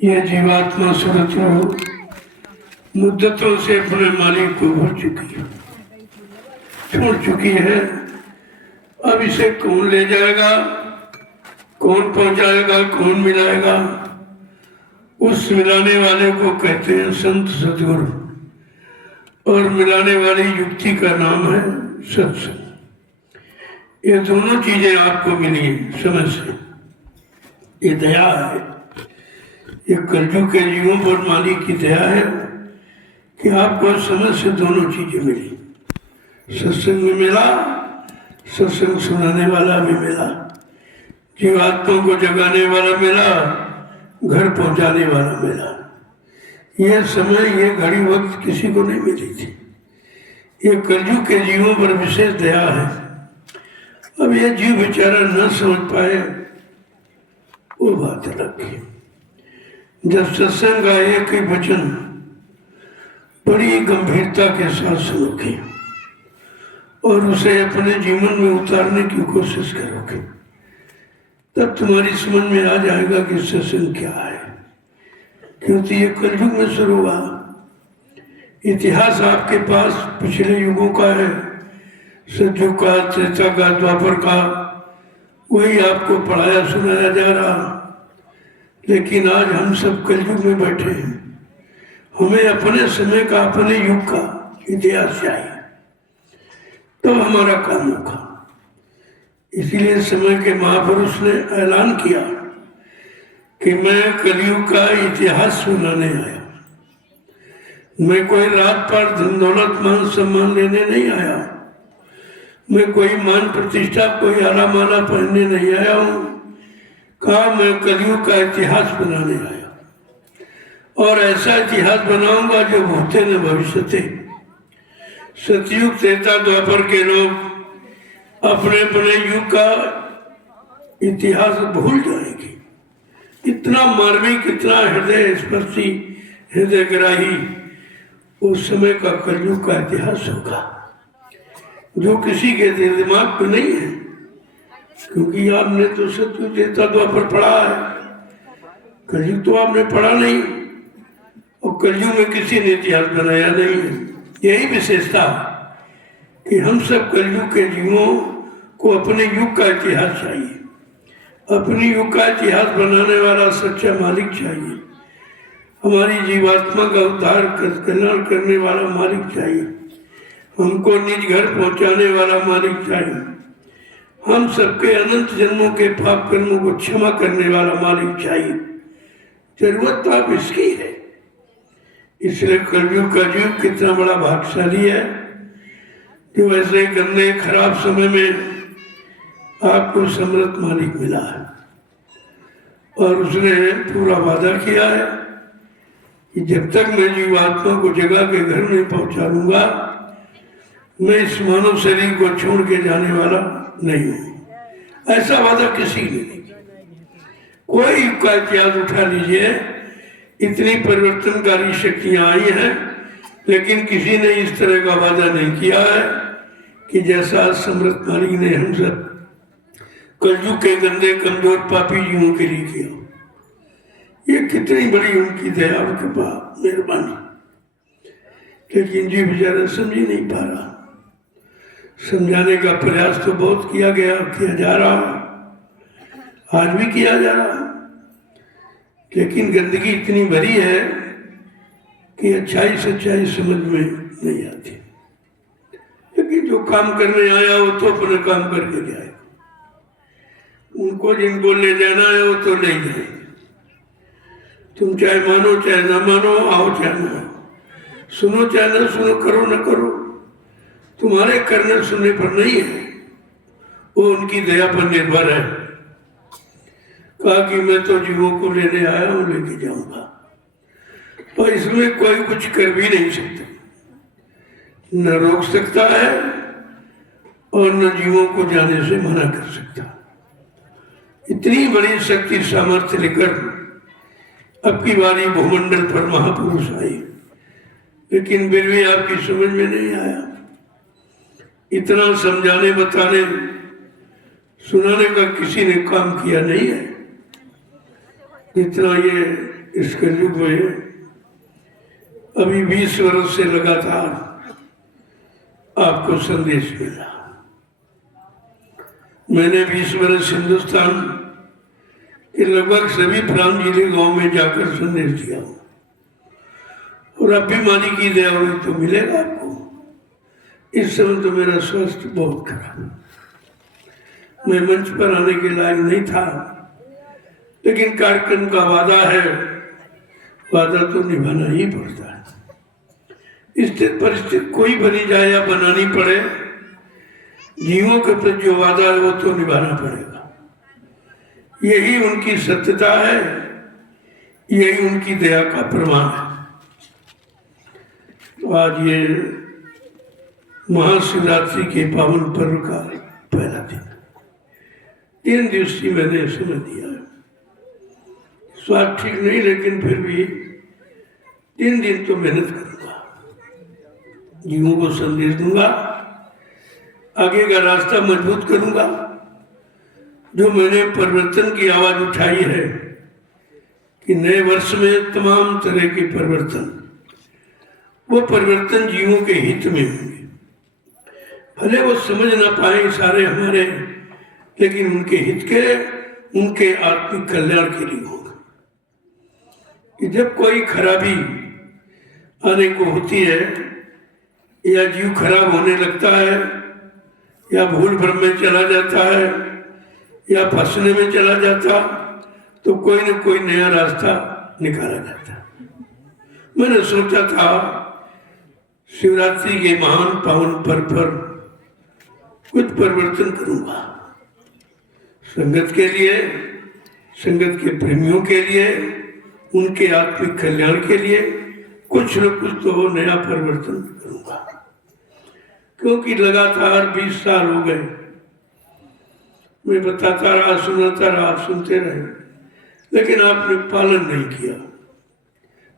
यह जीवात्मा सुरतु मुद्दतों से अपने मालिक को भूल चुकी है, छोड़ चुकी है। अब इसे कौन ले जाएगा, कौन पहुंचाएगा, कौन मिलाएगा? उस मिलाने वाले को कहते हैं संत सद्गुरु, और मिलाने वाली युक्ति का नाम है सत्संग। ये दोनों चीजें आपको मिली समय से। ये दया है, ये कलयुग के जीवों पर मालिक की दया है कि आपको समय से दोनों चीजें मिली। सत्संग भी मिला, सत्संग सुनाने वाला भी मिला, जीवात्मा को जगाने वाला मिला, घर पहुंचाने वाला मिला। यह समय, ये घड़ी वक्त किसी को नहीं मिली थी। ये कलयुग के जीवों पर विशेष दया है। अब यह जीव बेचारा न समझ पाए वो बात अलग है। जब सत्संग का एक ही वचन बड़ी गंभीरता के साथ सुनोगे और उसे अपने जीवन में उतारने की कोशिश करोगे, तब तुम्हारी समझ में आ जाएगा कि सत्संग क्या है। क्योंकि ये कलयुग में शुरू हुआ। इतिहास आपके पास पिछले युगों का है, सतयुग का, त्रेता का, द्वापर का, वही आपको पढ़ाया सुनाया जा रहा। लेकिन आज हम सब कलयुग में बैठे हैं। हमें अपने समय का, अपने युग का इतिहास चाहिए, तो हमारा काम होगा। इसीलिए समय के महापुरुष ने ऐलान किया कि मैं कलयुग का इतिहास सुनाने आया। मैं कोई रात पर धन दौलत मान सम्मान लेने नहीं आया। मैं कोई मान प्रतिष्ठा, कोई आला माला पहनने नहीं आया हूँ। कहा मैं कलयुग का इतिहास बनाने आया, और ऐसा इतिहास बनाऊंगा जो भूते न भविष्य थे। सतयुग, त्रेता, द्वापर के लोग अपने अपने युग का इतिहास भूल जाएंगे। इतना मार्मिक, इतना हृदय स्पर्शी, हृदय ग्राही उस समय का कलयुग का इतिहास होगा, जो किसी के दिमाग में नहीं है। क्योंकि आपने तो सतयुग, त्रेता, द्वापर पढ़ा है, कलयुग तो आपने पढ़ा नहीं, और कलयुग में किसी ने इतिहास बनाया नहीं है। यही विशेषता कि हम सब कलयुग के जीवों को अपने युग का इतिहास चाहिए। अपनी युग का इतिहास बनाने वाला सच्चा मालिक चाहिए। हमारी जीवात्मा का उद्धार कल्याण करने वाला मालिक चाहिए। हमको निज घर पहुंचाने वाला मालिक चाहिए। हम सबके अनंत जन्मों के पाप कर्मों को क्षमा करने वाला मालिक चाहिए। जरूरत तो अब इसकी है। इसलिए कलयुग का जीव कितना बड़ा भाग्यशाली है कि वैसे गंदे खराब समय में आपको समर्थ मालिक मिला है, और उसने पूरा वादा किया है कि जब तक मैं जीवात्मा को जगा के घर नहीं पहुंचा लूंगा, मैं इस मानव शरीर को छोड़ के जाने वाला नहीं हूं। ऐसा वादा किसी ने नहीं। कोई युग का इतिहास उठा लीजिए, इतनी परिवर्तनकारी शक्तियां आई हैं, लेकिन किसी ने इस तरह का वादा नहीं किया है कि जैसा समर्थ मालिक ने हम सब कलयुग के गंदे कमजोर पापी जीवों के लिए किया। ये कितनी बड़ी उनकी दया और कृपा, मेहरबानी। लेकिन जी बेचारा समझ ही नहीं पा रहा। समझाने का प्रयास तो बहुत किया गया, किया जा रहा, आज भी किया जा रहा, लेकिन गंदगी इतनी भरी है कि अच्छाई सच्चाई समझ में नहीं आती। लेकिन जो काम करने आया वो तो अपने काम करके जाएगा। उनको जिनको ले जाना है वो तो ले जाएंगे। तुम चाहे मानो चाहे ना मानो, आओ चाहे ना आओ, सुनो चाहे ना सुनो, करो ना करो, तुम्हारे करने सुनने पर नहीं है, वो उनकी दया पर निर्भर है। कहा कि मैं तो जीवों को लेने आया हूं, लेके जाऊंगा, पर इसमें कोई कुछ कर भी नहीं सकता, न रोक सकता है और न जीवों को जाने से मना कर सकता। इतनी बड़ी शक्ति सामर्थ्य लेकर अब की बारी भूमंडल पर महापुरुष आए, लेकिन फिर भी आपकी समझ में नहीं आया। इतना समझाने, बताने, सुनाने का किसी ने काम किया नहीं है जितना ये इस कलयुग में अभी 20 वर्ष से लगातार आपको संदेश मिला। मैंने 20 वर्ष हिंदुस्तान के लगभग सभी प्रांत गांव में जाकर संदेश दिया और अब भी मालिक की दया हुई तो मिलेगा आपको। इस समय तो मेरा स्वास्थ्य बहुत खराब, मैं मंच पर आने के लायक नहीं था, लेकिन कार्यक्रम का वादा है, वादा तो निभाना ही पड़ता है। स्थिति परिस्थिति कोई बनी जाए या बनानी पड़े, जीवों के प्रति जो वादा है वो तो निभाना पड़ेगा। यही उनकी सत्यता है, यही उनकी दया का प्रमाण है। तो आज ये महाशिवरात्रि के पावन पर्व का पहला दिन, 3 दिवसीय मैंने समय दिया है। स्वास्थ्य ठीक नहीं, लेकिन फिर भी 3 दिन तो मेहनत करूंगा, जीवों को संदेश दूंगा, आगे का रास्ता मजबूत करूंगा। जो मैंने परिवर्तन की आवाज उठाई है कि नए वर्ष में तमाम तरह के परिवर्तन, वो परिवर्तन जीवों के हित में होंगे। भले वो समझ ना पाए सारे हमारे, लेकिन उनके हित के, उनके आत्मिक कल्याण के लिए होगा। कि जब कोई खराबी आने को होती है या जीव खराब होने लगता है या भूल भ्रम में चला जाता है या फंसने में चला जाता, तो कोई न कोई नया रास्ता निकाला जाता। मैंने सोचा था शिवरात्रि के महान पावन पर्व पर कुछ परिवर्तन करूंगा, संगत के लिए, संगत के प्रेमियों के लिए, उनके आत्मिक कल्याण के लिए कुछ न कुछ तो नया परिवर्तन करूंगा। क्योंकि लगातार 20 साल हो गए, मैं बताता रहा, सुनाता रहा, आप सुनते रहे, लेकिन आपने पालन नहीं किया,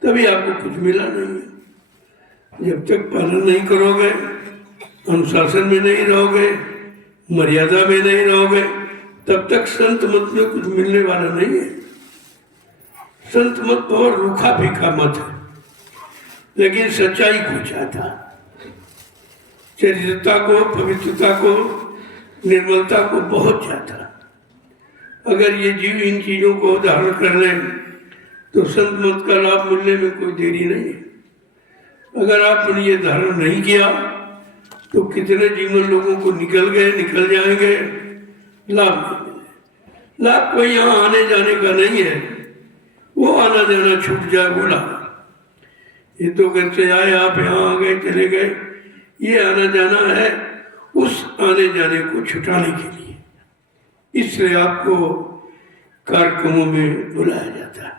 तभी आपको कुछ मिला नहीं है। जब तक पालन नहीं करोगे, अनुशासन में नहीं रहोगे, मर्यादा में नहीं रहोगे, तब तक संत मत में कुछ मिलने वाला नहीं है। संत मत बहुत रूखा फीका मत है, लेकिन सच्चाई को चाहता, चरित्रता को, पवित्रता को, निर्मलता को बहुत चाहता। अगर ये जीव इन चीजों को धारण कर लें तो संत मत का लाभ मिलने में कोई देरी नहीं है। अगर आपने ये धारण नहीं किया तो कितने जीवन लोगों को निकल जाएंगे, लाभ नहीं मिले। लाभ कोई यहाँ आने जाने का नहीं है, वो आना जाना छूट जाए वो लाभ। ये तो घर से आए, आप यहाँ आ गए, चले गए, ये आना जाना है उस आने जाने को छुटाने के लिए। इसलिए आपको कार्यक्रमों में बुलाया जाता है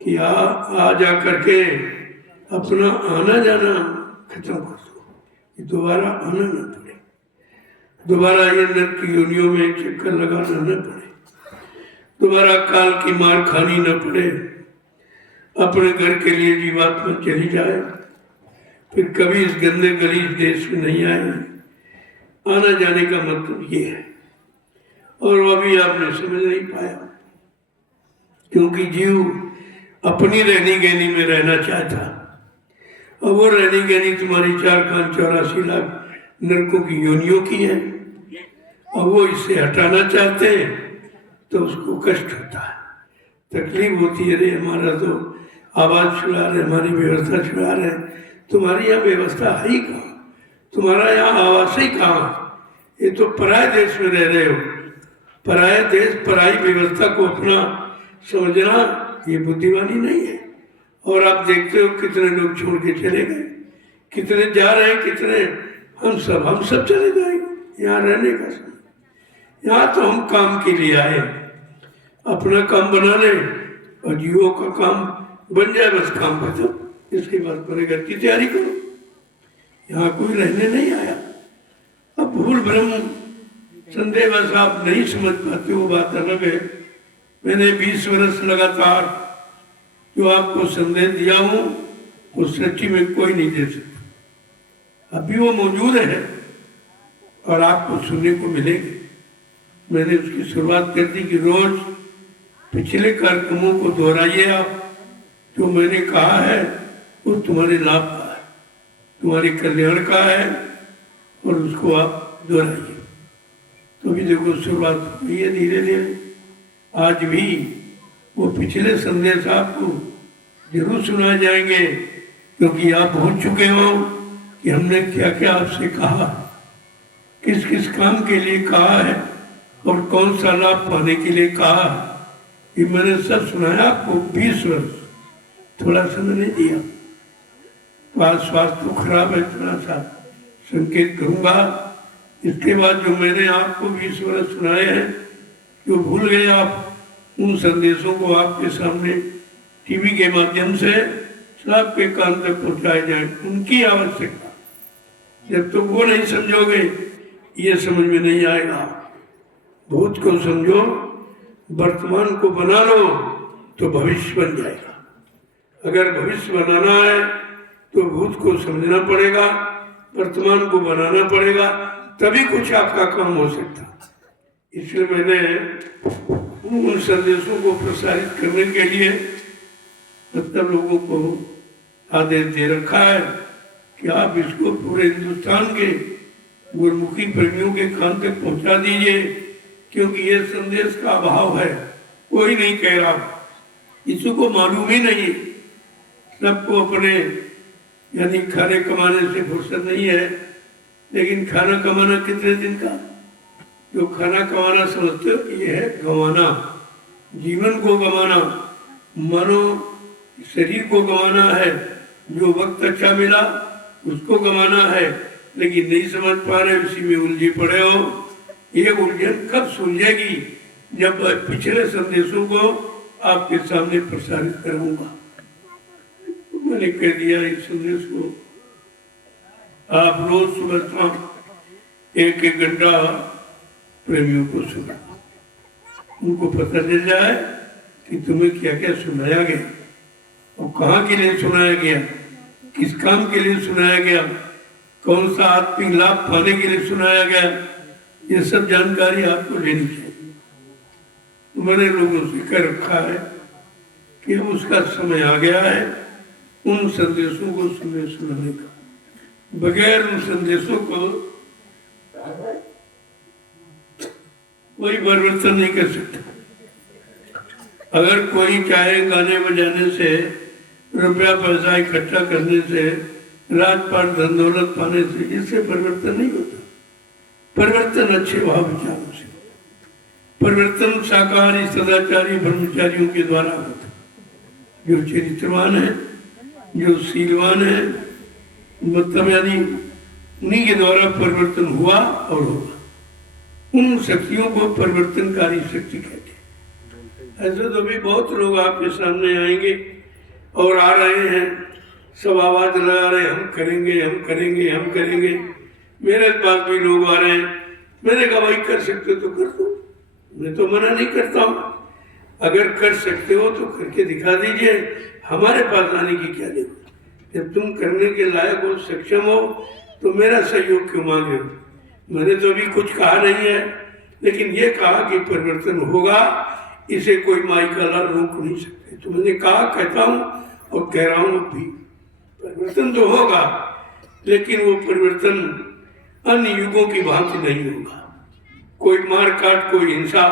कि आ जा करके अपना आना जाना खत्म कर दो, ये दोबारा आना न पड़े, दोबारा ये नरक की योनियों में चक्कर लगाना न पड़े, दोबारा काल की मार खानी न पड़े, अपने घर के लिए जीवात्मा चली जाए, फिर कभी इस गंदे गलीज देश में नहीं आए। आना जाने का मतलब ये है, और वो भी आपने समझ नहीं पाया, क्योंकि जीव अपनी रहनी गहनी में रहना चाहता, और वो रहनी गहनी तुम्हारी 4,84 लाख नरकों की योनियों की है, और वो इससे हटाना चाहते हैं तो उसको कष्ट होता है, तकलीफ होती है। अरे हमारा तो आवाज छुड़ा रहे, हमारी व्यवस्था छुड़ा रहे, तुम्हारी यहाँ व्यवस्था है ही कहाँ, तुम्हारा यहाँ आवास ही कहाँ, ये तो पराये देश में रह रहे हो। पराया देश, पराई व्यवस्था को अपना समझना ये बुद्धिमानी नहीं है। और आप देखते हो कितने लोग छोड़ के चले गए, कितने जा रहे हैं, कितने हम सब चले जाएंगे। यहाँ रहने का समय, यहाँ तो हम काम के लिए आए, अपना काम बना ले और जीवों का काम बन जाए, बस काम खत्म। इसके बाद परिगर की तैयारी करो, यहाँ कोई रहने नहीं आया। अब भूल भ्रम संदेह बस आप नहीं समझ पाते, वो बात अलग है। मैंने 20 वर्ष लगातार जो आपको संदेश दिया हूँ वो सच्ची में कोई नहीं दे सकता। अभी वो मौजूद है और आपको सुनने को मिलेंगे। मैंने उसकी शुरुआत कर दी कि रोज पिछले कार्यक्रमों को दोहराइए। आप जो मैंने कहा है वो तुम्हारे लाभ का है, तुम्हारे कल्याण का है, और उसको आप दोहराइए। तो भी देखो शुरुआत हुई है धीरे धीरे। आज भी वो पिछले संदेश आपको जरूर सुनाए जाएंगे, क्योंकि आप भूल चुके हो कि हमने क्या क्या आपसे कहा, किस किस काम के लिए कहा है और कौन सा लाभ पाने के लिए कहा है। ये मैंने सब सुनाया आपको 20 वर्ष, थोड़ा समय नहीं दिया। तो स्वास्थ्य तो खराब है, थोड़ा सा संकेत करूंगा। इसके बाद जो मैंने आपको 20 वर्ष सुनाए हैं, जो भूल गए आप, उन संदेशों को आपके सामने टीवी के माध्यम से सबके कान तक पहुंचाए जाए। उनकी आवश्यकता, जब तक वो नहीं समझोगे ये समझ में नहीं आएगा। भूत को समझो, वर्तमान को बना लो तो भविष्य बन जाएगा। अगर भविष्य बनाना है तो भूत को समझना पड़ेगा, वर्तमान को बनाना पड़ेगा, तभी कुछ आपका काम हो सकता। इसलिए मैंने उन संदेशों को प्रसारित करने के लिए मतलब लोगों को आदेश दे रखा है कि आप इसको पूरे हिंदुस्तान के गुरमुखी प्रेमियों के कान तक पहुंचा दीजिए, क्योंकि ये संदेश का अभाव है। कोई नहीं कह रहा, किसी को मालूम ही नहीं। सबको अपने यानी खाने कमाने से फुर्सत नहीं है, लेकिन खाना कमाना कितने दिन का? जो खाना कमाना समझते हो कि ये है गंवाना, जीवन को गंवाना, मनो शरीर को गंवाना है। जो वक्त अच्छा मिला उसको गंवाना है, लेकिन नहीं समझ पा रहे, उसी में उलझे पड़े हो। ये उलझन कब सुलझेगी? जब पिछले संदेशों को आपके सामने प्रसारित करूंगा। मैंने कह दिया इस संदेश को आप रोज सुबह शाम 1-1 घंटा प्रेमियों को सुना, उनको पता चल जाए कि तुम्हें क्या क्या सुनाया गया और कहाँ के लिए सुनाया गया, किस काम के लिए सुनाया गया, कौन सा आत्मिक लाभ पाने के लिए सुनाया गया। ये सब जानकारी आपको लेनी चाहिए। तो मैंने लोगों से कह रखा है कि अब उसका समय आ गया है उन संदेशों को सुनाने का। बगैर उन संदेशों को कोई परिवर्तन नहीं कर सकता। अगर कोई चाहे गाने बजाने से, रुपया पैसा इकट्ठा करने से, राजपाट धन दौलत पाने से, इससे परिवर्तन नहीं होता। परिवर्तन अच्छे भाव विचारों से, परिवर्तन शाकाहारी सदाचारी ब्रह्मचारियों के द्वारा होता। जो चरित्रवान है, जो शीलवान है, मतलब यानी उन्हीं के द्वारा परिवर्तन हुआ और होगा। उन शक्तियों को परिवर्तनकारी शक्ति कहते हैं। ऐसे तो भी बहुत लोग आपके सामने आएंगे और आ रहे हैं, सब आवाज लगा रहे हैं, हम करेंगे, हम करेंगे, हम करेंगे। मेरे पास भी लोग आ रहे हैं। मैंने कहा भाई कर सकते तो कर दो, मैं तो मना नहीं करता हूँ। अगर कर सकते हो तो करके दिखा दीजिए, हमारे पास आने की क्या जरूरत। जब तुम करने के लायक हो, सक्षम हो, तो मेरा सहयोग क्यों मांगे हो? मैंने तो अभी कुछ कहा नहीं है, लेकिन ये कहा कि परिवर्तन होगा, इसे कोई माई का लाल रोक नहीं सकते। तो मैंने कहा, कहता हूँ और कह रहा हूँ भी, परिवर्तन तो होगा, लेकिन वो परिवर्तन अन्य युगों की भांति नहीं होगा। कोई मार काट, कोई हिंसा,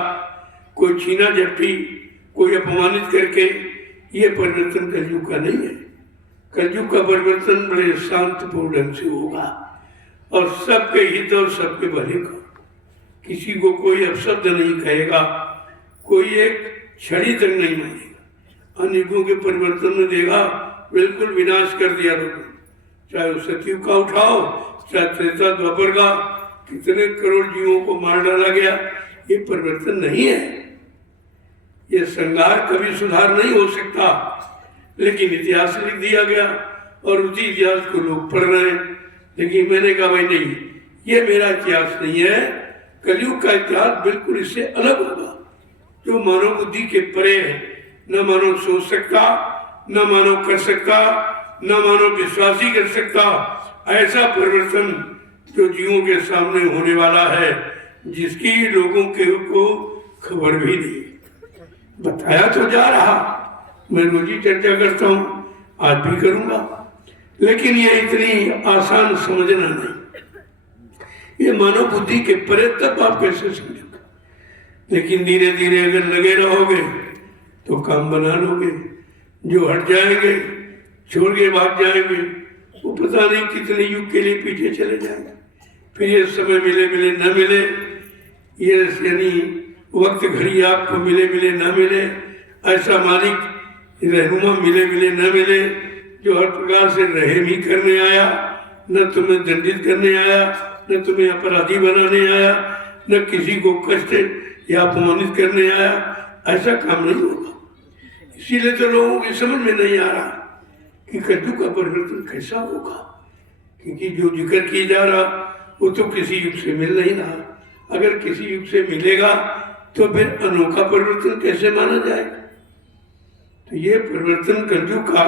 कोई छीना झपटी, कोई अपमानित करके, ये परिवर्तन कलयुग का नहीं है। कलयुग का परिवर्तन बड़े शांतिपूर्ण ढंग से होगा और सबके हित और सबके भले का। किसी को कोई अपशब्द नहीं कहेगा, कोई एक छड़ी तक नहीं मारेगा। अनेकों के परिवर्तन में देगा, बिल्कुल विनाश कर दिया लोगों। चाहे वो सतयुग का उठाओ, चाहे त्रेता द्वापर का, कितने करोड़ जीवों को मार डाला गया। ये परिवर्तन नहीं है, ये संहार कभी सुधार नहीं हो सकता। लेकिन इतिहास लिख दिया गया और उसी इतिहास को लोग पढ़ रहे हैं। लेकिन मैंने कहा भाई नहीं, ये मेरा इतिहास नहीं है। कलयुग का इतिहास बिल्कुल इससे अलग होगा, जो मानव बुद्धि के परे है। न मानव सोच सकता, न मानव कर सकता, न मानव विश्वास ही कर सकता। ऐसा परिवर्तन जो जीवों के सामने होने वाला है, जिसकी लोगों के को खबर भी नहीं। बताया तो जा रहा, मैं रोज ही चर्चा करता हूँ, आज भी करूंगा, लेकिन ये इतनी आसान समझना नहीं, ये मानव बुद्धि के परे, तब आप कैसे समझोगे। लेकिन धीरे धीरे अगर लगे रहोगे तो काम बना लोगे। जो हट जाएंगे, छोड़ के भाग जाएंगे, वो पता नहीं कितने युग के लिए पीछे चले जाएंगे। फिर ये समय मिले मिले न मिले, ये यानी वक्त घड़ी आपको मिले मिले न मिले, ऐसा मालिक रहनुमा मिले मिले न मिले, जो हर प्रकार से रहम ही करने आया, न तुम्हें दंडित करने आया, न तुम्हें अपराधी बनाने आया, न किसी को कष्ट या अपमानित करने आया, ऐसा काम नहीं होगा। इसीलिए तो लोगों की समझ में नहीं आ रहा कि कद्दू का परिवर्तन कैसा होगा, क्योंकि जो जिक्र किया जा रहा वो तो किसी युग से मिल नहीं रहा। अगर किसी युग से मिलेगा तो फिर अनोखा परिवर्तन कैसे माना जाएगा। तो ये परिवर्तन कद्दू का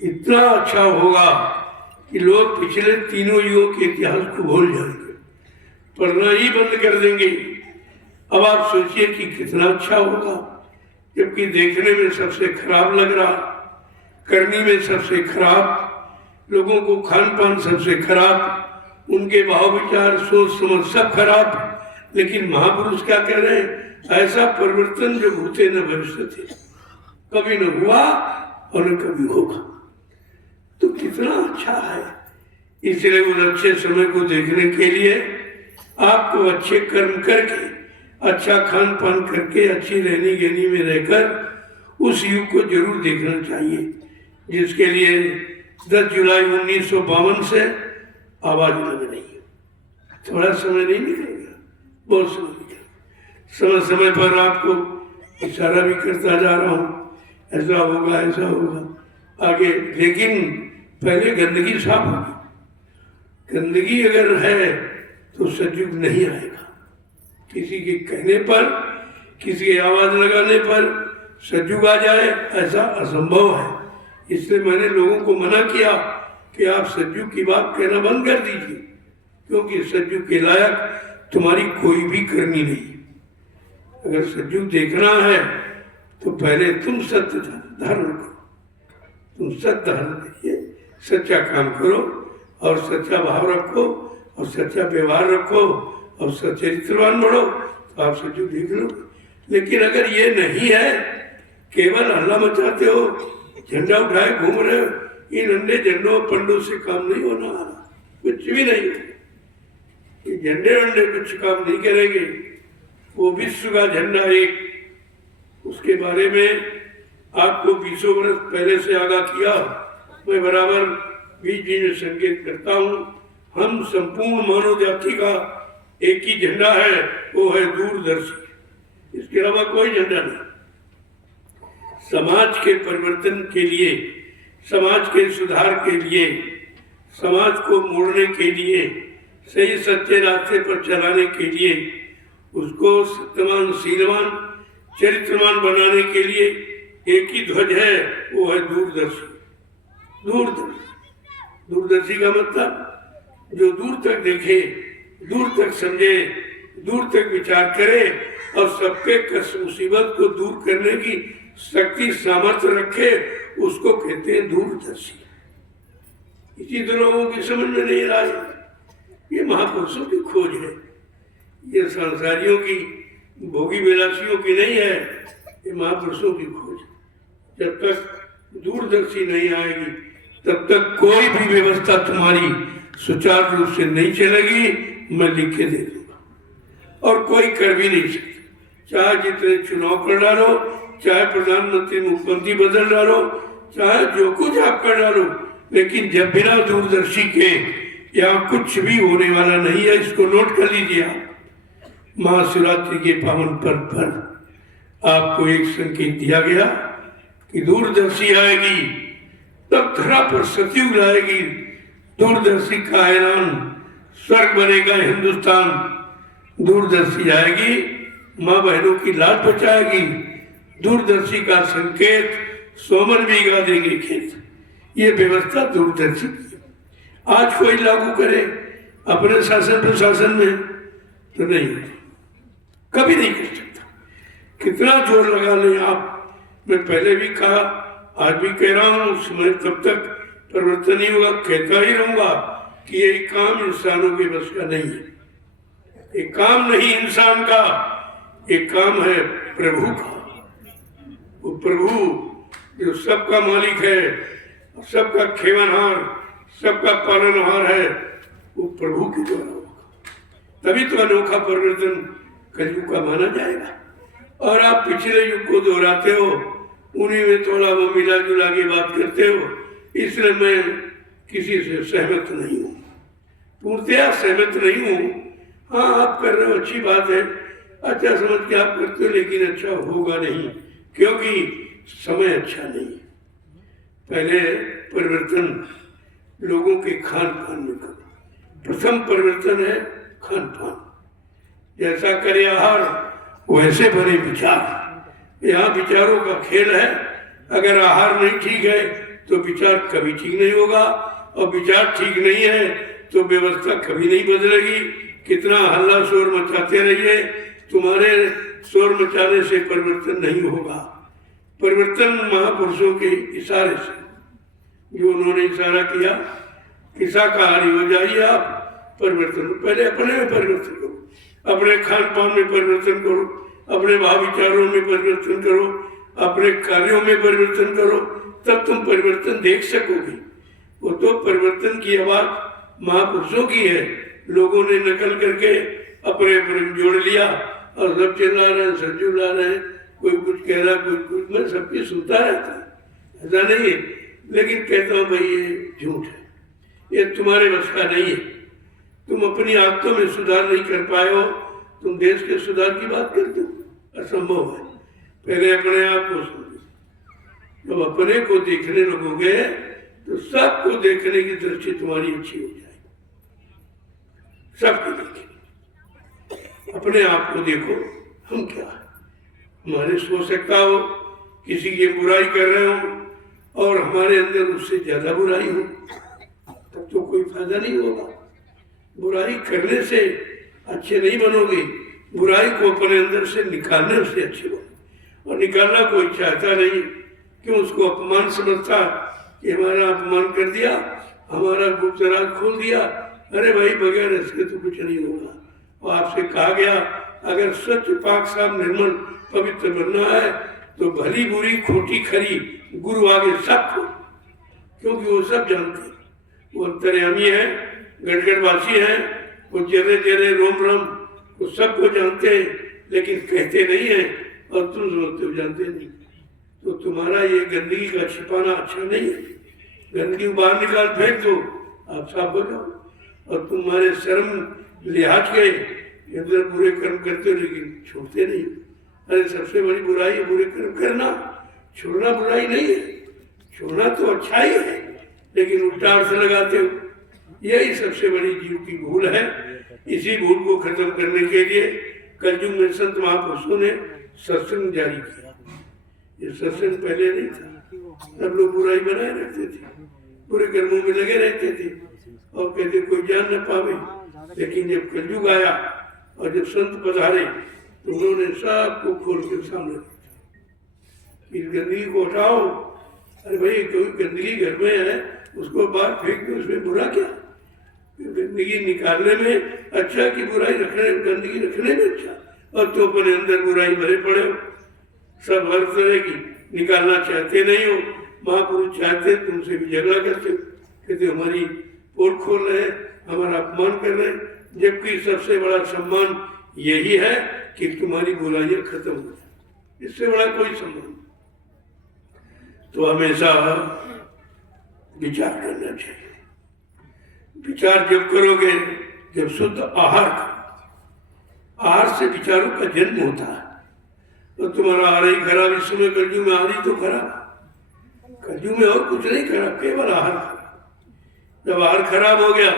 इतना अच्छा होगा कि लोग पिछले तीनों युगों के इतिहास को भूल जाएंगे, पढ़ना ही बंद कर देंगे। अब आप सोचिए कि कितना अच्छा होगा, जबकि देखने में सबसे खराब लग रहा, करनी में सबसे खराब, लोगों को खान पान सबसे खराब, उनके भाव विचार सोच समझ सब खराब, लेकिन महापुरुष क्या कह रहे हैं, ऐसा परिवर्तन जो भूते न भविष्य थे, कभी न हुआ और न कभी होगा। तो कितना अच्छा है। इसलिए उस अच्छे समय को देखने के लिए आपको अच्छे कर्म करके, अच्छा खान पान करके, अच्छी रहनी गहनी में रहकर उस युग को जरूर देखना चाहिए, जिसके लिए 10 जुलाई 1952 से आवाज लग रही है। थोड़ा समय नहीं निकलेगा, बहुत समय निकलेगा। समय समय पर आपको इशारा भी करता जा रहा हूँ, ऐसा होगा ऐसा होगा आगे, लेकिन पहले गंदगी साफ होगी। गंदगी अगर है तो सतयुग नहीं आएगा। किसी के कहने पर, किसी की आवाज लगाने पर सतयुग आ जाए, ऐसा असंभव है। इसलिए मैंने लोगों को मना किया कि आप सतयुग की बात कहना बंद कर दीजिए, क्योंकि सतयुग के लायक तुम्हारी कोई भी करनी नहीं। अगर सतयुग देखना है तो पहले तुम सत्य धारण करो, तुम सत्य धारण करिए, सच्चा काम करो और सच्चा भाव रखो और सच्चा व्यवहार रखो और सच्चरित्रवान बढ़ो, तो आप सतयुग देख लो। लेकिन अगर ये नहीं है, केवल हल्ला मचाते हो, झंडा उठाए घूम रहे हो, इन अंडे झंडों पंडों से काम नहीं होना आ रहा, कुछ भी नहीं। ये झंडे वंडे कुछ काम नहीं करेंगे। वो विश्व का झंडा एक, उसके बारे में आपको 20 वर्ष पहले से आगाह किया। मैं बराबर बीच बीच में संकेत करता हूँ, हम संपूर्ण मानव जाति का एक ही झंडा है, वो है दूरदर्शी, इसके अलावा कोई झंडा नहीं। समाज के परिवर्तन के लिए, समाज के सुधार के लिए, समाज को मोड़ने के लिए, सही सच्चे रास्ते पर चलाने के लिए, उसको सत्यवान शीलवान चरित्रवान बनाने के लिए एक ही ध्वज है, वो है दूरदर्शी। दूरदर्शी, दूरदर्शी का मतलब जो दूर तक देखे, दूर तक समझे, दूर तक विचार करे और सबके कष्ट मुसीबत को दूर करने की शक्ति सामर्थ्य रखे, उसको कहते हैं दूरदर्शी। इसी तो लोगों की समझ में नहीं रहा है। ये महापुरुषों की खोज है, ये संसारियों की, भोगी विलासियों की नहीं है, ये महापुरुषों की खोज। जब तक दूरदर्शी नहीं आएगी तब तक कोई भी व्यवस्था तुम्हारी सुचारू रूप से नहीं चलेगी, मैं लिख के दे दूंगा। और कोई कर भी नहीं सकता, चाहे जितने चुनाव कर डालो, चाहे प्रधानमंत्री मुख्यमंत्री बदल डालो, चाहे जो कुछ आप कर डालो, लेकिन जब बिना दूरदर्शी के यहाँ कुछ भी होने वाला नहीं है। इसको नोट कर लीजिए आप। महाशिवरात्रि के पावन पर्व पर आपको एक संकेत दिया गया कि दूरदर्शी आएगी, तब धरा पर सतयुग लाएगी। दूरदर्शी का ऐलान, स्वर्ग बनेगा हिंदुस्तान। दूरदर्शी आएगी, माँ बहनों की लाज बचाएगी। दूरदर्शी का संकेत, सोमन भी गा देंगे खेत। ये व्यवस्था दूरदर्शी की है। आज कोई लागू करे अपने शासन प्रशासन में तो नहीं होती, कभी नहीं कर सकता। कितना जोर लगा लें आप। मैं पहले भी कहा, आज भी कह रहा हूँ, समय तब तक परिवर्तन नहीं होगा, कहता ही रहूंगा कि ये काम इंसानों के बस का नहीं है। ये काम नहीं इंसान का, ये काम है प्रभु का। वो प्रभु जो सबका मालिक है, सबका खेवनहार, सबका पालनहार है, वो प्रभु के द्वारा होगा। तभी तो अनोखा परिवर्तन कलयुग का माना जाएगा। और आप पिछले युग को दोहराते हो, उन्हीं में थोड़ा वो मिला जुला के बात करते हो, इसलिए मैं किसी से सहमत नहीं हूँ, पूर्णतया सहमत नहीं हूँ। हाँ, आप कर रहे हो, अच्छी बात है, अच्छा समझ के आप करते हो, लेकिन अच्छा होगा नहीं, क्योंकि समय अच्छा नहीं है। पहले परिवर्तन लोगों के खान पान में करो। प्रथम परिवर्तन है खान पान। जैसा करे आहार वैसे बने विचार। यहाँ विचारों का खेल है। अगर आहार नहीं ठीक है तो विचार कभी ठीक नहीं होगा, और विचार ठीक नहीं है तो व्यवस्था कभी नहीं बदलेगी। कितना हल्ला शोर मचाते रहिए, तुम्हारे शोर मचाने से परिवर्तन नहीं होगा। परिवर्तन महापुरुषों के इशारे से, जो उन्होंने इशारा किया कि शाकाहारी हो जाइए आप, परिवर्तन पहले अपने में परिवर्तन करो, अपने खान पान में परिवर्तन करो, अपने भाव विचारों में परिवर्तन करो, अपने कार्यों में परिवर्तन करो, तब तुम परिवर्तन देख सकोगे। वो तो परिवर्तन की आवाज महापुरुषों की है, लोगों ने नकल करके अपने अपने जोड़ लिया और सब चिल्ला रहे हैं, सब चिल्ला रहे हैं, कोई कुछ कह रहा, कोई कुछ। मैं सबकी सुनता रहता हूँ, ऐसा नहीं है, लेकिन कहता हूँ भाई ये झूठ है, ये तुम्हारे बस का नहीं है। तुम अपनी आदतों में सुधार नहीं कर पाए हो, तुम देश के सुधार की बात करते हो, असंभव है। पहले अपने आप को समझो। जब अपने को देखने लगोगे तो सबको देखने की दृष्टि तुम्हारी अच्छी हो जाएगी। सबको देखें, अपने आप को देखो, हम क्या है। हमारे हो सकता हो किसी की बुराई कर रहे हो और हमारे अंदर उससे ज्यादा बुराई हो, तब तो कोई फायदा नहीं होगा। बुराई करने से अच्छे नहीं बनोगे, बुराई को अपने अंदर से निकालने से अच्छे बनो। और निकालना कोई चाहता नहीं, क्यों उसको अपमान समझता कि हमारा अपमान कर दिया, हमारा गुप्त राज खोल दिया। अरे भाई, बगैर इसके तो कुछ नहीं होगा। और आपसे कहा गया, अगर स्वच्छ पाक साफ निर्मल पवित्र बनना है तो भली बुरी खोटी खरी गुरु आगे सब को, क्योंकि वो सब जानते हैं, वो अंतर्यामी है, गढ़गढ़वासी है, वो जरे जरे रोम रोम वो सबको जानते हैं, लेकिन कहते नहीं है, और तुम समझते हो जानते नहीं। तो तुम्हारा ये गंदगी का छिपाना अच्छा नहीं है। गंदगी बाहर निकाल फेंक दो, आप साफ हो जाओ। और तुम्हारे शर्म लिहाज के अंदर बुरे कर्म करते हो, लेकिन छोड़ते नहीं। अरे सबसे बड़ी बुराई है बुरे कर्म करना, छोड़ना बुराई नहीं है। छोड़ना तो अच्छा ही है, लेकिन उल्टा अर्थ लगाते हो, यही सबसे बड़ी जीव की भूल है। इसी भूल को खत्म करने के लिए कलयुग में संत महापुरुषों ने सत्संग जारी किया। ये सत्संग पहले नहीं था, सब लोग बुराई बनाए रहते थे, बुरे कर्मों में लगे रहते थे और कहते कोई जान न पावे। लेकिन जब कलयुग आया और जब संत पधारे तो उन्होंने सबको खोल के सामने रखा। इस गंदगी को हटाओ। अरे भाई, कोई गंदगी घर में है उसको बाहर फेंक दो, उसमें बुरा क्या? गंदगी निकालने में अच्छा कि बुराई रखने, गंदगी रखने में अच्छा? और तो अपने अंदर बुराई भरे पड़े हो, सब हर तरह की निकालना चाहते नहीं हो। महापुरुष चाहते, तुमसे भी झगड़ा करते हो, कहते हमारी पोल खोल रहे, हमारा अपमान कर रहे, जबकि सबसे बड़ा सम्मान यही है कि तुम्हारी बुराइयां खत्म हो जाए। इससे बड़ा कोई सम्मान। तो हमेशा विचार करना चाहिए। विचार जब करोगे, जब शुद्ध आहार करो, आहार से विचारों का जन्म होता है। तो तुम्हारा आहार ही खराब, इस समय कलयुग में आहार ही तो खराब, कलयुग में और कुछ नहीं खराब, केवल आहार खराब। जब आहार खराब हो गया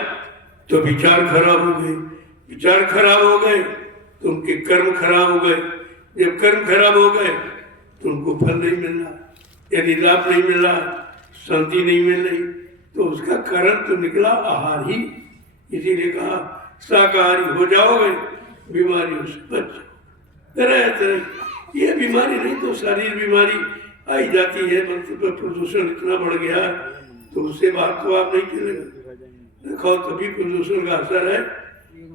तो विचार खराब हो गए, विचार खराब हो गए तो उनके कर्म खराब हो गए, जब कर्म खराब हो गए तो उनको फल नहीं मिल रहा, यदि लाभ नहीं मिल रहा, शांति नहीं मिल रही, तो उसका कारण तो निकला आहार ही। इसीलिए कहा शाकाहारी हो जाओगे, बीमारियों से बच जाओ। तरह तरह ये बीमारी नहीं तो शारीरिक बीमारी आई जाती है। मतलब प्रदूषण इतना बढ़ गया तो उससे बाहर तो आप नहीं चलेगा। देखो तभी प्रदूषण का असर है।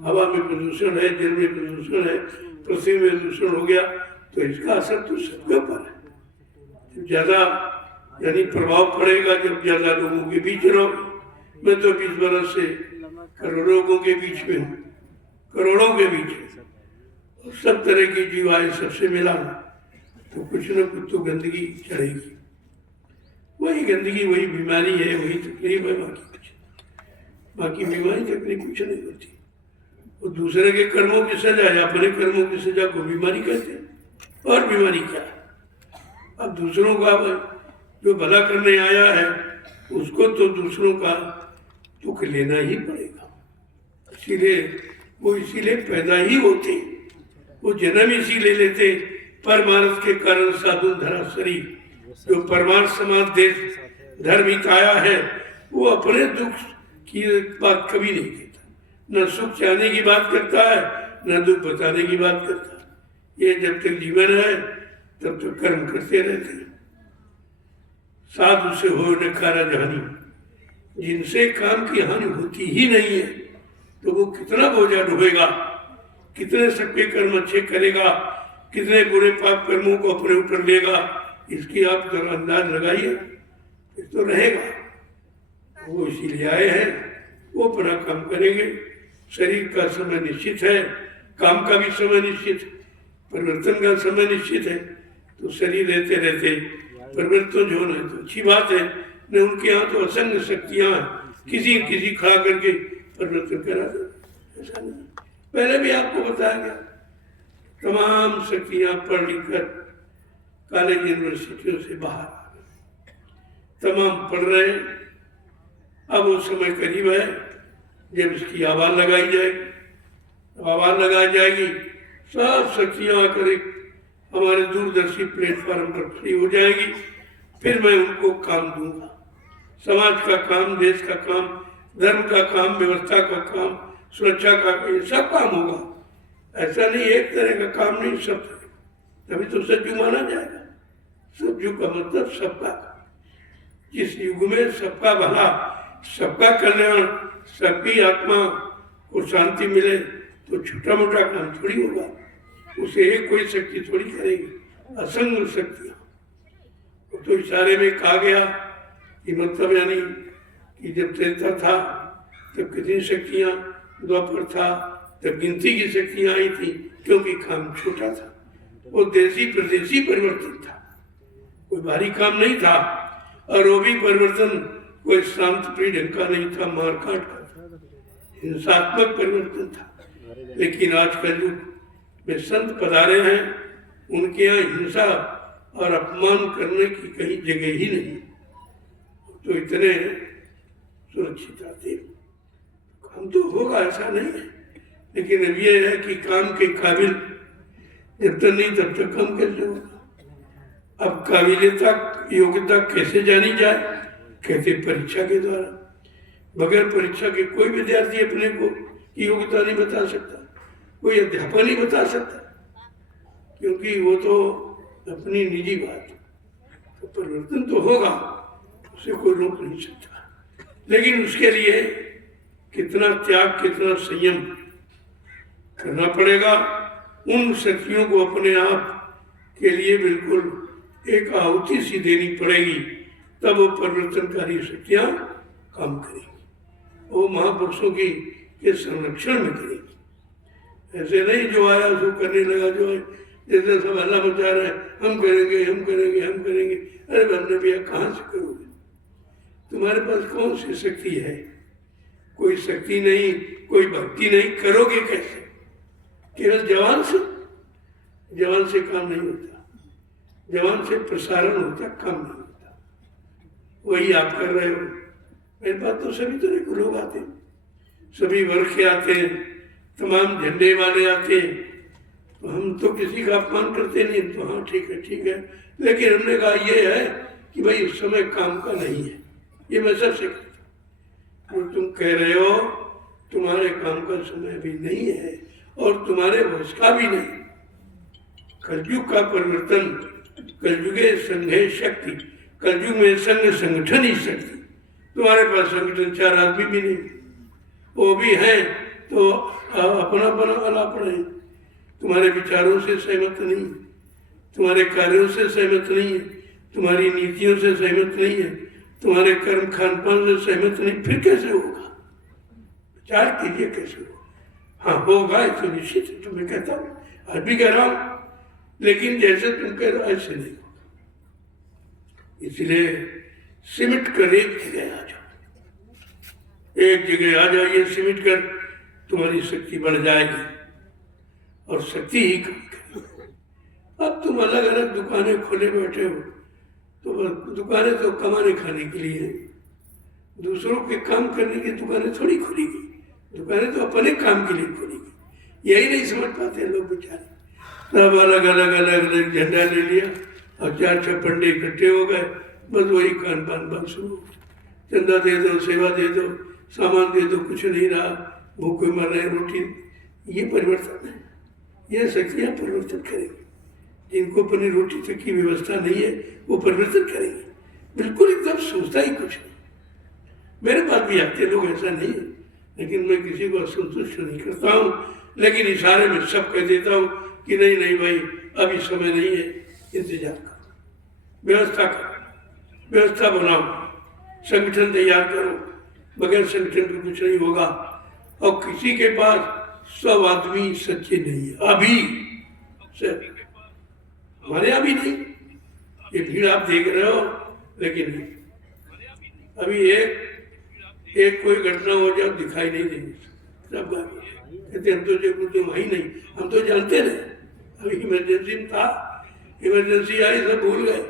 हवा में प्रदूषण है, जल में प्रदूषण है, पृथ्वी में प्रदूषण हो गया तो इसका असर तो सबके ऊपर है। जब ज्यादा यानी प्रभाव पड़ेगा जब ज्यादा लोगों के बीच रहो। मैं तो 20 बरस से करोड़ों लोगों के बीच में हूँ, करोड़ों के बीच में, सब तरह की जीवाएं सबसे मिला तो कुछ न कुछ तो गंदगी चढ़ेगी। वही गंदगी वही बीमारी है, वही तकलीफ है, बाकी बीमारी तकलीफ कुछ नहीं होती। वो दूसरे के कर्मों की सजा या अपने कर्मों की सजा को बीमारी कहते हैं। और बीमारी क्या है? अब दूसरों का जो भला करने आया है उसको तो दूसरों का दुख लेना ही पड़ेगा। इसीलिए पैदा ही होते, वो जन्म इसी ले लेते। परमार्थ के कारण साधु धरा शरीर, जो परमार्थ समाज देश धर्म ही काया है, वो अपने दुख की बात कभी नहीं कहता, न सुख चाहने की बात करता है न दुख बताने की बात करता है। ये जब तक जीवन है तब तक कर्म करते रहते हैं। साधु से हो न कारज हानि, जिनसे काम की हानि होती ही नहीं है तो वो कितना बोझा ढोएगा, कितने सबके कर्म अच्छे करेगा, कितने बुरे पाप कर्मों को अपने ऊपर लेगा, इसकी आप जरा अंदाज लगाइए। तो रहेगा वो इसीलिए आए हैं, वो अपना काम करेंगे। शरीर का समय निश्चित है, काम का भी समय निश्चित है, परिवर्तन का समय निश्चित है। तो शरीर रहते रहते परिवर्तन जो है तो अच्छी बात है। न उनके यहाँ तो असंग शक्तियाँ किसी खड़ा करके परिवर्तन करा दे, ऐसा नहीं। पहले भी आपको बताया गया, तमाम शक्तियाँ पढ़ लिख कर कॉलेज यूनिवर्सिटियों से बाहर आ गए, तमाम पढ़ रहे हैं। अब वो समय करीब है जब इसकी आवाज लगाई जाएगी, आवाज लगाई जाएगी, सब शक्तियाँ आकर एक हमारे दूरदर्शी प्लेटफॉर्म पर खड़ी हो जाएगी। फिर मैं उनको काम दूंगा, समाज का काम, देश का काम, धर्म का काम, व्यवस्था का काम, सुरक्षा का, ये सब काम होगा। ऐसा नहीं एक तरह का काम नहीं, सब तरह। तभी तो सज्जू माना जाएगा। सज्जू का मतलब सबका, जिस युग में सबका भला, सबका कल्याण, सबकी आत्मा को शांति मिले तो छोटा मोटा काम थोड़ी होगा, उसे एक कोई शक्ति थोड़ी करेगी, असंग शक्तियाँ। तो इशारे में कहा गया कि मतलब यानी कि जब त्रेता था तब कितनी शक्तियाँ, द्वापर था तब गिनती की शक्तियाँ आई थी, क्योंकि काम छोटा था, वो देसी प्रदेशी परिवर्तन था, कोई भारी काम नहीं था। और वो भी परिवर्तन कोई शांत प्रिय ढंग का नहीं था, मारकाट का था, हिंसात्मक परिवर्तन था। लेकिन आज का युग में संत पधारे हैं, उनके यहाँ हिंसा और अपमान करने की कहीं जगह ही नहीं, तो इतने सुरक्षित आते। काम तो होगा ऐसा नहीं है, लेकिन अब ये है कि काम के काबिल जब तक नहीं तब तक काम कैसे होगा। अब काबिलियता योग्यता कैसे जानी जाए? कहते परीक्षा के द्वारा। बगैर परीक्षा के कोई विद्यार्थी अपने को योग्यता नहीं बता सकता, कोई अध्यापक नहीं बता सकता, क्योंकि वो तो अपनी निजी बात। तो परिवर्तन तो होगा, उसे कोई रोक नहीं सकता, लेकिन उसके लिए कितना त्याग, कितना संयम करना पड़ेगा। उन शक्तियों को अपने आप के लिए बिल्कुल एक आहुति सी देनी पड़ेगी, तब वो परिवर्तनकारी शक्तियाँ काम करेंगी, वो महापुरुषों की के संरक्षण में करेगी। ऐसे नहीं जो आया सो करने लगा, जो है जैसे सब हल्ला मचा रहे हैं, हम करेंगे हम करेंगे हम करेंगे। अरे बंदे भैया कहाँ से करोगे? तुम्हारे पास कौन सी शक्ति है? कोई शक्ति नहीं, कोई भक्ति नहीं, करोगे कैसे? केवल जवान से काम नहीं होता, जवान से प्रसारण होता, काम नहीं होता। वही आप कर रहे हो। मेरे पास तो सभी तरह के लोग आते हैं, सभी वर्ग के आते हैं, तमाम झंडे वाले आते हैं। तो हम तो किसी का अपमान करते नहीं, तो हाँ ठीक है, लेकिन हमने कहा ये है कि भाई उस समय काम का नहीं है, ये मैं सबसे कहता हूँ। तुम कह रहे हो तुम्हारे काम का समय भी नहीं है और तुम्हारे वश का भी नहीं, कलयुग का परिवर्तन, कलयुगे संघे शक्ति, कलयुग में संघ संगठन ही शक्ति। तुम्हारे पास संगठन 4 आदमी भी नहीं, वो भी है तो अपना अलापन है, तुम्हारे विचारों से सहमत नहीं, तुम्हारे कार्यों से सहमत नहीं है, तुम्हारी नीतियों से सहमत नहीं है, तुम्हारे कर्म खान पान से सहमत नहीं, फिर कैसे होगा? विचार कीजिए कैसे होगा। हाँ होगा तो निश्चित है, तुम्हें कहता हूँ, आज भी कह रहा हूँ, लेकिन जैसे तुम कह रहे हो ऐसे नहीं होगा। इसलिए सिमट कर एक जगह आ जाओ, एक जगह आ जाइए, सिमट कर तुम्हारी शक्ति बढ़ जाएगी और शक्ति ही कम करेगी। अब तुम अलग अलग दुकानें खोले बैठे हो, तो दुकानें तो कमाने खाने के लिए है, दूसरों के काम करने की दुकानें थोड़ी खुलेगी, दुकानें तो अपने काम के लिए खुलेगी। यही नहीं समझ पाते लोग बेचारे, सब अलग अलग झंडा ले लिया और 4-6 पंडे इकट्ठे हो गए, बस वही खान पान बंद शुरू हो गया। चंदा दे दो, सेवा दे दो, सामान दे दो, कुछ नहीं रहा, भूखे मर रहे, रोटी। ये परिवर्तन है, ये शक्तियाँ परिवर्तन करेंगी। जिनको अपनी रोटी तक की व्यवस्था नहीं है वो परिवर्तन करेंगे, बिल्कुल एकदम सोचता ही कुछ नहीं। मेरे पास भी आते लोग, ऐसा नहीं है, लेकिन मैं किसी को असंतुष्ट नहीं करता हूँ, लेकिन इशारे में सब कह देता हूँ कि नहीं नहीं भाई अभी समय नहीं है, इंतजार करो, व्यवस्था करो, व्यवस्था बनाओ, संगठन तैयार करो, बगैर संगठन के कुछ नहीं होगा। और किसी के पास 100 आदमी सच्चे नहीं है अभी, सर हमारे यहाँ भी नहीं, ये भीड़ आप देख रहे हो, लेकिन नहीं अभी एक कोई घटना हो जाए दिखाई नहीं देगी, सब कहते हम तो तुम ही नहीं, हम तो जानते नहीं, अभी इमरजेंसी में था, इमरजेंसी आई सब भूल गए,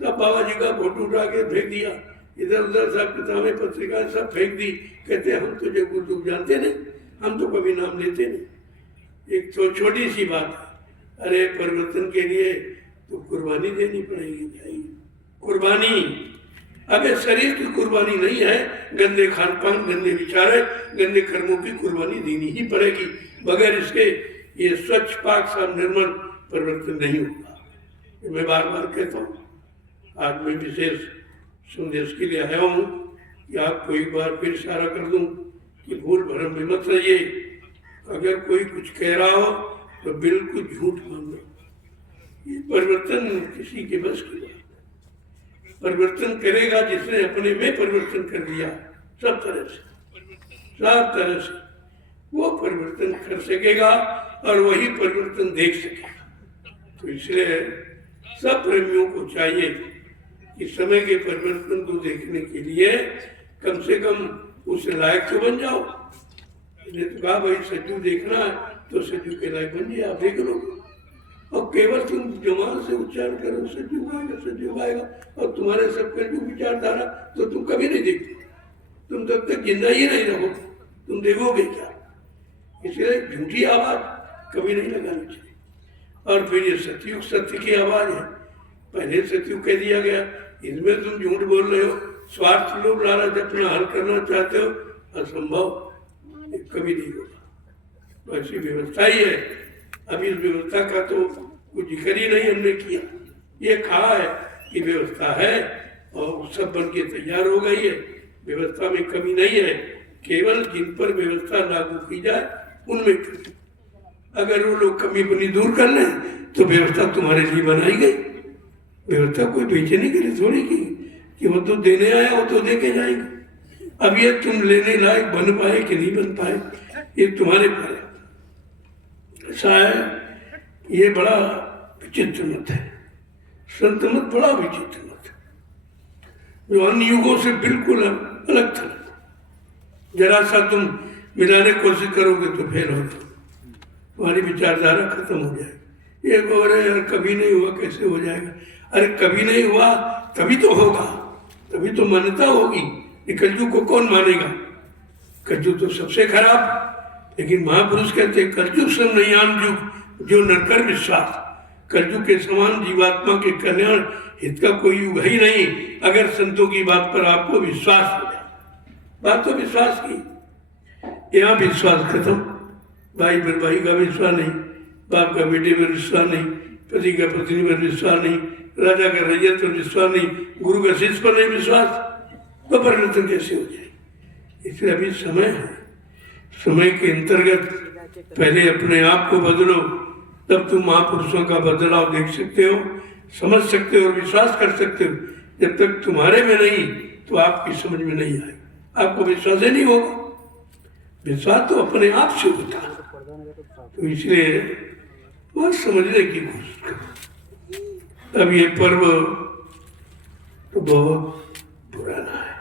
सब बाबा जी का फोटो उठा के फेंक दिया, इधर उधर सब किताबें पत्रिकाएं सब फेंक दी, कहते हम तो जब तुम जानते नहीं, हम तो कभी नाम लेते नहीं। एक तो छोटी सी बात है, अरे परिवर्तन के लिए तो कुर्बानी देनी पड़ेगी भाई, कुर्बानी। अगर शरीर की कुर्बानी नहीं है, गंदे खान पान, गंदे विचार है, गंदे कर्मों की कुर्बानी देनी ही पड़ेगी, बगैर इसके ये स्वच्छ पाक साफ निर्मल परिवर्तन नहीं होगा। मैं बार बार कहता हूँ, आज मैं विशेष संदेश के लिए आया हूँ कि आपको एक बार फिर इशारा कर दूँ कि भूल भरम में मत रहिए, अगर कोई कुछ कह रहा हो तो बिल्कुल झूठ मान लो। ये परिवर्तन किसी के बस की बात है, परिवर्तन करेगा जिसने अपने में परिवर्तन कर दिया, सब तरह से वो परिवर्तन कर सकेगा और वही परिवर्तन देख सकेगा। तो इसलिए सब प्रेमियों को चाहिए कि समय के परिवर्तन को देखने के लिए कम से कम उस लायक तो बन जाओ। मैंने तो कहा भाई सज्जू देखना है तो सज्जू के लायक बन जाए, आप देख लो, और केवल तुम जमाल से उच्चारण करो सज्जू गाएगा, और तुम्हारे सब कलयुग विचारधारा तो तुम कभी नहीं देखते, तुम तब तक जिंदा ही नहीं रहो, तुम देखोगे क्या? इसलिए झूठी आवाज कभी नहीं लगानी चाहिए। और फिर ये सतयुग सत्य की आवाज है, पहले सतयुग कह दिया गया, इसमें तुम झूठ बोल रहे हो, स्वार्थ लोभ लालच अपना हल करना चाहते हो, असंभव, कभी नहीं होगा। तो ऐसी व्यवस्था ही है। अभी इस व्यवस्था का तो कुछ जिक्र ही नहीं हमने किया, ये कहा है कि व्यवस्था है और सब बन के तैयार हो गई है, व्यवस्था में कमी नहीं है, केवल जिन पर व्यवस्था लागू की जाए उनमें कमी। अगर वो लोग कमी अपनी दूर कर लें तो व्यवस्था तुम्हारे लिए बनाई गई। व्यवस्था कोई बेचने के लिए थोड़ी की कि वो तो देने आया वो तो दे के जाएगा। अब ये तुम लेने लायक बन पाए कि नहीं बन पाए ये तुम्हारे पर है। ऐसा है, ये बड़ा विचित्र मत है, संत मत बड़ा विचित्र मत है, जो अन्य युगों से बिल्कुल अलग था। जरा सा तुम मिलाने की कोशिश करोगे तो फेल हो, तुम्हारी विचारधारा खत्म हो जाएगी। एक और है यार कभी नहीं हुआ कैसे हो जाएगा, अरे कभी नहीं हुआ तभी तो होगा, तभी तो मान्यता होगी। कलयुग को कौन मानेगा? कलयुग तो सबसे खराब। लेकिन महापुरुष कहते कलयुग सम नयान युग जो नरकर विश्वास, कलयुग के समान जीवात्मा के कल्याण हित का कोई युग ही नहीं अगर संतों की बात पर आपको विश्वास हो जाए। बात तो विश्वास की, यहाँ विश्वास खत्म, भाई फिर भाई का विश्वास नहीं, बाप का बेटे में विश्वास नहीं, पति का पत्नी पर विश्वास नहीं, राजा का रैयत पर विश्वास नहीं, गुरु का शिष्य पर नहीं विश्वास, तो परिवर्तन कैसे हो जाए? इसलिए अभी समय है, समय के अंतर्गत पहले अपने आप को बदलो, तब तुम महापुरुषों का बदलाव देख सकते हो, समझ सकते हो और विश्वास कर सकते हो। जब तक तुम्हारे में नहीं तो आपकी समझ में नहीं आएगा, आपको विश्वास ही नहीं होगा। विश्वास तो अपने आप से होता है। तो इसलिए बहुत समझने की कोशिश करो। अब ये पर्व तो बहुत पुराना है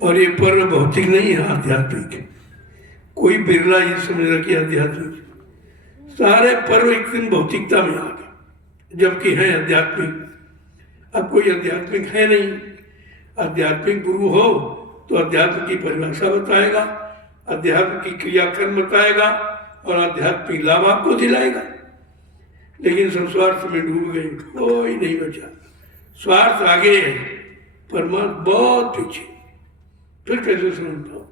और ये पर्व भौतिक नहीं है, आध्यात्मिक है। कोई बिरला ये समझ रहा कि आध्यात्मिक, सारे पर्व एक दिन भौतिकता में आ गए, जबकि है आध्यात्मिक। अब कोई आध्यात्मिक है नहीं। आध्यात्मिक गुरु हो तो अध्यात्म की परिभाषा बताएगा, अध्यात्म की क्रियाक्रम बताएगा और आध्यात्मिक लाभ आपको दिलाएगा। लेकिन सब स्वार्थ में डूब गए, कोई नहीं बचा। स्वार्थ आगे है, परमात्मा बहुत पीछे। फिर कैसे समझता हूँ?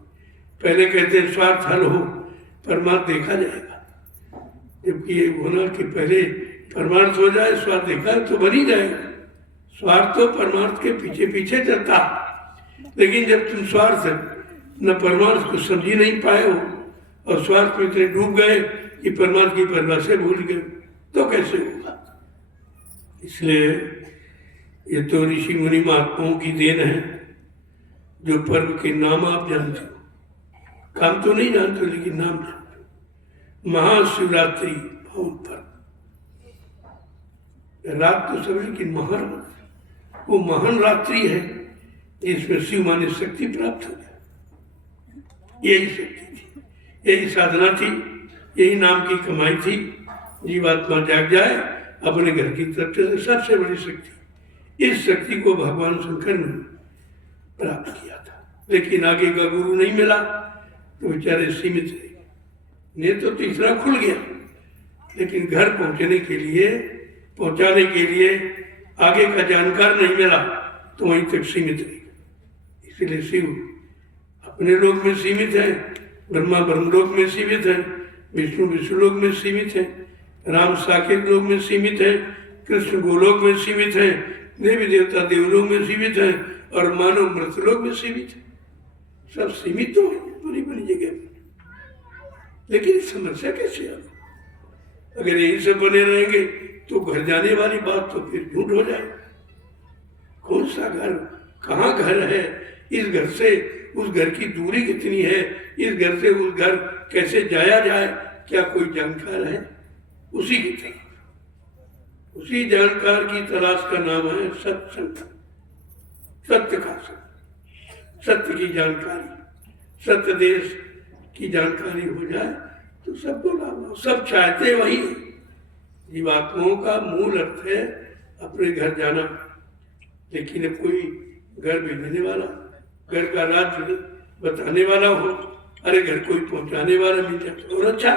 पहले कहते हैं स्वार्थ हल हो, परमार्थ देखा जाएगा। जबकि ये होना कि पहले परमार्थ हो जाए, स्वार्थ देखा तो बन ही जाएगा। स्वार्थ तो परमार्थ के पीछे पीछे चलता, लेकिन जब तुम स्वार्थ न परमार्थ को समझ ही नहीं पाए हो और स्वार्थ में इतने डूब गए कि परमार्थ की परिभाषा भूल गए, तो कैसे होगा? इसलिए ये तो ऋषि मुनि महात्माओं की देन है, जो पर्व के नाम आप जानते हो, काम तो नहीं जानते लेकिन नाम जानते हो। महाशिवरात्रि पावन पर्व, रात तो सब लेकिन महान, वो महान रात्रि है जिसमें शिव माने शक्ति प्राप्त हो जाए। यही शक्ति थी, यही साधना थी, यही नाम की कमाई थी। जीवात्मा जाग जाए अपने घर की तरफ से, सबसे बड़ी शक्ति। इस शक्ति को भगवान शंकर ने प्राप्त किया था, लेकिन आगे का गुरु नहीं मिला तो बेचारे सीमित रहे। ने तो तीसरा खुल गया, लेकिन घर पहुंचने के लिए, पहुंचाने के लिए आगे का जानकार नहीं मिला तो वहीं तक सीमित रहेगा। इसलिए शिव अपने लोक में सीमित है, ब्रह्मा ब्रह्मलोक में सीमित है, विष्णु विष्णुलोक में सीमित है, राम साकेत लोक में सीमित है, कृष्ण गोलोक में सीमित है, देवी देवता देवलोक में सीमित है और मानव मृतलोक में सीमित है। सब सीमित तो है बड़ी बड़ी जगह में, लेकिन समस्या कैसे आ? अगर यही सब बने रहेंगे तो घर जाने वाली बात तो फिर झूठ हो जाए। कौन सा घर, कहाँ घर है, इस घर से उस घर की दूरी कितनी है, इस घर से उस घर कैसे जाया जाए, क्या कोई जानकार है? उसी की तरफ, उसी जानकार की तलाश का नाम है सत्संग। सत्य का सत्य, सत्य की जानकारी, सत्य देश की जानकारी हो जाए तो सबको लाभ हो। सब चाहते वही। जीवात्माओं का मूल अर्थ है अपने घर जाना, लेकिन अब कोई घर भेजने वाला, घर का राज्य बताने वाला हो, अरे घर कोई पहुंचाने वाला मिल जाए और अच्छा।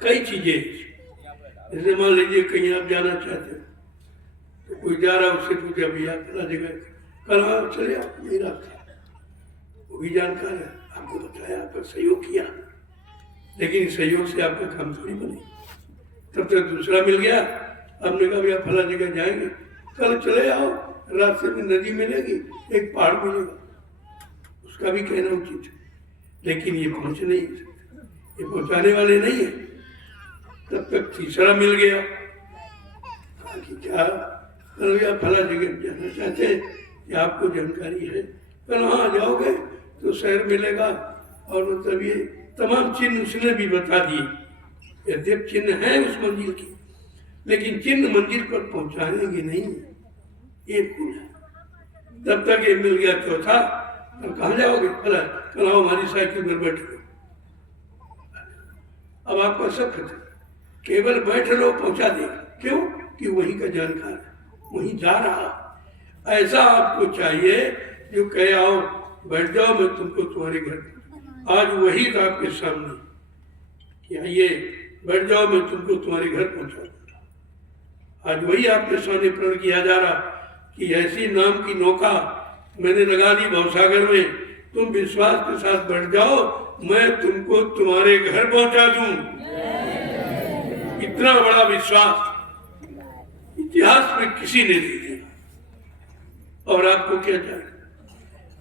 कई चीजें, जैसे मान लीजिए कहीं आप जाना चाहते हो तो कोई जा रहा, उससे पूछा भैया फला जगह कहाँ चले आप, यही रास्ता, वो भी जानकार है, आपको बताया, आपका सहयोग किया, लेकिन सहयोग से आपका काम थोड़ी बने। तब तक दूसरा मिल गया, आपने कहा भैया फला जगह जाएंगे, कल चले आओ, रास्ते में नदी मिलेगी, एक पहाड़ मिलेगा, उसका भी कहना उचित है, लेकिन ये पहुंच नहीं सकते, ये पहुंचाने वाले नहीं है। तब तक तीसरा मिल गया कि क्या कल भैया फला जगह जाना चाहते हैं, क्या आपको जानकारी है? कल हाँ जाओगे तो शहर मिलेगा, और मतलब ये तमाम चिन्ह उसने भी बता दिए। यद्यप चिन्ह है उस मंजिल की, लेकिन चिन्ह मंजिल पर पहुंचाएंगे नहीं, ये भूल है। तब तक ये मिल गया चौथा, और कहाँ जाओगे? कल आओ हमारी साइकिल पर बैठ लो। अब आपका सब खत्म, केवल बैठ लो, पहुंचा देगा। क्यों? कि वहीं का जानकार है, वहीं जा रहा। ऐसा आपको चाहिए जो कहे आओ बैठ जाओ, मैं तुमको तुम्हारे घर, आज वही था आपके सामने कि आइए बैठ जाओ, मैं तुमको तुम्हारे घर पहुंचा दूंगा। आज वही आपके सामने प्रण किया जा रहा कि ऐसी नाम की नौका मैंने लगा दी भवसागर में, तुम विश्वास के साथ बैठ जाओ, मैं तुमको तुम्हारे घर पहुंचा दूं। इतना बड़ा विश्वास इतिहास में किसी ने नहीं दिया। और आपको क्या चाहिए?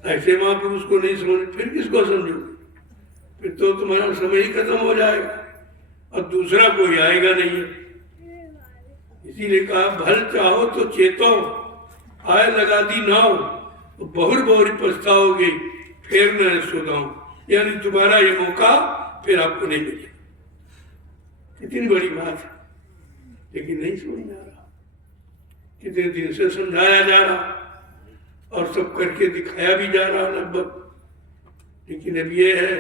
ऐसे महापुरुष को नहीं समझ फिर किसको समझोगे? फिर तो तुम्हारा समय ही खत्म हो जाएगा और दूसरा कोई आएगा नहीं है। इसीलिए कहा भल चाहो तो चेतो, आय लगा दी नाव, तो बहुर बहुरी पछताओगे फिर न सोदाओ। यानी दोबारा ये मौका फिर आपको नहीं मिलेगा। कितनी बड़ी बात है, लेकिन नहीं समझ में आ रहा। कितने दिन से समझाया जा रहा और सब करके दिखाया भी जा रहा लगभग, लेकिन अब ये है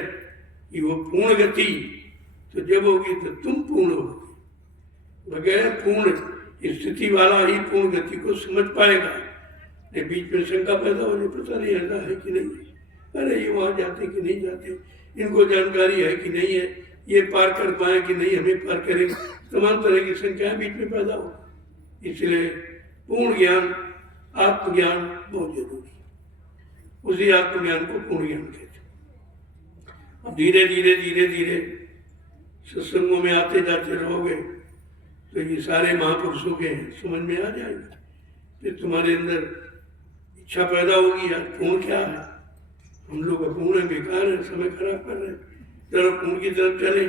कि वो पूर्ण गति तो जब होगी तो तुम पूर्ण होगी। बगैर पूर्ण स्थिति वाला ही पूर्ण गति को समझ पाएगा। ये बीच में शंका पैदा होने, पता नहीं ऐसा है कि नहीं, अरे ये वहां जाते कि नहीं जाते, इनको जानकारी है कि नहीं है, ये पार कर पाए कि नहीं, हमें पार करेंगे, तमाम तरह की संख्याएं बीच में पैदा हो। इसलिए पूर्ण ज्ञान, आत्मज्ञान बहुत जरूरी है। उसी आत्मज्ञान को पूर्ण ज्ञान कहते हैं। अब धीरे धीरे धीरे धीरे सत्संगों में आते जाते रहोगे तो ये सारे महापुरुषों के समझ में आ जाएगा। फिर तुम्हारे अंदर इच्छा पैदा होगी, यार पूर्ण क्या है, हम लोग अपूर्ण है, बेकार है, समय खराब कर रहे हैं, चलो पूर्ण की तरफ चले।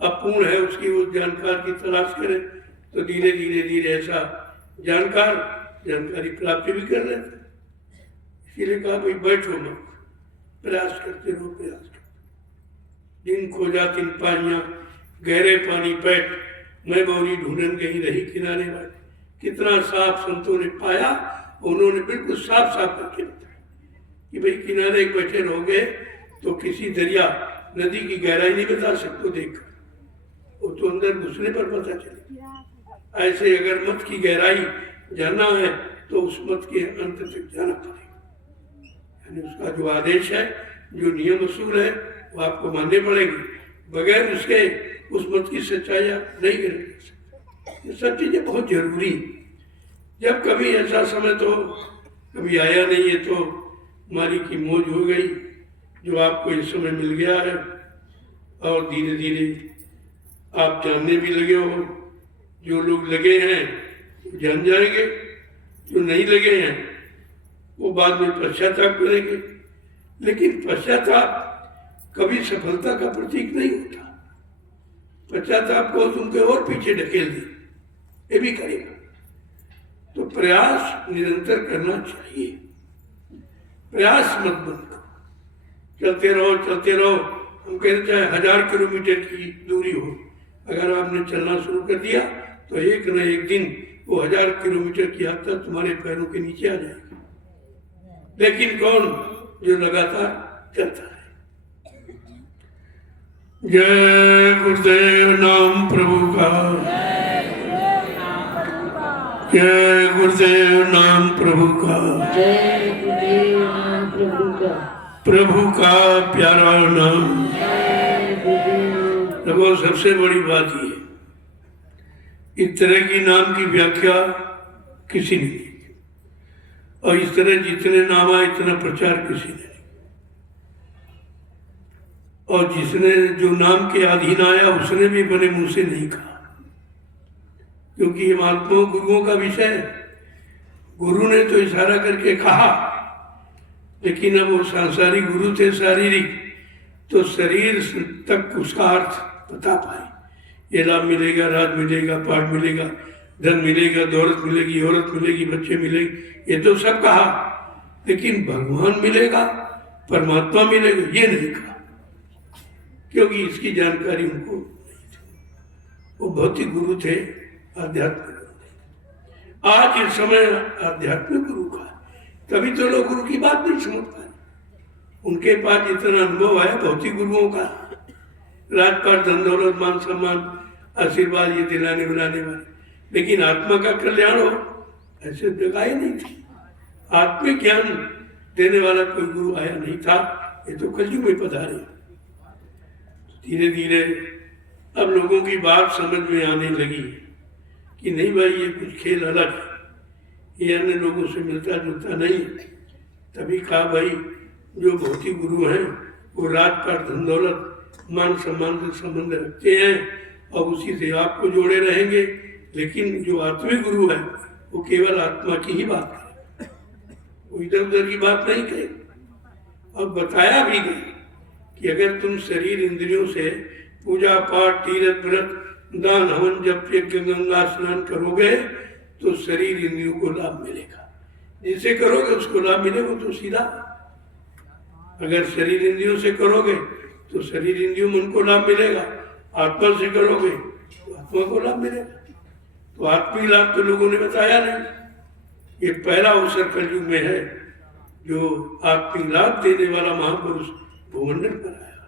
अब पूर्ण है उसकी वो जानकार की तलाश करें, तो धीरे धीरे धीरे ऐसा जानकारी प्राप्ति भी कर रहे थे। इसीलिए कहा भाई बैठो मत, प्रयास करते रहो, प्रयास करो। दिन खोजा तिन पानिया, गहरे पानी बैठ, मैं बोरी ढूंढन कहीं रही किनारे बैठ। कितना साफ संतों ने पाया, उन्होंने बिल्कुल साफ साफ करके बताया कि भाई किनारे बैठे रहोगे तो किसी दरिया नदी की गहराई नहीं बता सकते देखकर, वो तो अंदर घुसने पर पता चले। ऐसे अगर मत की गहराई जानना है तो उस मत के अंत तक जाना पड़ेगा। यानी उसका जो आदेश है, जो नियम असूल है, वो आपको मानने पड़ेंगे। बगैर उसके उस मत की सच्चाई आप नहीं कर सकते। ये सब चीजें बहुत जरूरी है। जब कभी ऐसा समय तो कभी आया नहीं है, तो हमारी की मौज हो गई जो आपको इस समय मिल गया है, और धीरे धीरे आप जानने भी लगे हो। जो लोग लगे हैं जान जाएंगे, जो नहीं लगे हैं वो बाद में पश्चाताप करेंगे। लेकिन पश्चाताप कभी सफलता का प्रतीक नहीं होता। पश्चाताप को तुमके और पीछे ढकेल दे, ये भी करेगा। तो प्रयास निरंतर करना चाहिए, प्रयास मत बंद करो, चलते रहो चलते रहो। हम कहते चाहे 1000 किलोमीटर की दूरी हो, अगर आपने चलना शुरू कर दिया तो एक न एक दिन वो 1000 किलोमीटर की यात्रा तुम्हारे पैरों के नीचे आ जाएगी। लेकिन कौन? जो लगातार चलता है। जय गुरुदेव नाम प्रभु का, जय गुरुदेव नाम प्रभु का, जय गुरुदेव नाम प्रभु का, प्रभु का प्यारा नाम। देखो सबसे बड़ी बात ये, इस तरह की नाम की व्याख्या किसी ने नहीं की, और इस तरह जितने नाम आए इतना प्रचार किसी ने नहीं। और जिसने जो नाम के अधीन आया उसने भी बने मुंह से नहीं कहा, क्योंकि ये महात्माओं गुरुओं का विषय है। गुरु ने तो इशारा करके कहा, लेकिन अब वो सांसारिक गुरु थे, शारीरिक, तो शरीर तक उसका अर्थ बता पाए। ये लाभ मिलेगा, राज मिलेगा, पाठ मिलेगा, धन मिलेगा, दौलत मिलेगी, औरत मिलेगी, बच्चे मिलेंगे, ये तो सब कहा। लेकिन भगवान मिलेगा, परमात्मा मिलेगा, ये नहीं कहा, क्योंकि इसकी जानकारी उनको नहीं थी। वो भौतिक गुरु थे, आध्यात्मिक गुरु। आज इस समय आध्यात्मिक गुरु का, तभी तो लोग गुरु की बात नहीं समझ पाए। उनके पास इतना अनुभव आया भौतिक गुरुओं का, राजपाट, धन दौलत, मान सम्मान, आशीर्वाद ये दिलाने बुलाने वाले, लेकिन आत्मा का कल्याण हो ऐसे जगह ही नहीं थी। आत्मिक ज्ञान देने वाला कोई गुरु आया नहीं था। ये तो कलयुग में पधारे। धीरे धीरे अब लोगों की बात समझ में आने लगी कि नहीं भाई ये कुछ खेल अलग है, ये अन्य लोगों से मिलता जुलता नहीं। तभी कहा भाई जो भौतिक गुरु हैं वो राजपाट, धन दौलत, मान सम्मान से संबंध रखते हैं, और उसी से आपको जोड़े रहेंगे। लेकिन जो आत्मिक गुरु है वो केवल आत्मा की ही बात करे, वो इधर उधर की बात नहीं करे। और बताया भी गया कि अगर तुम शरीर इंद्रियों से पूजा पाठ तीर्थ व्रत दान हवन जप यज्ञ गंगा स्नान करोगे तो शरीर इंद्रियों को लाभ मिलेगा। जिसे करोगे उसको लाभ मिलेगा, तो सीधा। अगर शरीर इंद्रियों से करोगे तो शरीर इंद्रियों मन को लाभ मिलेगा, आत्मा से करोगे तो आत्मा को लाभ मिलेगा। तो आत्मिक लाभ तो लोगों ने बताया नहीं। ये पहला अवसर कलयुग में है जो आत्मिक लाभ देने वाला महापुरुष भूमंडल पर आया,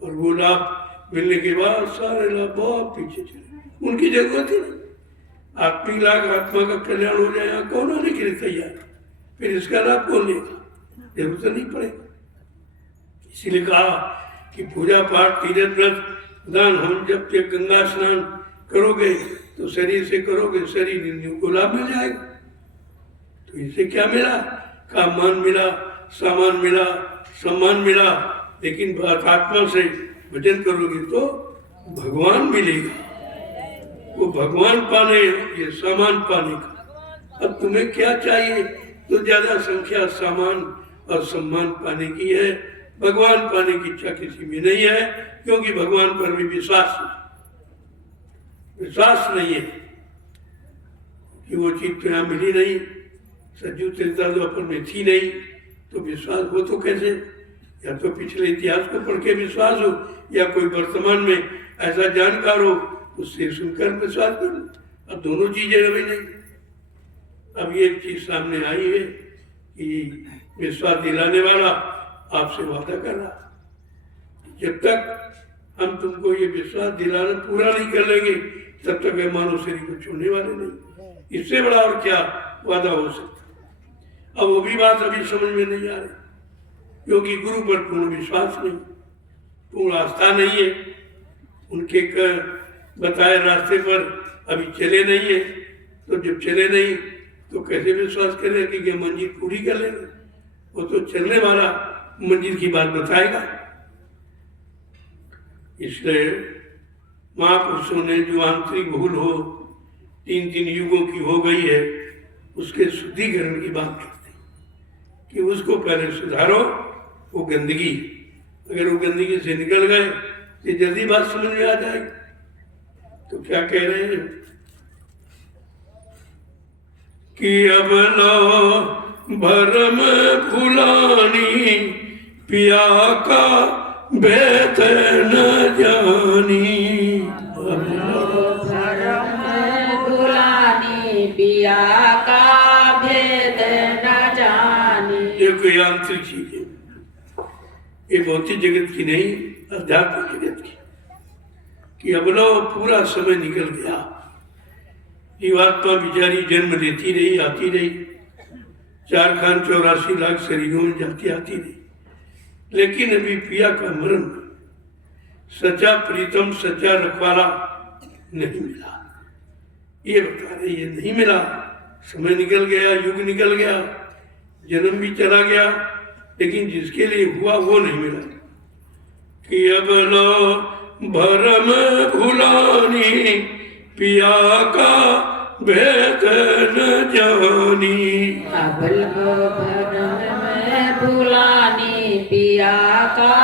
और वो लाभ मिलने के बाद सारे लाभ बहुत पीछे चले। उनकी जरूरत ही नहीं। आत्मिक लाभ आत्मा का कल्याण हो जाए, यहाँ कौन होने के लिए तैयार, फिर इसका लाभ कौन लेगा, जरूरत नहीं पड़ेगा। इसीलिए कहा कि पूजा पाठ तीर्थ व्रत दान हम जब तक गंगा स्नान करोगे तो शरीर से करोगे, शरीर इंद्रियों को लाभ मिल जाएगा। तो इससे क्या मिला, काम मान मिला, सामान मिला, सम्मान मिला। लेकिन बात आत्मा से भजन करोगे तो भगवान मिलेगा। वो भगवान पाने, ये सामान पाने का। अब तुम्हें क्या चाहिए, तो ज्यादा संख्या सामान और सम्मान पाने की है, भगवान पाने की इच्छा किसी में नहीं है। क्योंकि भगवान पर भी विश्वास नहीं है कि वो चीज तो यहाँ मिली नहीं, सज्जू त्रेता द्वापर में थी नहीं, तो विश्वास हो तो कैसे? या तो पिछले इतिहास को पढ़ के विश्वास हो, या कोई वर्तमान में ऐसा जानकार हो उससे सुनकर विश्वास कर लो। अब दोनों चीजें अभी नहीं। अब ये चीज सामने आई है कि विश्वास दिलाने वाला आपसे वादा कर रहा, जब तक हम तुमको ये विश्वास दिलाना पूरा नहीं कर लेंगे तब तक ये मानव शरीर को छोड़ने वाले नहीं। इससे बड़ा और क्या वादा हो सकता। अब वो भी बात अभी समझ में नहीं आ रही, क्योंकि गुरु पर पूर्ण विश्वास नहीं, पूर्ण आस्था नहीं है, उनके बताए रास्ते पर अभी चले नहीं है। तो जब चले नहीं तो कैसे विश्वास करें कि ये मंजिल पूरी कर लेंगे? वो तो चलने वाला मंजिल की बात बताएगा। इसलिए महापुरुषों ने जो आंतरिक भूल हो 3 युगों की हो गई है, उसके शुद्धिकरण की बात करते हैं कि उसको पहले सुधारो। वो गंदगी, अगर वो गंदगी से निकल गए तो जल्दी बात समझ में आ जाएगी। तो क्या कह रहे हैं कि अब लो भरम भुलानी, पिया का भेद न जानी। अब लो भरम भुलानी, पिया का भेद न जानी। ये कोई आंतरिक चीज है, ये भौतिक जगत की नहीं, आध्यात्मिक जगत की। कि अब लो पूरा समय निकल गया, जीवात्मा बिचारी जन्म लेती रही, आती रही, 4,84 लाख शरीरों में जाती आती रही, लेकिन अभी पिया का मरण, सच्चा प्रीतम सच्चा रखवाला नहीं मिला। ये बता रहे ये नहीं मिला। समय निकल गया, युग निकल गया, जन्म भी चला गया, लेकिन जिसके लिए हुआ वो नहीं मिला। कि अब लो भरम भुलानी, पिया का भेद न जानी। अब लो भरम भुलानी, पिया का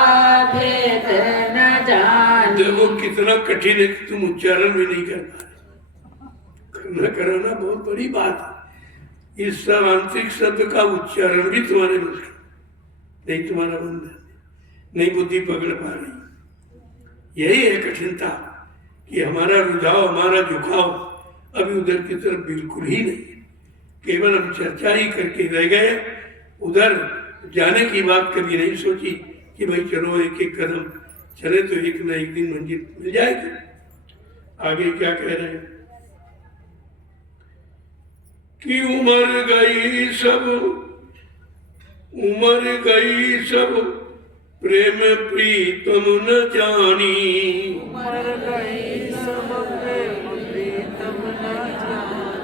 भेद न जानी। देखो कितना कठिन है कि तुम उच्चारण भी नहीं कर पा रहे। करना कराना बहुत बड़ी बात है। इस सब आंतरिक शब्द का उच्चारण भी तुम्हारे मुश्किल नहीं, तुम्हारा बंधन नहीं, बुद्धि पकड़ पा रही। यही है कठिनता कि हमारा रुझाव, हमारा झुकाव अभी उधर की तरफ बिल्कुल ही नहीं। केवल हम चर्चा ही करके रह गए, उधर जाने की बात कभी नहीं सोची कि भाई चलो एक एक कदम चले तो एक न एक दिन मंजिल मिल जाएगी। आगे क्या कह रहे हैं कि उमर गई सब, उमर गई सब, प्रेम प्रीतम न जानी।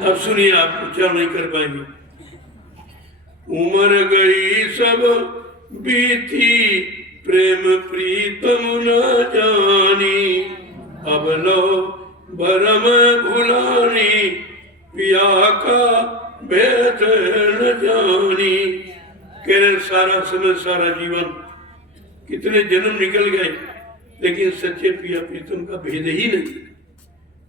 अब सुनिए, आप उच्चारण नहीं कर पाएंगे। उमर गई सब बीती, प्रेम प्रीतम न जानी। अब लो भरम भुलानी, पिया का भेद न जानी। कह रहे सारा समय सारा जीवन कितने जन्म निकल गए, लेकिन सच्चे पिया प्रीतम का भेद ही नहीं।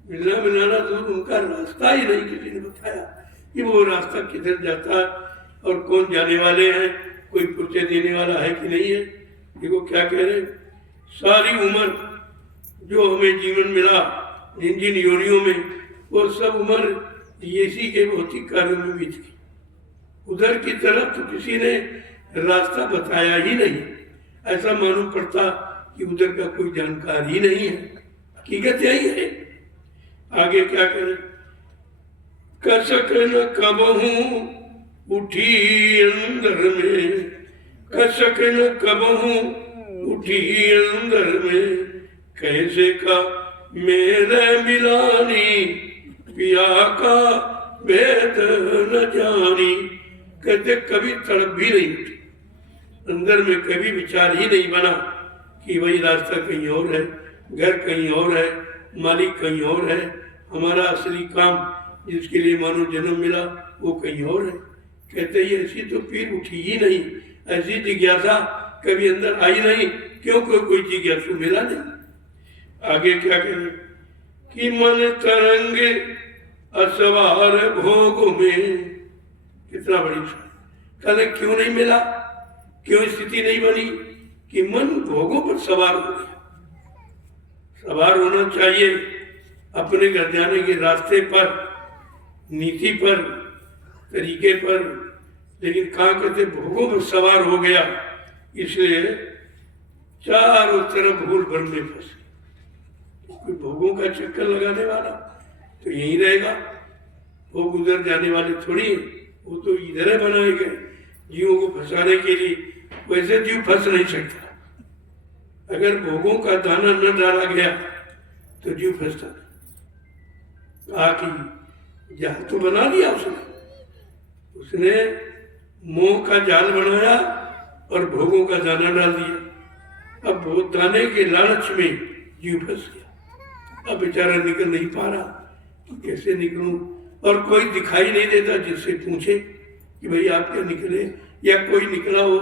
मिलना मिलाना दूर, उनका रास्ता ही नहीं किसी ने बताया कि वो रास्ता किधर जाता है और कौन जाने वाले हैं, कोई पूछे देने वाला है कि नहीं है। देखो क्या कह रहे, सारी उम्र जो हमें जीवन मिला जिन जिन योनियों में, वो सब उम्र इसी के भौतिक कार्यों में बीत गई। उधर की तरफ तो किसी ने रास्ता बताया ही नहीं। ऐसा मालूम पड़ता कि उधर का कोई जानकार ही नहीं है। हकीकत यही है। आगे क्या करें, कसक न कबहूं उठी अंदर में, कसक न कबहूं उठी अंदर में, कैसे का मेरे मिलानी, पिया का भेद न जानी। कहते कभी तड़प भी नहीं उठी, अंदर में कभी विचार ही नहीं बना कि वही रास्ता कहीं और है, घर कहीं और है, मालिक कहीं और है, हमारा असली काम जिसके लिए मानो जन्म मिला वो कहीं और है। कहते ही ऐसी तो पीर उठी ही नहीं, ऐसी जिज्ञासा कभी अंदर आई नहीं, क्यों कोई जिज्ञासु मिला नहीं। आगे क्या कहें कि मन तरंग असवार भोग में, कितना बड़ी कहले क्यों नहीं मिला, क्यों स्थिति नहीं बनी कि मन भोगों पर सवार हो गया। सवार होना चाहिए अपने घर जाने के रास्ते पर, नीति पर, तरीके पर, लेकिन कहाँ कहते भोगों पर सवार हो गया, इसलिए चारों तरफ भूल भर में फंसे। कोई भोगों का चक्कर लगाने वाला तो यही रहेगा, भोग उधर जाने वाले थोड़ी है, वो तो इधर बनाए गए जीवों को फंसाने के लिए। वैसे जीव फंस नहीं सकता, अगर भोगों का दाना न डाला गया तो जीव फंसता नहीं। कहा कि जाल तो बना लिया उसने मोह का जाल बनाया और भोगों का दाना डाल दिया। अब भोग दाने के लालच में जीव फंस गया। अब बेचारा निकल नहीं पा रहा कि कैसे निकलूं, और कोई दिखाई नहीं देता जिससे पूछे कि भाई आप क्या निकले, या कोई निकला हो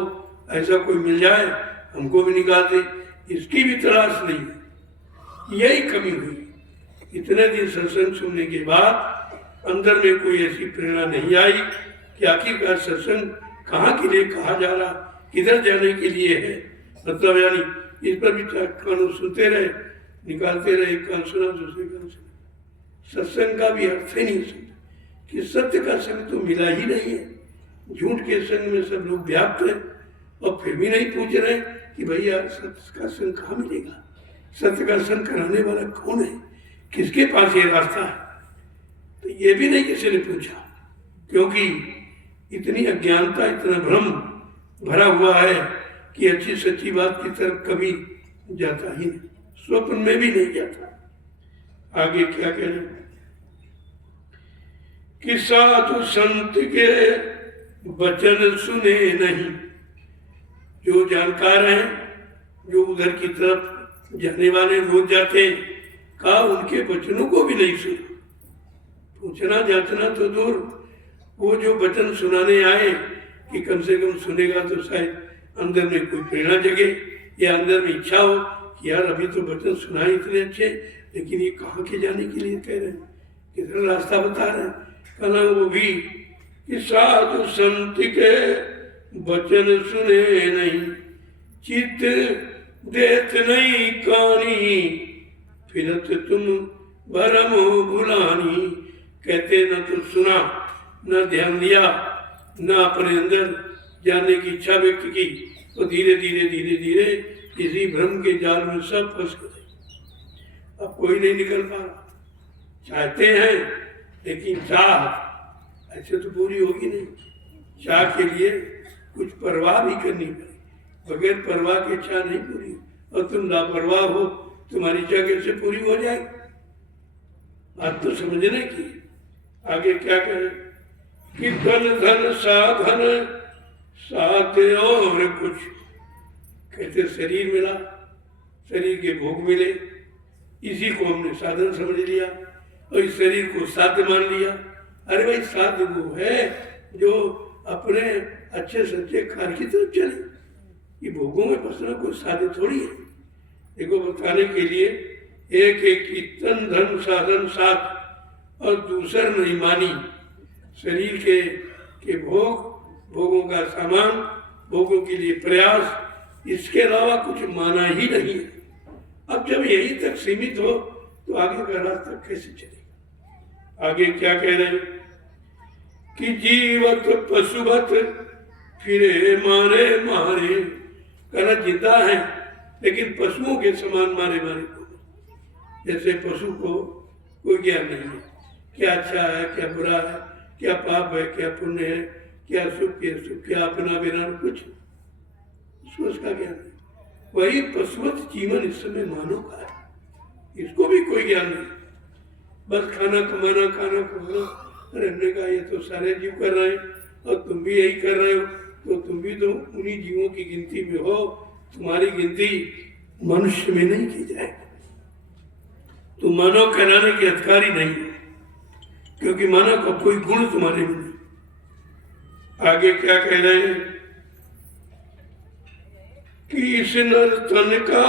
ऐसा कोई मिल जाए हमको भी निकाल दे, इसकी भी तलाश नहीं है। यही कमी हुई। इतने दिन सत्संग सुनने के बाद अंदर में कोई ऐसी प्रेरणा नहीं आई कि आखिरकार सत्संग कहाँ के लिए कहा जा रहा, किधर जाने के लिए है। मतलब यानी इस पर भी कानून सुनते रहे, निकालते रहे, कान सुना दूसरे कान सुना, सत्संग का भी अर्थ ही नहीं सुना कि सत्य का संग तो मिला ही नहीं है। झूठ के संग में सब लोग व्याप्त है और फिर भी नहीं पूछ रहे कि भैया सत्य का संग कहाँ मिलेगा, सत्य का संग कराने वाला कौन है, किसके पास ये रास्ता है। तो ये भी नहीं किसी ने पूछा, क्योंकि इतनी अज्ञानता, इतना भ्रम भरा हुआ है कि अच्छी सच्ची बात की तरफ कभी जाता ही नहीं, स्वप्न में भी नहीं जाता। आगे क्या कह रहे कि साधु संत के वचन सुने नहीं। जो जानकार हैं, जो उधर की तरफ जाने वाले रोज जाते हैं, कहा उनके वचनों को भी नहीं सुना। पूछना जाचना तो दूर, वो जो वचन सुनाने आए कि कम से कम सुनेगा तो शायद अंदर में कोई प्रेरणा जगे, या अंदर में इच्छा हो कि यार अभी तो वचन सुनाए इतने अच्छे, लेकिन ये कहाँ के जाने के लिए कह रहे हैं, किधर रास्ता बता रहे हैं। कहना वो भी कि साधु संत के वचन सुने नहीं, चित्त देत नहीं कानी, फिरत तुम भरमो भुलानी। कहते न तो सुना, न ध्यान दिया, न अपने अंदर जानने की इच्छा व्यक्त की, तो धीरे धीरे धीरे धीरे इसी भ्रम के जाल में सब फंस गए। अब कोई नहीं निकल पा रहा। चाहते हैं लेकिन चाह ऐसे तो पूरी होगी नहीं। चाह के लिए कुछ परवाह भी करनी पड़ेगी, बगैर परवाह के चाह नहीं पूरी। और तुम लापरवाह हो, तुम्हारी चाह कैसे पूरी हो जाएगी? बात तो समझने की। आगे क्या करें कि धन धन साधन साथ और कुछ। कहते शरीर मिला, शरीर के भोग मिले, इसी को हमने साधन समझ लिया और इस शरीर को साध्य मान लिया। अरे भाई साध्य वो है जो अपने अच्छे सच्चे कार्य की तरफ चले, ये भोगों में फंसना कोई साध्य थोड़ी है। देखो बताने के लिए एक एक की तन धन साधन साथ और दूसर नहीं मानी, शरीर के भोगों का सामान, भोगों के लिए प्रयास, इसके अलावा कुछ माना ही नहीं है। अब जब यही तक सीमित हो तो आगे का रास्ता कैसे चलेगा? आगे क्या कह रहे हैं कि जीवत पशुवत फिरे मारे मारे, कहना जिंदा है लेकिन पशुओं के समान मारे मारे को, जैसे पशु को कोई ज्ञान नहीं है, क्या अच्छा है क्या बुरा है, क्या पाप है क्या पुण्य है, क्या सुख क्या अपना विरान, कुछ उसका ज्ञान नहीं। वही पशुवत जीवन इस समय मानव का है, इसको भी कोई ज्ञान नहीं, बस खाना कमाना रहने का। ये तो सारे जीव कर रहे हैं और तुम भी यही कर रहे हो, तो तुम भी तो उन्हीं जीवों की गिनती में हो। तुम्हारी गिनती मनुष्य में नहीं की जाएगी, तुम मानव कहलाने के अधिकारी नहीं हो, क्योंकि मानव का कोई गुण तुम्हारे में नहीं। आगे क्या कह रहे हैं कि इस नर तन का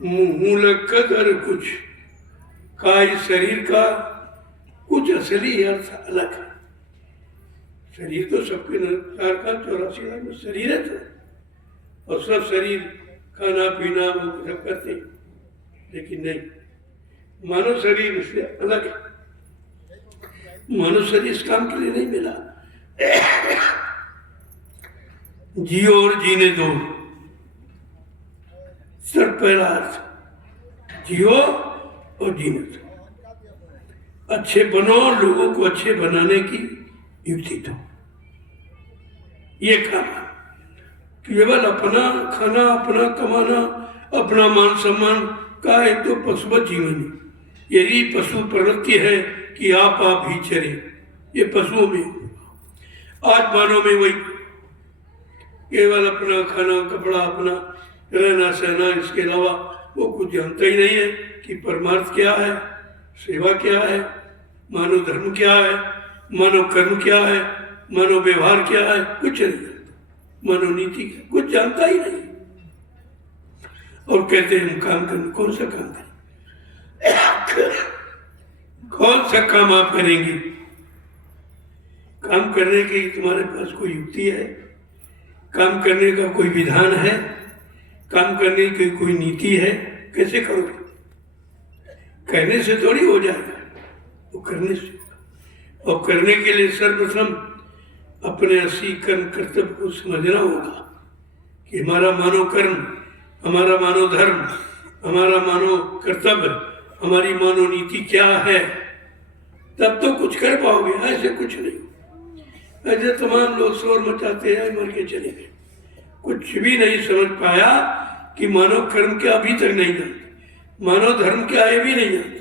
मूल कदर कुछ का, इस शरीर का कुछ असली अर्थ अलग है। शरीर तो सबके 84 लाख में शरीर है तो, और सब शरीर खाना पीना वो सब करते हैं, लेकिन नहीं, मानव शरीर इससे अलग है। मानव शरीर इस काम के लिए नहीं मिला। जियो और जीने दो, सर पहला अर्थ, जियो और जीने दो, अच्छे बनो, लोगों को अच्छे बनाने की युक्ति दो। ये काम केवल अपना खाना, अपना कमाना, अपना मान सम्मान का एक तो पशुवत जीवन है। यही पशु प्रवृत्ति है कि आप ही चरे, ये पशुओं में। आज मानव में वही केवल अपना खाना कपड़ा, अपना रहना सहना, इसके अलावा वो कुछ जानता ही नहीं है कि परमार्थ क्या है, सेवा क्या है, मानव धर्म क्या है, मानव कर्म क्या है, मानव व्यवहार क्या है, कुछ नहीं जानता। मानव नीति क्या, कुछ जानता ही नहीं। और कहते हैं हम काम करें, कौन सा काम करें? कौन सा काम आप करेंगे? काम करने की तुम्हारे पास कोई युक्ति है? काम करने का कोई विधान है? काम करने की कोई नीति है? कैसे करोगे? कहने से थोड़ी हो जाएगा, वो करने से। और करने के लिए सर्वप्रथम अपने असली कर्म कर्तव्य को समझना होगा कि हमारा मानव कर्म, हमारा मानव धर्म, हमारा मानव कर्तव्य, हमारी मानव नीति क्या है, तब तो कुछ कर पाओगे। ऐसे कुछ नहीं, ऐसे तमाम लोग शोर मचाते हैं, मर के चले गए, कुछ भी नहीं समझ पाया कि मानव कर्म क्या अभी तक नहीं जानते, मानव धर्म क्या है भी नहीं जानते,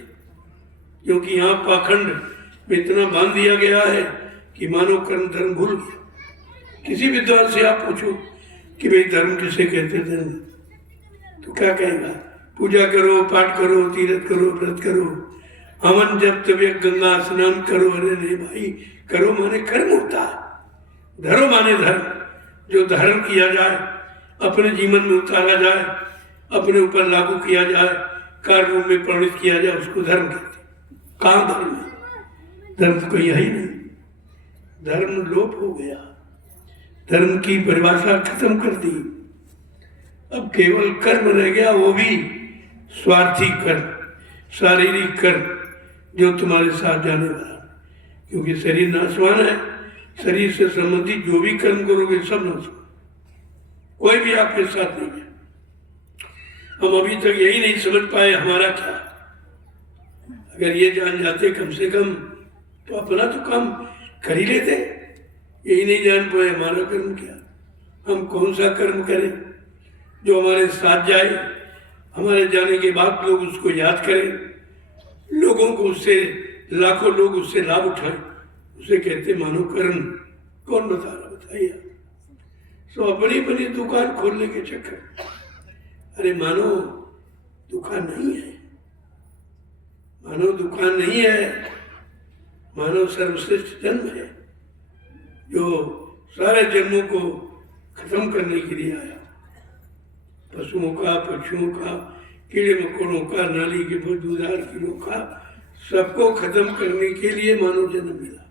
क्योंकि यहाँ पाखंड में इतना बांध दिया गया है कि मानव कर्म धर्म भूल गया। किसी विद्वान से आप पूछो कि भाई धर्म किसे कहते थे, तो क्या कहेगा? पूजा करो, पाठ करो, तीर्थ करो, व्रत करो, हवन जब तबे गंगा स्नान करो। अरे नहीं भाई, करो माने कर्म होता है, धर्म माने धर्म, जो धर्म किया जाए, अपने जीवन में उतारा जाए, अपने ऊपर लागू किया जाए, कार्य रूप में परिणित किया जाए, उसको धर्म कहते हैं। कहाँ धर्म है? धर्म तो कोई है ही नहीं, धर्म लोप हो गया, धर्म की परिभाषा खत्म कर दी। अब केवल कर्म रह गया, वो भी स्वार्थी कर्म, शारीरिक कर्म, जो तुम्हारे साथ जाने वाला, क्योंकि शरीर नाशवान है। शरीर से संबंधित जो भी कर्म करोगे सब नाशवान, कोई भी आपके साथ नहीं है। हम अभी तक यही नहीं समझ पाए हमारा क्या। अगर ये जान जाते कम से कम तो अपना तो काम कर ही लेते। यही नहीं जान पाए हमारा कर्म क्या, हम कौन सा कर्म करें जो हमारे साथ जाए, हमारे जाने के बाद लोग उसको याद करें, लोगों को उससे, लाखों लोग उससे लाभ उठाएं, उसे कहते मानव कर्म। कौन बता रहा, बताइए। तो अपनी अपनी दुकान खोलने के चक्कर, अरे मानो दुखा नहीं है, मानव दुखा नहीं है। मानव सर्वश्रेष्ठ जन्म है जो सारे जन्मों को खत्म करने के लिए आया। पशुओं का, पक्षियों का, कीड़े मकोड़ों का, नाली के बदबूदार कीड़ों का, सबको खत्म करने के लिए मानव जन्म मिला।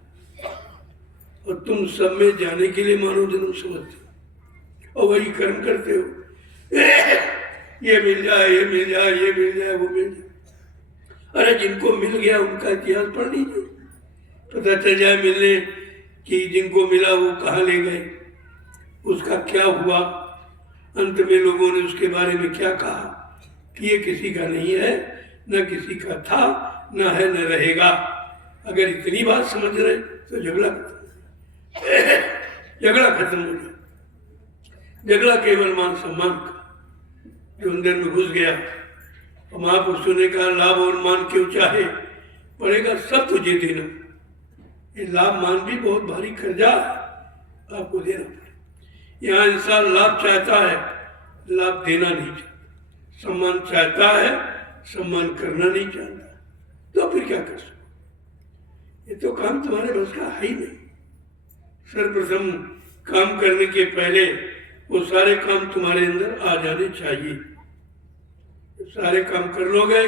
और तुम सब में जाने के लिए मानव जन्म समझते हो और वही कर्म करते हो। ये मिल जाए, ये मिल जाए, ये मिल जाए, वो मिल जाए। अरे जिनको मिल गया उनका इतिहास पढ़ लीजिए, पता चल जाए मिलने कि जिनको मिला वो कहाँ ले गए, उसका क्या हुआ, अंत में लोगों ने उसके बारे में क्या कहा कि ये किसी का नहीं है, न किसी का था, न है, न रहेगा। अगर इतनी बात समझ रहे तो झगड़ा खत्म हो जाए। झगड़ा केवल मान सम्मान का, जो अंदर में घुस गया। और महापुरुषों ने कहा लाभ और मान क्यों चाहे, पड़ेगा सब तुझे देना। ये लाभ मान भी बहुत भारी कर्जा है, आपको देना पड़े। यहाँ इंसान लाभ चाहता है, लाभ देना नहीं चाहता। सम्मान चाहता है, सम्मान करना नहीं चाहता। तो फिर क्या कर सकते? ये तो काम तुम्हारे बस का है ही नहीं। सर्वप्रथम काम करने के पहले वो सारे काम तुम्हारे अंदर आ जाने चाहिए। सारे काम कर लोगे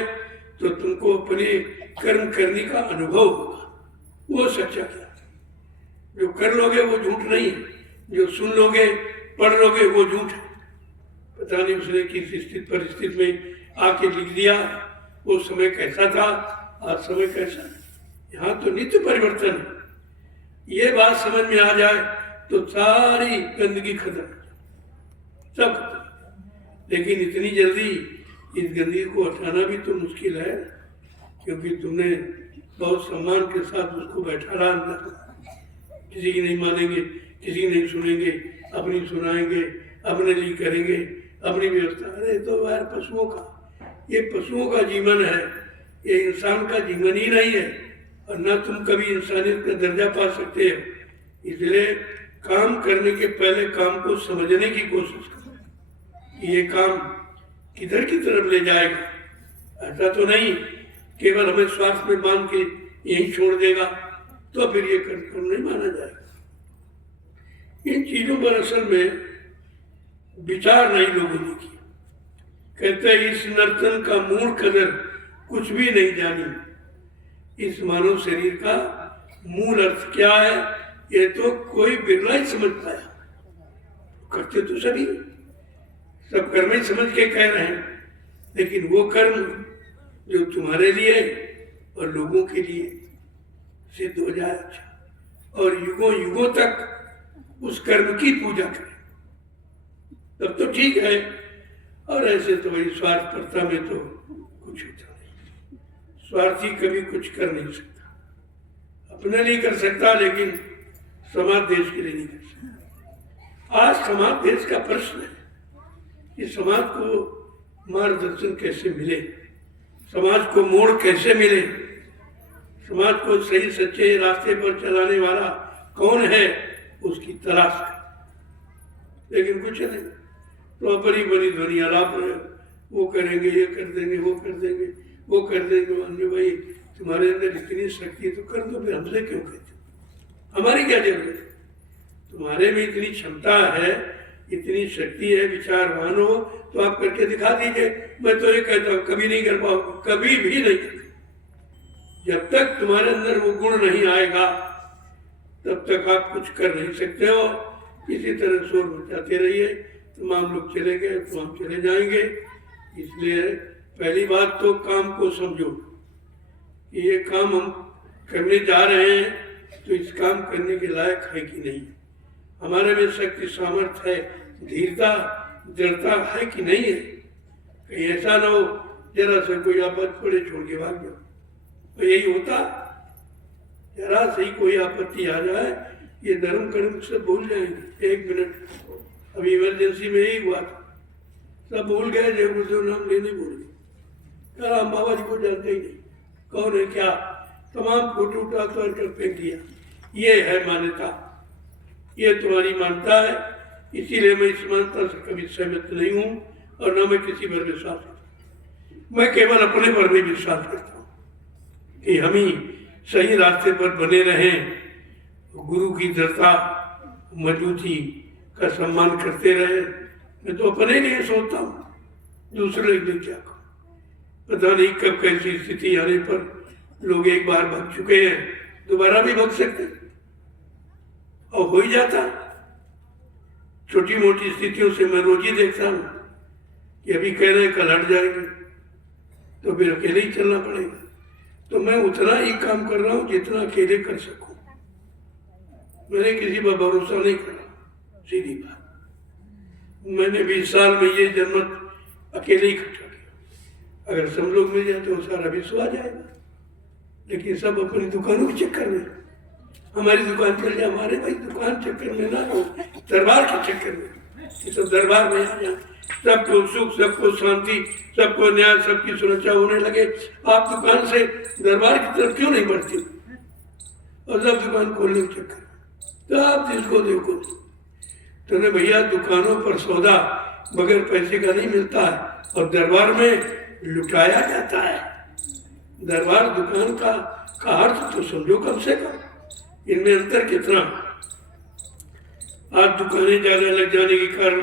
तो तुमको अपने कर्म करने का अनुभव होगा, वो सच्चा ज्ञान। जो कर लोगे वो झूठ नहीं है, जो सुन लोगे, पढ़ लोगे वो झूठ है। पता नहीं उसने किस स्थिति परिस्थिति में आके लिख दिया, वो समय कैसा था, आज समय कैसा है। यहाँ तो नित्य परिवर्तन है। ये बात समझ में आ जाए तो सारी गंदगी खत्म, सब खत्म। लेकिन इतनी जल्दी इस गंदगी को हटाना भी तो मुश्किल है, क्योंकि तुमने बहुत सम्मान के साथ उसको बैठा रहा अंदर। किसी की नहीं मानेंगे, किसी की नहीं सुनेंगे, अपनी सुनाएंगे, अपने लिए करेंगे, अपनी व्यवस्था। अरे तो यार पशुओं का, ये पशुओं का जीवन है, ये इंसान का जीवन ही नहीं है। और ना तुम कभी इंसानियत का दर्जा पा सकते हो। इसलिए काम करने के पहले काम को समझने की कोशिश करो कि ये काम किधर की तरफ ले जाएगा। ऐसा तो नहीं केवल हमें स्वार्थ में बांध के यहीं छोड़ देगा, तो फिर ये कर्म नहीं माना जाएगा। इन चीजों पर असल में विचार नहीं लोगों ने किया। कहते हैं इस नर्तन का मूल कदर कुछ भी नहीं जानी। इस मानव शरीर का मूल अर्थ क्या है, ये तो कोई बिरला ही समझ पाया। करते तो सभी, सब कर्म ही समझ के कह रहे हैं, लेकिन वो कर्म जो तुम्हारे लिए और लोगों के लिए सिद्ध हो जाए अच्छा, और युगों युगों तक उस कर्म की पूजा करें, तब तो ठीक है। और ऐसे तो वही स्वार्थपरता में तो कुछ होता नहीं। स्वार्थी कभी कुछ कर नहीं सकता, अपने लिए कर सकता, लेकिन समाज देश के लिए नहीं कर सकता। आज समाज देश का प्रश्न है कि समाज को मार्गदर्शन कैसे मिले, समाज को मोड़ कैसे मिले, समाज को सही सच्चे रास्ते पर चलाने वाला कौन है, उसकी तलाश कर। लेकिन कुछ नहीं, तो अपनी बनी ध्वनि आलाप रहे, वो करेंगे, ये कर देंगे, वो कर देंगे, वो कर देंगे। अन्य भाई तुम्हारे अंदर इतनी शक्ति है तो कर दो, फिर हमसे क्यों कहते, हमारी क्या जरूरत है? तुम्हारे में इतनी क्षमता है, इतनी शक्ति है, विचारवान हो, तो आप करके दिखा दीजिए। मैं तो ये कहता हूँ कभी नहीं कर पाओगे, कभी भी नहीं। जब तक तुम्हारे अंदर वो गुण नहीं आएगा तब तक आप कुछ कर नहीं सकते हो। इसी तरह शोर मचाते रहिए, तमाम लोग चले गए तो हम चले जाएंगे। इसलिए पहली बात तो काम को समझो कि ये काम हम करने जा रहे हैं तो इस काम करने के लायक है कि नहीं, हमारे में शक्ति सामर्थ्य है, धीरता दृढ़ता है कि नहीं है। कहीं ऐसा ना हो जरा से कोई आपत्ति पड़े छोड़ के भाग जाओ। तो यही होता, जरा से ही कोई आपत्ति आ जाए ये धर्म कर्म से भूल जाएंगे। एक मिनट, अभी इमरजेंसी में ही हुआ था, सब भूल गए, जय गुरुदेव नाम लेने भूल गए। राम बाबा जी को जानते ही नहीं, कौन है क्या, तमाम फोटो उठा कर फेंक दिया। ये है मान्यता, ये तुम्हारी मान्यता है। इसीलिए मैं इस मान्यता से कभी सहमत नहीं हूँ और न मैं किसी पर विश्वास करता। मैं केवल अपने पर भी विश्वास करता हूँ कि हम ही सही रास्ते पर बने रहें, गुरु की दृढ़ता मजबूती का सम्मान करते रहे। मैं तो अपने लिए सोचता हूँ, दूसरे के लिए क्या कहूँ। पता नहीं कब कैसी स्थिति आने पर लोग एक बार भग चुके हैं, दोबारा भी भग सकते और हो ही जाता। छोटी मोटी स्थितियों से मैं रोज ही देखता हूँ कि अभी कह रहे हैं कल हट जाएंगे, तो फिर अकेले ही चलना पड़ेगा। तो मैं उतना ही काम कर रहा हूँ जितना अकेले कर सकूं। मैंने किसी पर भरोसा नहीं करा, सीधी बात। मैंने 20 साल में ये जन्मत अकेले ही इकट्ठा किया। अगर सब लोग मिल जाए तो सारा विश्व आ जाएगा, लेकिन सब अपनी दुकानों के चक्कर में। हमारी दुकान चल जाए, हमारे भाई दुकान चक्कर में ना हो, दरबार के चक्कर में। ये सब दरबार में आ जाए, सबको सुख, सबको शांति, सबको न्याय, सबकी सुरक्षा होने लगे। आप दुकान से दरबार की तरफ क्यों नहीं बढ़ते? और सब दुकान खोलने के चक्कर, तो आप जिसको देखो तो ने भैया दुकानों पर सौदा बगैर पैसे का नहीं मिलता है, और दरबार में लुटाया जाता है। दरबार दुकान का अर्थ तो समझो कम से कम, इनमें अंतर कितना। आज दुकानें ज्यादा लग जाने के कारण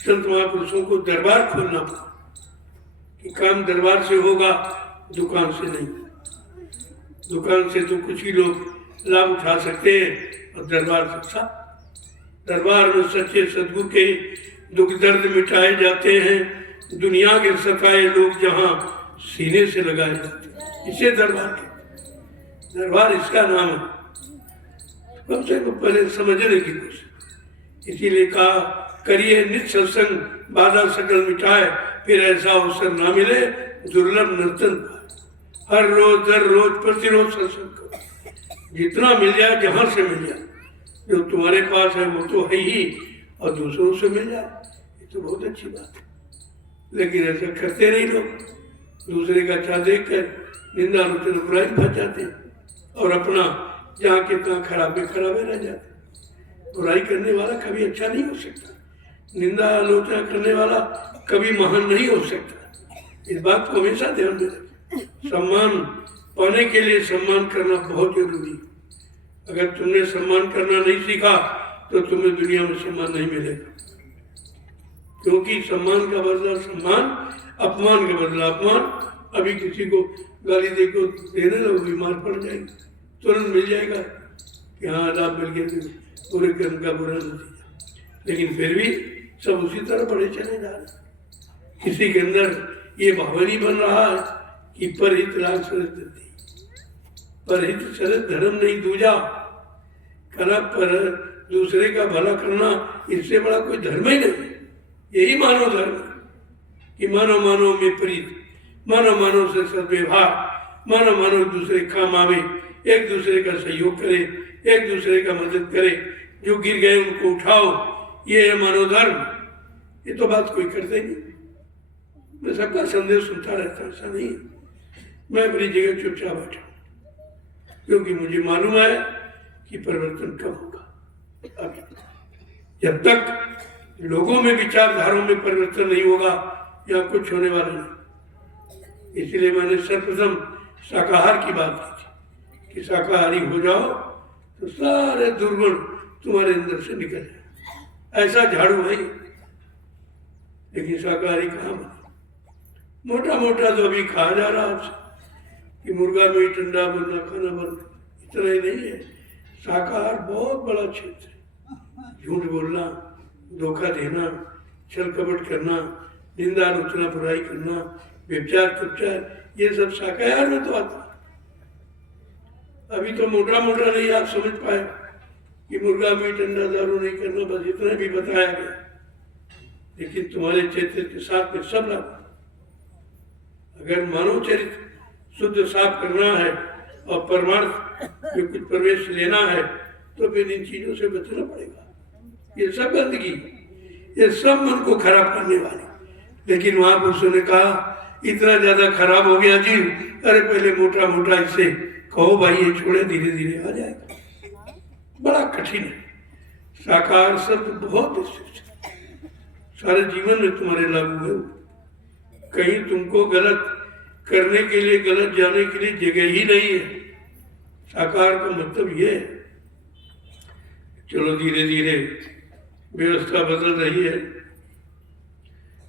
संत महापुरुषों को दरबार खोलना पड़ा कि काम दरबार से होगा, दुकान से नहीं। दुकान से तो कुछ ही लोग लाभ उठा सकते हैं, और दरबार से सब। दरबार में सच्चे सदगुरु के दुख दर्द मिटाए जाते हैं। दुनिया के सताए लोग जहाँ सीने से लगाए जाते हैं, इसे दरबार के, दरबार इसका नाम है। कम से कम पहले समझने की कोशिश। इसीलिए कहा करिए नित्य सत्संग, बाधा सकल मिटाए, फिर ऐसा अवसर ना मिले दुर्लभ नर्तन पाए। हर रोज दर रोज प्रतिरोज सत्संग करो, जितना मिल जाए, जहां से मिल जाए। जो तुम्हारे पास है वो तो है ही, और दूसरों से मिल जाए, ये तो बहुत अच्छी बात है। लेकिन ऐसा करते नहीं लोग, दूसरे का अच्छा देख कर निंदा आलोचना बुराई फंस जाते हैं, और अपना जहाँ के तहाँ खराबे खराबे रह जाते। बुराई करने वाला कभी अच्छा नहीं हो सकता, निंदा आलोचना करने वाला कभी महान नहीं हो सकता। इस बात को हमेशा ध्यान में रखें। सम्मान पाने के लिए सम्मान करना बहुत जरूरी है। अगर तुमने सम्मान करना नहीं सीखा तो तुम्हें दुनिया में सम्मान नहीं मिलेगा, क्योंकि सम्मान का बदला सम्मान, अपमान का बदला अपमान। अभी किसी को गाली देकर देने लगो, बीमार पड़ जाएगी, तुरंत मिल जाएगा कि हाँ लाभ मिल गया, पूरे कर्म का बुरा नतीजा। लेकिन फिर भी सब उसी तरह बढ़े चले जा रहे। किसी के अंदर ये भाव नहीं बन रहा है कि परहित लाभ सरत देती, परहित सरत धर्म नहीं दूजा। कला पर दूसरे का भला करना, इससे बड़ा कोई धर्म ही नहीं। यही मानव धर्म कि मानव मानव में प्रीत, मानव मानव से सद्व्यवहार, मानव मानव दूसरे काम आवे, एक दूसरे का सहयोग करे, एक दूसरे का मदद करे, जो गिर गए उनको उठाओ, ये है मानव धर्म। ये तो बात कोई करते नहीं। मैं सबका संदेश सुनता रहता, ऐसा नहीं है। मैं अपनी जगह चुपचाप बैठा, क्योंकि मुझे मालूम है कि परिवर्तन कब होगा। अभी जब तक लोगों में विचारधाराओं में परिवर्तन नहीं होगा, यहाँ कुछ होने वाला नहीं। इसलिए मैंने सर्वप्रथम शाकाहार की बात की थी कि शाकाहारी हो जाओ तो सारे दुर्गुण तुम्हारे अंदर से निकल जाए। ऐसा झाड़ू है, लेकिन शाकाहारी कहाँ बने? मोटा मोटा तो अभी कहा जा रहा आपसे कि मुर्गा मीट अंडा बनना खाना बंद, इतना ही नहीं है। शाकाहार बहुत बड़ा क्षेत्र है। झूठ बोलना, धोखा देना, छल कपट करना, निंदा आलोचना बुराई करना, व्यभिचार कुचार, ये सब शाकाहार में तो आता। अभी तो मोटा मोटा नहीं आप समझ पाए कि मुर्गा मीट अंडा दारू नहीं करना, बस इतना भी बताया गया। लेकिन तुम्हारे चरित्र के साथ में सब लागू। अगर मानव चरित्र शुद्ध साफ करना है और परमार्थ में कुछ प्रवेश लेना है, तो फिर इन चीजों से बचना पड़ेगा। ये सब गंदगी, ये सब मन को खराब करने वाली। लेकिन वहां पुरुषों ने कहा इतना ज्यादा खराब हो गया जीव, अरे पहले मोटा मोटा इससे कहो भाई ये छोड़े, धीरे धीरे आ जाएगा। बड़ा कठिन है। साकार शब्द बहुत विशिष्ट है, सारे जीवन में तुम्हारे लागू है। कहीं तुमको गलत करने के लिए, गलत जाने के लिए जगह ही नहीं है। साकार का मतलब ये है। चलो धीरे धीरे व्यवस्था बदल रही है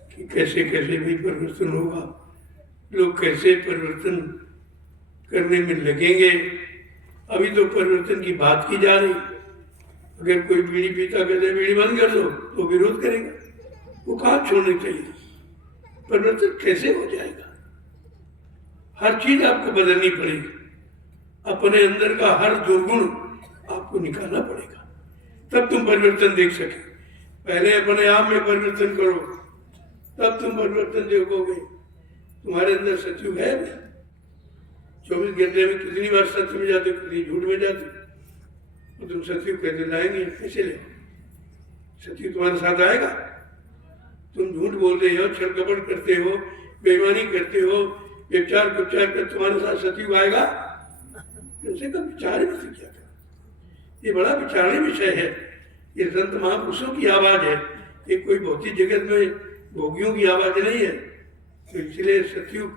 कि कैसे कैसे भी परिवर्तन होगा, लोग कैसे परिवर्तन करने में लगेंगे। अभी तो परिवर्तन की बात की जा रही। अगर कोई बीड़ी पीता कहते बीड़ी बंद कर दो तो विरोध करेगा, वो कहाँ छोड़नी चाहिए। परिवर्तन कैसे हो जाएगा? हर चीज आपको बदलनी पड़ेगी, अपने अंदर का हर दुर्गुण आपको निकालना पड़ेगा, तब तुम परिवर्तन देख सके। पहले अपने आप में परिवर्तन करो, तब तुम परिवर्तन देखोगे। तुम्हारे अंदर सत्युग है। 24 घंटे में कितनी बार सत्य में जाते, कितनी झूठ में जाते, तो तुम सत्युग कैसे लाएंगे? कैसे ले? सत्युग तुम्हारे साथ आएगा? तुम झूठ बोलते हो, छल कपट करते हो, बेईमानी करते हो, व्यभिचार कुचार कर तुम्हारे साथ सत्युग आएगा? तुमसे कब विचार भी सीखा कर। ये बड़ा विचारणीय विषय है। ये संत महापुरुषों की आवाज है, ये कोई भौतिक जगत में भोगियों की आवाज नहीं है। तो इसलिए सत्युग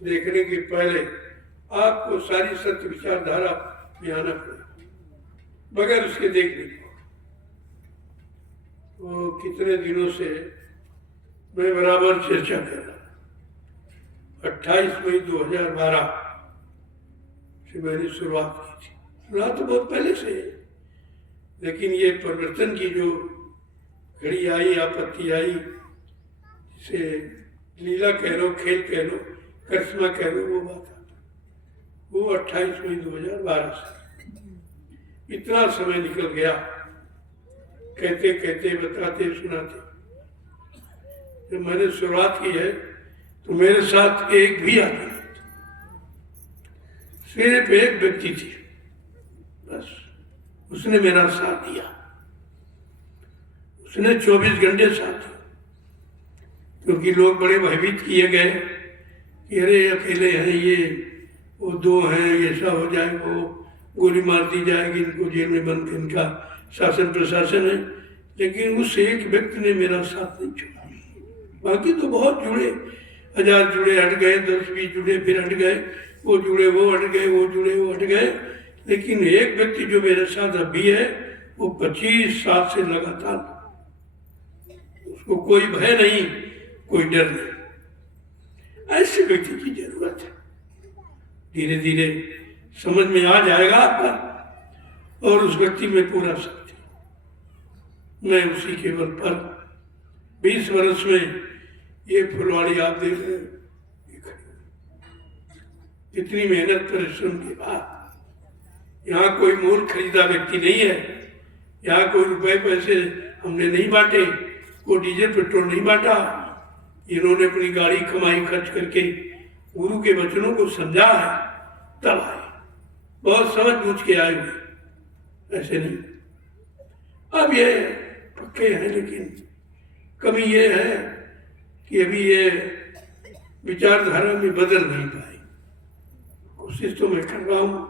देखने के पहले आपको सारी सत्य विचारधारा में आना पड़ेगा, बगैर उसके देखने को। तो कितने दिनों से मैं बराबर चर्चा कर रहा। 28 मई 2012 से मैंने शुरुआत की थी। शुरुआत तो बहुत पहले से है, लेकिन ये परिवर्तन की जो घड़ी आई, आपत्ति आई, जिसे लीला कह लो, खेल कह लो, करिश्मा कह लो, वो बात आता, वो 28 मई 2012 से। इतना समय निकल गया, कहते कहते, बताते, सुनाते। जब मैंने शुरुआत की है तो मेरे साथ एक भी आदमी नहीं था, सिर्फ एक व्यक्ति थी, बस उसने मेरा साथ दिया। उसने 24 घंटे साथ दिया, क्योंकि लोग बड़े भयभीत किए गए कि अरे अकेले हैं ये, वो दो हैं, ऐसा हो जाए, वो गोली मार दी जाएगी, इनको जेल में बंद, इनका शासन प्रशासन है। लेकिन उस एक व्यक्ति ने मेरा साथ नहीं छोड़ा। बाकी तो बहुत जुड़े, 1000 जुड़े, हट गए, 10-20 जुड़े, फिर हट गए, वो जुड़े, वो हट गए, वो जुड़े, वो हट गए। लेकिन एक व्यक्ति जो मेरे साथ अभी है, वो 25 साल से लगातार, उसको कोई भय नहीं, कोई डर नहीं। ऐसे व्यक्ति की जरूरत है। धीरे धीरे समझ में आ जाएगा आपका, और उस व्यक्ति में पूरा शक्ति। मैं उसी के बल पर 20 वर्ष में ये फुलवाड़ी आप देख रहे हैं, इतनी मेहनत परिश्रम के बाद। यहाँ कोई मूल खरीदा व्यक्ति नहीं है, यहाँ कोई रुपए पैसे हमने नहीं बांटे, कोई डीजल पेट्रोल नहीं बांटा। इन्होंने अपनी गाड़ी कमाई खर्च करके गुरु के वचनों को समझा है, तब आए, बहुत समझ बूझ के आए हुए, ऐसे नहीं। अब ये पक्के हैं, लेकिन कमी ये है कि अभी ये विचारधारा में बदल नहीं पाए। कोशिश तो मैं कर रहा हूँ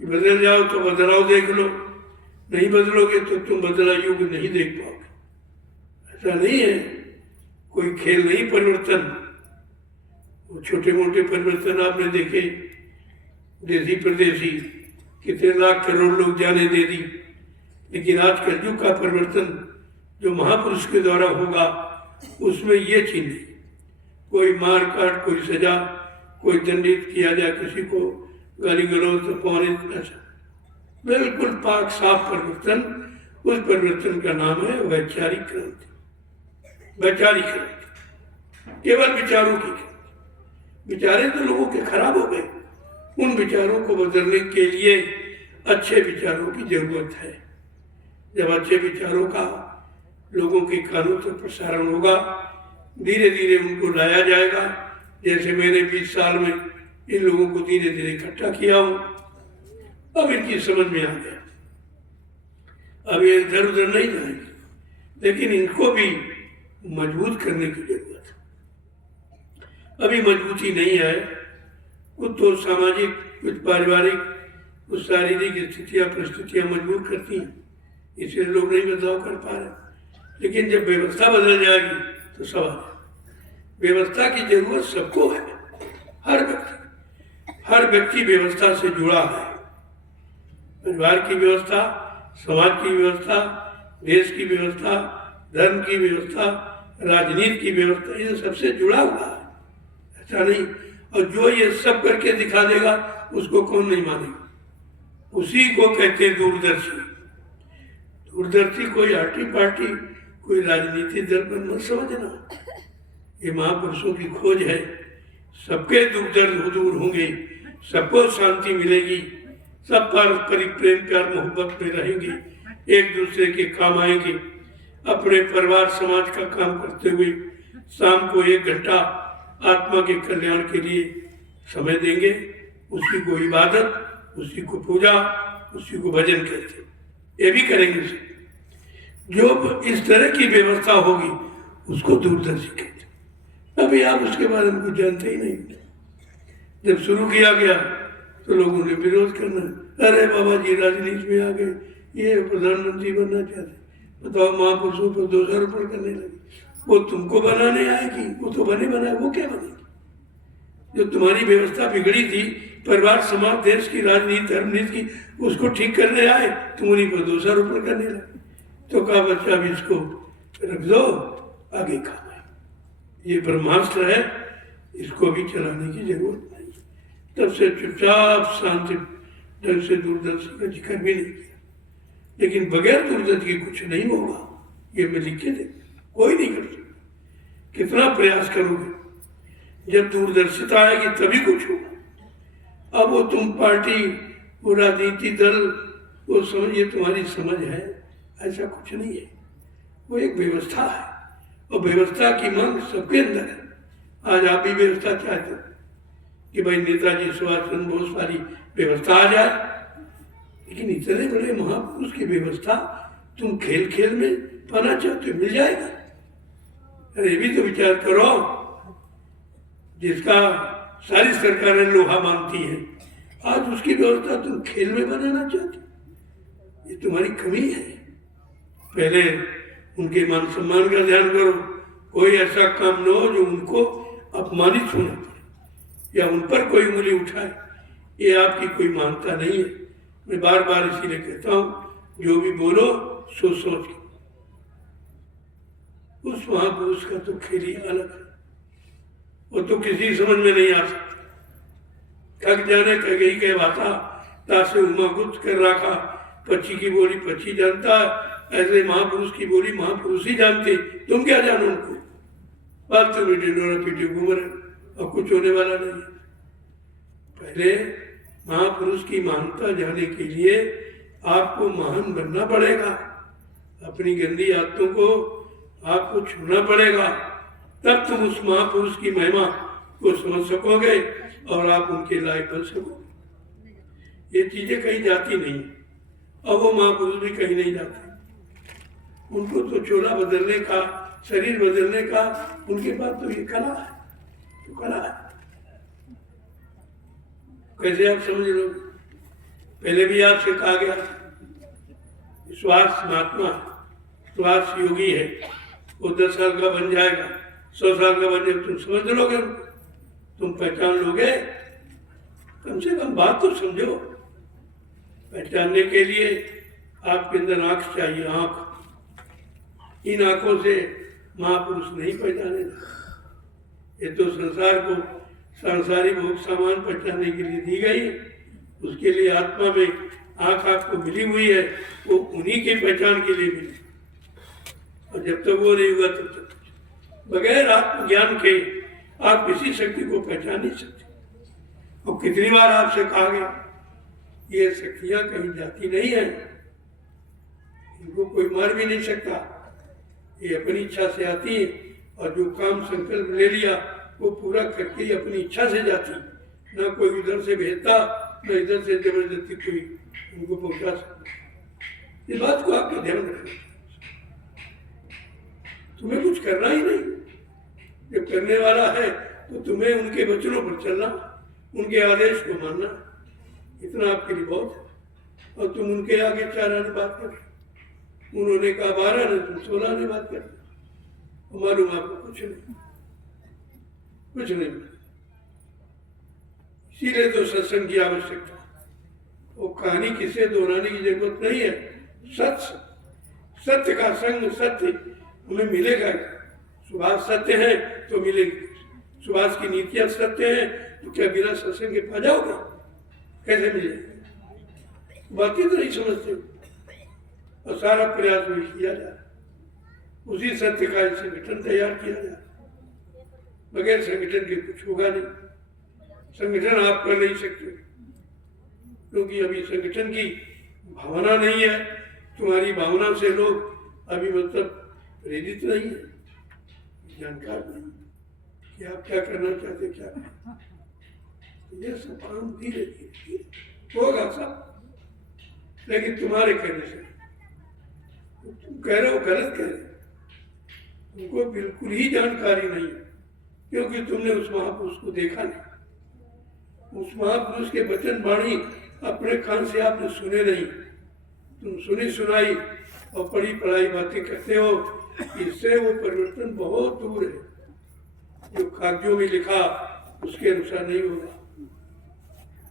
कि बदल जाओ, तो बदलाव देख लो, नहीं बदलोगे तो तुम बदला युग नहीं देख पाओगे। ऐसा नहीं है, कोई खेल नहीं परिवर्तन। वो छोटे मोटे परिवर्तन आपने देखे, देसी प्रदेशी, कितने लाख करोड़ लोग जाने दे दी। लेकिन आज कलयुग का परिवर्तन जो महापुरुष के द्वारा होगा, उसमें ये चीज नहीं, कोई मार काट, कोई सजा, कोई दंडित किया जाए किसी को, गाली गलौज, अपमानित, ऐसा बिल्कुल पाक साफ परिवर्तन। उस परिवर्तन का नाम है वैचारिक क्रांति। वैचारिक क्रांति केवल विचारों की क्रांति। विचारे तो लोगों के खराब हो गए, उन विचारों को बदलने के लिए अच्छे विचारों की जरूरत है। जब अच्छे विचारों का लोगों के कानों तक प्रसारण होगा, धीरे धीरे उनको लाया जाएगा। जैसे मैंने 20 साल में इन लोगों को धीरे धीरे इकट्ठा किया हूं, अब इनकी समझ में आ गया। अब ये इधर उधर नहीं जाएंगे, लेकिन इनको भी मजबूत करने की जरूरत है। अभी मजबूती नहीं है, कुछ तो सामाजिक, कुछ पारिवारिक, कुछ शारीरिक स्थितियां परिस्थितियां मजबूर करती हैं, इसलिए लोग नहीं बदलाव कर पा रहे। लेकिन जब व्यवस्था बदल जाएगी तो सब आ जाए। व्यवस्था की जरूरत सबको है, हर व्यक्ति व्यवस्था से जुड़ा है। परिवार की व्यवस्था, समाज की व्यवस्था, देश की व्यवस्था, धर्म की व्यवस्था, राजनीति की व्यवस्था, इन सबसे जुड़ा हुआ है। ऐसा नहीं, और जो ये सब करके दिखा देगा उसको कौन नहीं मानेगा। उसी को कहते हैं दूरदर्शी। दूरदर्शी कोई आर्टी पार्टी, कोई राजनीतिक दल पर मत समझना। ये महापुरुषों की खोज है। सबके दुख दर्द दूर होंगे, सबको शांति मिलेगी, सब पारस्परिक प्रेम प्यार मोहब्बत में रहेंगे, एक दूसरे के काम आएंगे। अपने परिवार समाज का काम करते हुए शाम को 1 घंटा आत्मा के कल्याण के लिए समय देंगे। उसी को इबादत, उसी को पूजा, उसी को भजन कहते हैं। ये भी करेंगे। जो इस तरह की व्यवस्था होगी उसको दूरदर्शी कहते हैं। अभी आप उसके बारे में कुछ जानते ही नहीं। जब शुरू किया गया तो लोगों ने विरोध करना, अरे बाबा जी राजनीति में आ गए, ये प्रधानमंत्री बनना चाहते, बताओ महापुरुषों पर दोषारोपण करने लगे। वो तुमको बनाने आएगी, वो तो बने बनाए, वो क्या बनेगी? जो तुम्हारी व्यवस्था बिगड़ी थी, परिवार समाज देश की राजनीति धर्मनीति की, उसको ठीक करने आए, तुम उन्हीं पर दोषारोपण करने लगे। तो कहा बच्चा अभी इसको रख दो, आगे काम है। ये ब्रह्मास्त्र है, इसको भी चलाने की जरूरत नहीं। तब से चुपचाप शांति ढंग से दूरदर्शी का जिक्र भी नहीं किया। लेकिन बगैर दूरदर्शी कुछ नहीं होगा, ये मैं लिख के दे, कोई नहीं कर सकता। कितना प्रयास करोगे, जब दूरदर्शिता आएगी तभी कुछ होगा। अब वो तुम पार्टी, वो राजनीति दल, वो समझ, ये तुम्हारी समझ है, ऐसा कुछ नहीं है। वो एक व्यवस्था है, और व्यवस्था की मांग सबके अंदर है। आज आप भी व्यवस्था चाहते हो कि भाई नेताजी सुभाष चंद्र बोस वाली व्यवस्था आ जाए, लेकिन इतने बड़े महापुरुष की व्यवस्था तुम खेल खेल में पाना चाहते हो, मिल जाएगा? अरे भी तो विचार करो, जिसका सारी सरकारें लोहा मानती है, आज उसकी व्यवस्था तुम खेल में बनाना चाहते हो। ये तुम्हारी कमी है। पहले उनके मान सम्मान का ध्यान करो। कोई ऐसा काम न हो जो उनको अपमानित होना पड़े या उन पर कोई उंगली उठाए। ये आपकी कोई मानता नहीं है। मैं बार बार इसीलिए कहता हूँ, जो भी बोलो सोच सोच के। उस महापुरुष का तो खेल ही अलग है, वो तो किसी समझ में नहीं आ सकता। थक जाने का गई कह भाषा, तासे उमा गुप्त कर रखा। पक्षी की बोली पक्षी जानता, ऐसे महापुरुष की बोली महापुरुष ही जानते। तुम क्या जानो उनको? बात तो ढिंडोरा पीटे घूम रहे, और कुछ होने वाला नहीं है। पहले महापुरुष की महानता जाने के लिए आपको महान बनना पड़ेगा। अपनी गंदी आदतों को आपको छूना पड़ेगा, तब तुम उस महापुरुष की महिमा को समझ सकोगे और आप उनके लायक बन सकोगे। ये चीजें कहीं जाती नहीं, और वो महापुरुष भी कहीं नहीं जाते। उनको तो चोला बदलने का, शरीर बदलने का उनके पास तो ये कला है, तो कला है। कैसे आप समझ लो? पहले भी आपसे कहा गया, विश्वास महात्मा, विश्वास योगी है, वो 10 साल का बन जाएगा, 100 साल का बन जाएगा। तुम समझ लोगे, तुम पहचान लोगे? कम से कम बात तो समझो। पहचानने के लिए आपके अंदर आंख चाहिए, आंख। इन आंखों से महापुरुष नहीं पहचाने। ये तो संसार को सांसारिक भोग सामान पहचानने के लिए दी गई, उसके लिए आत्मा में आंख आपको मिली हुई है, वो उन्हीं की पहचान के लिए मिली। और जब तक वो नहीं हुआ तब तक बगैर आत्मज्ञान के आप किसी शक्ति को पहचान नहीं सकते। और कितनी बार आपसे कहा गया, ये शक्तियां कहीं जाती नहीं है, इनको कोई मार भी नहीं सकता, ये अपनी इच्छा से आती है। और जो काम संकल्प ले लिया वो पूरा करके ही अपनी इच्छा से जाती, ना कोई उधर से भेजता, ना इधर से जबरदस्ती कोई उनको पहुंचा सकता। इस बात को आपका ध्यान रखना। तुम्हें कुछ करना ही नहीं, जब करने वाला है तो तुम्हें उनके वचनों पर चलना, उनके आदेश को मानना, इतना आपके लिए बहुत है। और तुम उनके आगे 4 आने बात कर, उन्होंने कहा 12 ने, तुम 16 आने बात कर। मालूम आपको कुछ नहीं, कुछ नहीं। इसीलिए तो सत्संग की आवश्यकता। वो कहानी किसे दोहराने की जरूरत नहीं है। सत्य का संग, सत्य हमें मिलेगा। सुभाष सत्य है तो मिलेगी। सुभाष की नीतियां सत्य है तो क्या बिना सत्संग के पा जाओगे? कैसे मिलेगा? बाकी तो नहीं समझते। और सारा प्रयास वही किया जा रहा, उसी सत्य का संगठन तैयार किया जा रहा। बगैर संगठन के कुछ होगा नहीं। संगठन आप कर नहीं सकते क्योंकि अभी संगठन की भावना नहीं है। तुम्हारी भावना से लोग अभी मतलब प्रेरित नहीं है, जानकार नहीं कि आप क्या करना चाहते, क्या नहीं। ये सब काम धीरे धीरे होगा सब, लेकिन तुम्हारे कहने से। तुम कह रहे हो गलत कह रहे हो। उनको बिल्कुल ही जानकारी नहीं है क्योंकि तुमने उस महापुरुष को देखा नहीं। उस महापुरुष के वचन वाणी अपने कान से आपने सुने नहीं। तुम सुनी सुनाई और पढ़ी पढ़ाई बातें करते हो। इससे वो परिवर्तन बहुत दूर है। जो कागजों में लिखा उसके अनुसार नहीं होगा।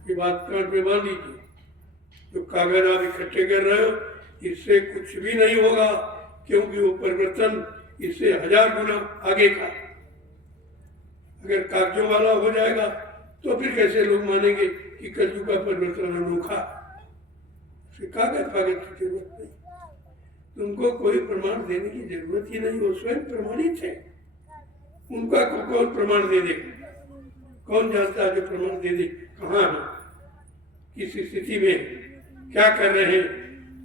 ये बात कान में मान लीजिए। जो कागज आप इकट्ठे कर रहे हो इससे कुछ भी नहीं होगा क्योंकि वो परिवर्तन इससे 1000 गुना आगे का। अगर कागजों वाला हो जाएगा तो फिर कैसे लोग मानेंगे कि कलयुग का परिवर्तन अनोखा? कागज की जरूरत नहीं। तुमको कोई प्रमाण देने की जरूरत ही नहीं। वो स्वयं प्रमाणित है। उनका कौन प्रमाण दे दे? कौन जानता है जो प्रमाण दे दे? कहाँ है, किस स्थिति में क्या कर रहे हैं,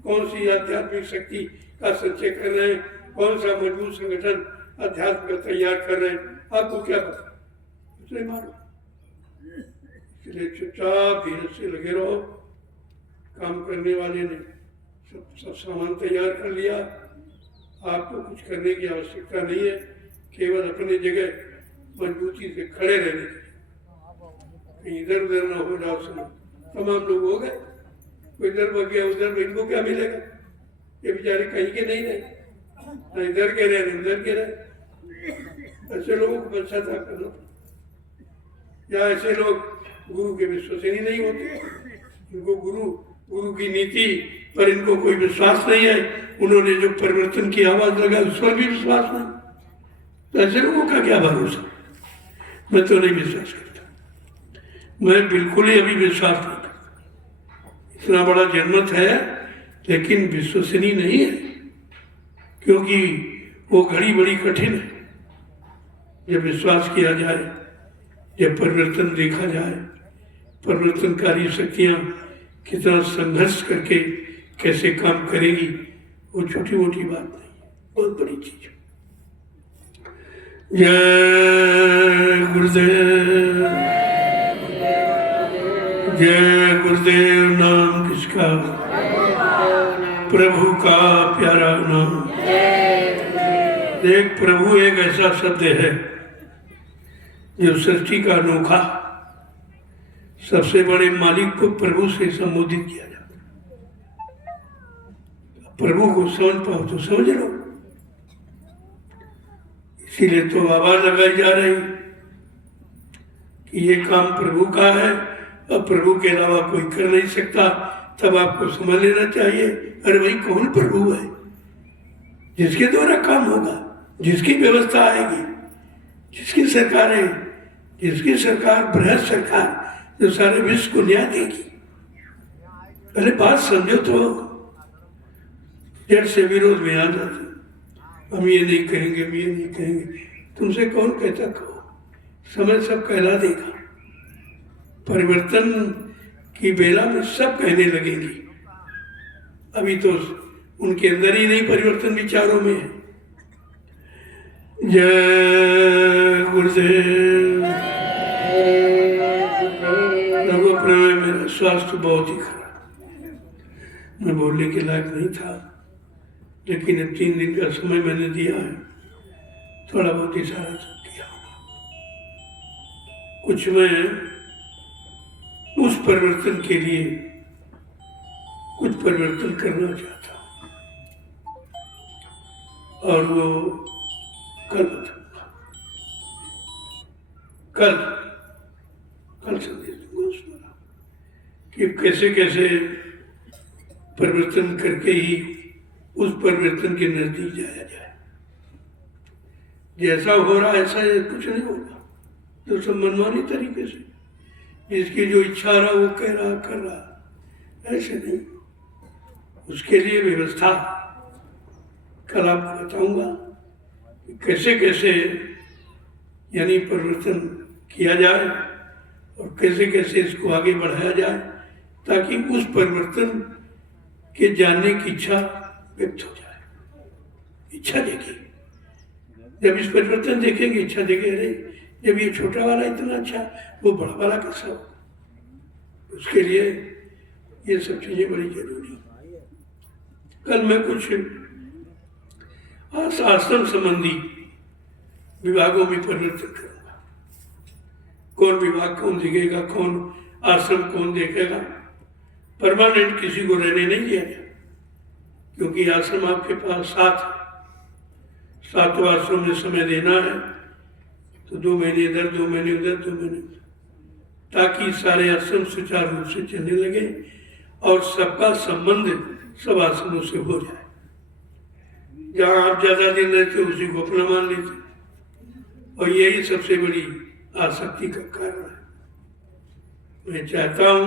कौन सी आध्यात्मिक शक्ति का संचय कर रहे हैं, कौन सा मजबूत संगठन अध्यात्म का तैयार कर रहे हैं, आपको क्या पता? कुछ नहीं मालूम। इसलिए चुपचाप धीरे से लगे रहो। काम करने वाले ने सब सामान तैयार कर लिया। आपको कुछ करने की आवश्यकता नहीं है। केवल अपनी जगह मजबूती से खड़े रहने के, कहीं इधर उधर ना हो जाओ। सुनो, तमाम लोग हो गए, कोई इधर बच गया उधर, इनको क्या मिलेगा? ये बेचारे कहीं के नहीं रहे, ना इधर के रहे ना उधर के रहे। ऐसे लोगों को पश्चाताप करना। या ऐसे लोग गुरु के विश्वसनीय नहीं होते। इनको गुरु की नीति पर इनको कोई विश्वास नहीं है। उन्होंने जो परिवर्तन की आवाज लगाई उस पर भी विश्वास नहीं। तो ऐसे लोगों का क्या भरोसा? मैं तो नहीं विश्वास करता। मैं बिल्कुल ही अभी विश्वास नहीं करता। इतना बड़ा जनमत है लेकिन विश्वसनीय नहीं है क्योंकि वो घड़ी बड़ी कठिन है। जब विश्वास किया जाए, जब परिवर्तन देखा जाए, परिवर्तनकारी शक्तियां कितना संघर्ष करके कैसे काम करेगी, वो छोटी मोटी बात नहीं, बहुत बड़ी चीज है। जय गुरुदेव, जय गुरुदेव। नाम किसका? प्रभु का प्यारा नाम। एक प्रभु एक ऐसा शब्द है जो सृष्टि का अनोखा, सबसे बड़े मालिक को प्रभु से संबोधित किया जाता है। प्रभु को समझ पाओ तो समझ लो। इसीलिए तो आवाज लगाई जा रही कि ये काम प्रभु का है और प्रभु के अलावा कोई कर नहीं सकता। तब आपको समझ लेना चाहिए, अरे भाई कौन प्रभु है जिसके द्वारा काम होगा, जिसकी व्यवस्था आएगी, जिसकी सरकार है, जिसकी सरकार बृहद सरकार जो सारे विश्व को न्याय देगी। पहले बात समझो तो जड़ से विरोध में आ जाते। हम ये नहीं कहेंगे, हम ये नहीं कहेंगे। तुमसे कौन कहता कहो, समय सब कहला देगा। परिवर्तन की बेला में सब कहने लगेंगे। अभी तो उनके अंदर ही नहीं परिवर्तन विचारों में है। जय गुरुदेव। मेरा स्वास्थ्य बहुत ही खराब, मैं बोलने के लायक नहीं था, लेकिन अब 3 दिन का समय मैंने दिया है, थोड़ा बहुत इशारा किया। कुछ मैं उस परिवर्तन के लिए कुछ परिवर्तन करना चाहता हूं और वो कल बताऊंगा। कल संदेश दूंगा। कि कैसे कैसे परिवर्तन करके ही उस परिवर्तन के नजदीक जाया जाए। जैसा हो रहा ऐसा कुछ नहीं होगा, तो सब मनमानी तरीके से जिसकी जो इच्छा रहा वो कह रहा कर रहा, ऐसे नहीं। उसके लिए व्यवस्था कल आपको बताऊंगा कि कैसे कैसे यानी परिवर्तन किया जाए और कैसे कैसे इसको आगे बढ़ाया जाए, ताकि उस परिवर्तन के जानने की इच्छा व्यक्त हो जाए। इच्छा देखिए, जब इस परिवर्तन देखेंगे इच्छा देखेंगे, अरे जब ये छोटा वाला इतना अच्छा, वो बड़ा वाला कैसा हो। उसके लिए ये सब चीजें बड़ी जरूरी। कल मैं कुछ आश्रम संबंधी विभागों में परिवर्तन करूंगा। कौन विभाग कौन देखेगा, कौन आश्रम कौन देखेगा। परमानेंट किसी को रहने नहीं दिया जाए, क्योंकि आश्रम आपके पास सातों आश्रम में समय देना है, तो 2 महीने इधर 2 महीने उधर 2 महीने उधर, ताकि सारे आश्रम सुचारू रूप से चलने लगे और सबका संबंध सब आश्रमों से हो जाए। जहाँ आप ज्यादा दिन रहते उसी को अपना मान लेते, और यही सबसे बड़ी आसक्ति का कारण है। मैं चाहता हूँ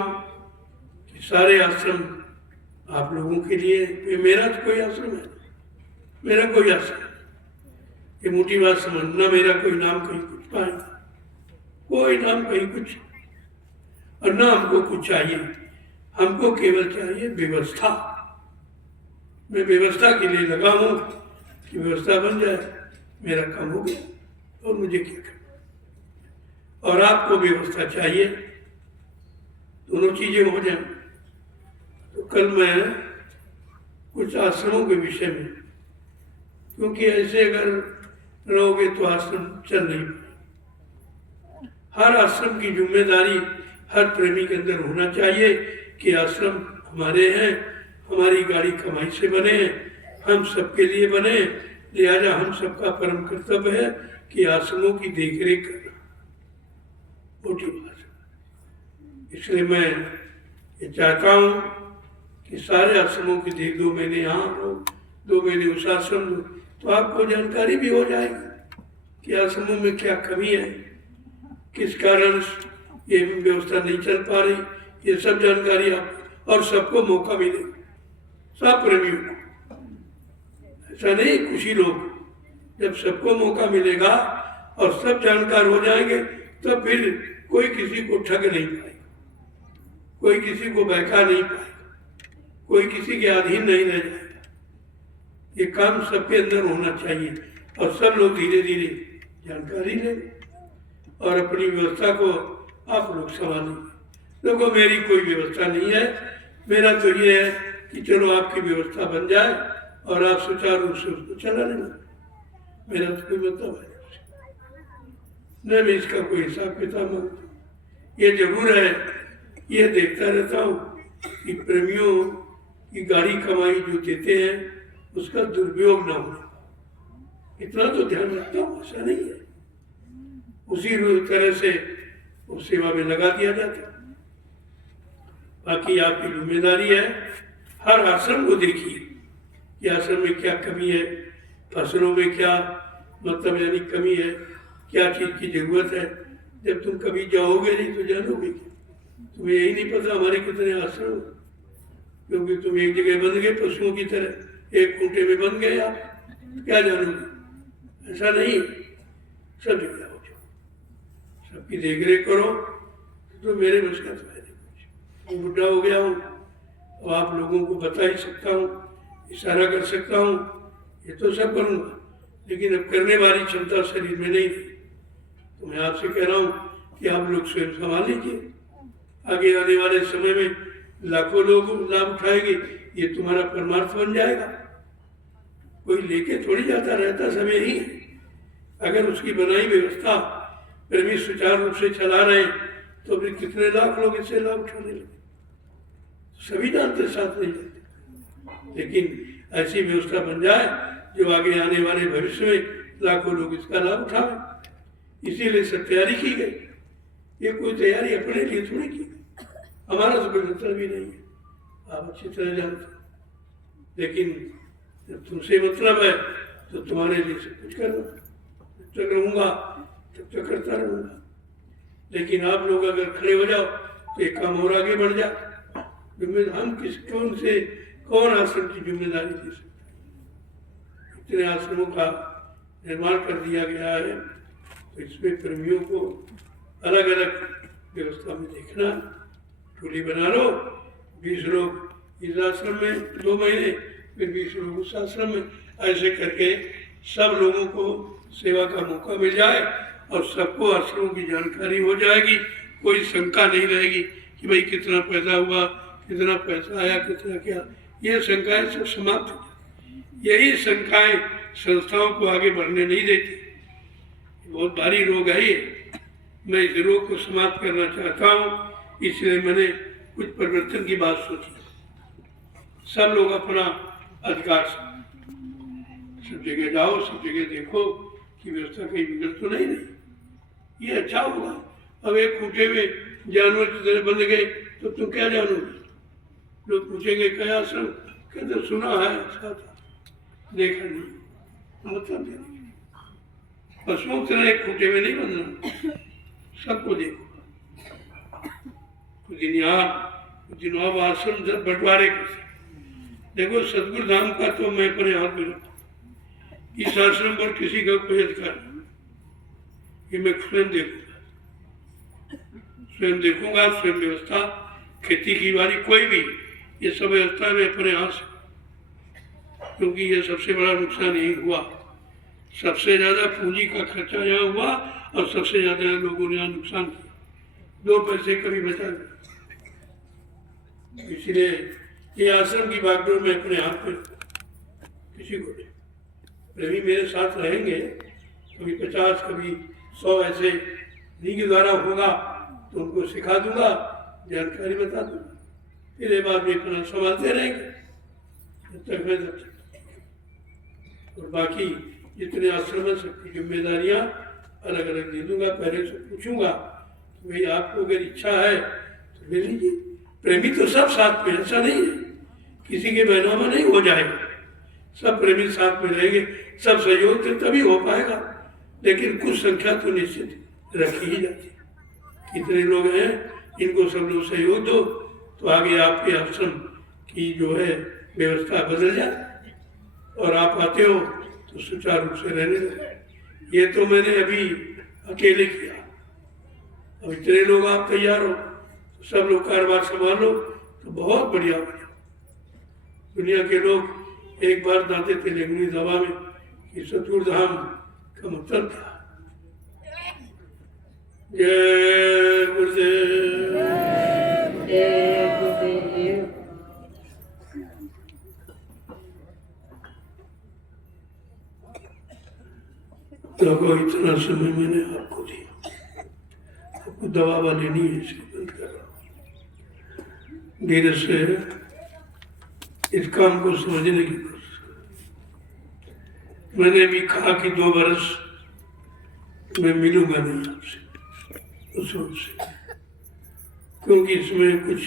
कि सारे आश्रम आप लोगों के लिए, मेरा तो कोई आश्रम है, मेरा कोई आश्रम, ये मोटी बात समझना, मेरा कोई नाम कहीं कुछ पाएगा, कोई नाम कहीं कुछ, और ना हमको कुछ चाहिए। हमको केवल चाहिए व्यवस्था। मैं व्यवस्था के लिए लगा हूं कि व्यवस्था बन जाए, मेरा काम हो गया, और मुझे क्या करना। और आपको व्यवस्था चाहिए, दोनों चीजें हो जाए। तो कल मैं कुछ आश्रमों के विषय में, क्योंकि ऐसे अगर रहोगे तो आश्रम चल नहीं पाए। हर आश्रम की जिम्मेदारी हर प्रेमी के अंदर होना चाहिए कि आश्रम हमारे हैं, हमारी गाड़ी कमाई से बने हैं, हम सबके लिए बने, लिहाजा हम सबका परम कर्तव्य है कि आश्रमों की देखरेख करना। मोटी बात। इसलिए मैं ये चाहता हूँ कि सारे आश्रमों की देख, 2 महीने यहाँ रहो, 2 महीने उस आश्रम दो, तो आपको जानकारी भी हो जाएगी कि आश्रमों में क्या कमी है, किस कारण ये व्यवस्था नहीं चल पा रही। ये सब जानकारी आप, और सबको मौका मिलेगा, सब प्रेमियों को। ऐसा नहीं, कुछ ही लोग। जब सबको मौका मिलेगा और सब जानकार हो जाएंगे, तो फिर कोई किसी को ठग नहीं पाएगा, कोई किसी को बहका नहीं पाएगा, कोई किसी के अधीन नहीं रह जाएगा। ये काम सबके अंदर होना चाहिए, और सब लोग धीरे धीरे जानकारी लें और अपनी व्यवस्था को आप लोग संभालेंगे। देखो, मेरी कोई व्यवस्था नहीं है, मेरा तो ये है कि चलो आपकी व्यवस्था बन जाए और आप सुचारू रूप से उसको चलाने लगे। मेरा तो कोई मतलब है नहीं, मैं इसका कोई हिसाब किताब मांगता हूँ। ये जरूर है, ये देखता रहता हूँ कि प्रेमियों की गाड़ी कमाई जो देते हैं उसका दुरुपयोग ना हो, इतना तो ध्यान रखता हूँ। ऐसा नहीं है, उसी तरह से उस सेवा में लगा दिया जाता। बाकी आपकी जिम्मेदारी है, हर आश्रम को देखिए कि आश्रम में क्या कमी है, फसलों में क्या मतलब यानी कमी है, क्या चीज की जरूरत है। जब तुम कभी जाओगे नहीं तो जानोगे, तुम्हें यही नहीं पता हमारे कितने आश्रम, क्योंकि तुम एक जगह बंध गए पशुओं की तरह, एक खूंटे में बंध गए, आप क्या जानोगे। ऐसा नहीं, सब जगह हो जाओ, सबकी देखरेख करो। तो मेरे बस का तो है नहीं, बुढ़ा हो गया हूँ, अब आप लोगों को बता ही सकता हूँ, इशारा कर सकता हूँ, ये तो सब करूँगा, लेकिन अब करने वाली क्षमता शरीर में नहीं थी। तो मैं आपसे कह रहा हूँ कि आप लोग स्वयं संभाल लीजिए। आगे आने वाले समय में लाखों लोग लाभ उठाएंगे, ये तुम्हारा परमार्थ बन जाएगा। कोई लेके थोड़ी जाता रहता, समय ही है। अगर उसकी बनाई व्यवस्था प्रेमी सुचारू रूप से चला रहे तो फिर कितने लाख लोग इससे लाभ उठाने लगे। सभी जानते, साथ नहीं जानते, लेकिन ऐसी व्यवस्था बन जाए जो आगे आने वाले भविष्य में लाखों लोग इसका लाभ उठाए। इसीलिए सब तैयारी की गई। ये कोई तैयारी अपने लिए थोड़ी की गई, हमारा तो कोई मतलब भी नहीं है, आप अच्छी तरह जानते हो। लेकिन जब तुमसे मतलब है तो तुम्हारे लिए सब कुछ करना, जब तक रहूँगा तब तक करता रहूँगा। लेकिन आप लोग अगर खड़े हो जाओ तो एक काम और आगे बढ़ जाए। हम कौन आश्रम की जिम्मेदारी दे सकते हैं? इतने आश्रमों का निर्माण कर दिया गया है, तो इसमें प्रेमियों को अलग अलग व्यवस्था में देखना। टोली बना लो, 20 लोग इस आश्रम में 2 महीने, फिर 20 लोग उस आश्रम में, ऐसे करके सब लोगों को सेवा का मौका मिल जाए और सबको आश्रमों की जानकारी हो जाएगी। कोई शंका नहीं रहेगी कि भाई कितना पैसा हुआ, कितना पैसा आया, कितना क्या, ये शंकाएं सब समाप्त हो जाए। यही शंकाएं संस्थाओं को आगे बढ़ने नहीं देती। बहुत भारी रोग है ये, मैं इस रोग को समाप्त करना चाहता हूँ, इसलिए मैंने कुछ परिवर्तन की बात सोची। सब लोग अपना अधिकार से सब जगह जाओ, सब जगह देखो कि व्यवस्था कहीं बिगड़ तो नहीं रही, ये अच्छा होगा। अब एक खूंटे में जानवर की तरह बंध गए तो तुम क्या जानोगे? लोग पूछेंगे क्या आश्रम, कहते सुना है अच्छा था, देखा नहीं, मतलब देने पशुओं की तरह एक खूंटे में नहीं बंधना, सबको देखो। कुछ दिन यहाँ कुछ दिन अब आश्रम बंटवारे कैसे देखो। सतगुरु धाम का तो मैं अपने हाथ में रखता, इस आश्रम पर किसी का कोई अधिकार नहीं, ये मैं स्वयं देखूंगा, स्वयं व्यवस्था, खेती की बाड़ी कोई भी, ये सब व्यवस्था में अपने हाथ से, क्योंकि ये सबसे बड़ा नुकसान यही हुआ। सबसे ज्यादा पूंजी का खर्चा यहाँ हुआ और सबसे ज्यादा लोगों ने यहाँ नुकसान किया, 2 पैसे कभी बचा नहीं। इसलिए ये आश्रम की बागडोर में अपने हाथ में किसी को नहीं। प्रेमी मेरे साथ रहेंगे, कभी 50 कभी 100 ऐसे इन्हीं के द्वारा होगा तो उनको सिखा दूंगा, जानकारी बता दूंगा, फिर ये बात भी अपना संभालते रहेंगे जब तक मैं तब तक। और बाकी जितने आश्रम है सबकी जिम्मेदारियां अलग अलग दे दूंगा। पहले से पूछूंगा तो भाई आपको अगर इच्छा है तो ले लीजिए। प्रेमी तो सब साथ में, ऐसा नहीं है किसी के बहनामा नहीं हो जाएगा, सब प्रेमी साथ में रहेंगे, सब सहयोग से तभी हो पाएगा। लेकिन कुछ संख्या तो निश्चित रखी ही जाती है। कितने लोग हैं, इनको सब लोग सहयोग दो तो आगे आपके आश्रम की जो है व्यवस्था बदल जाए और आप आते हो तो सुचारू रूप से रहने लगे। ये तो मैंने अभी अकेले किया, अब इतने लोग आप तैयार हो तो सब लोग कारोबार संभाल लो तो बहुत बढ़िया बढ़िया। दुनिया के लोग एक बार दाते थे लेंगनी सभा में कि सतगुरु धाम का मतलब था। जय गुरुदेव। लोगों इतना समय मैंने आपको दिया, आपको दवा लेनी है, इसको बंद कर रहा हूँ। धीरे से इस काम को समझने की कोशिश करो। मैंने भी कहा कि 2 बरस मैं मिलूंगा नहीं आपसे उस वक्त से, क्योंकि इसमें कुछ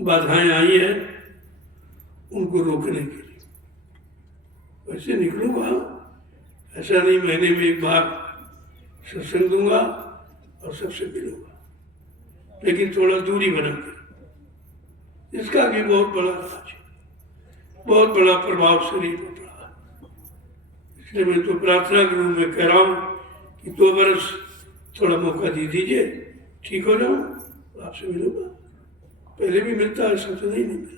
बाधाएं आई हैं, उनको रोकने के लिए। वैसे निकलूंगा, ऐसा नहीं महीने में एक बार सत्संग दूंगा और सबसे मिलूंगा, लेकिन थोड़ा दूरी बनाकर। इसका भी बहुत बड़ा राज है, बहुत बड़ा प्रभाव शरीर पर पड़ा। इसलिए मैं तो प्रार्थना के रूप में कह रहा हूँ कि 2 बरस थोड़ा मौका दे दीजिए, ठीक हो जाऊँ आपसे मिलूंगा। पहले भी मिलता है, ऐसा तो नहीं मिला।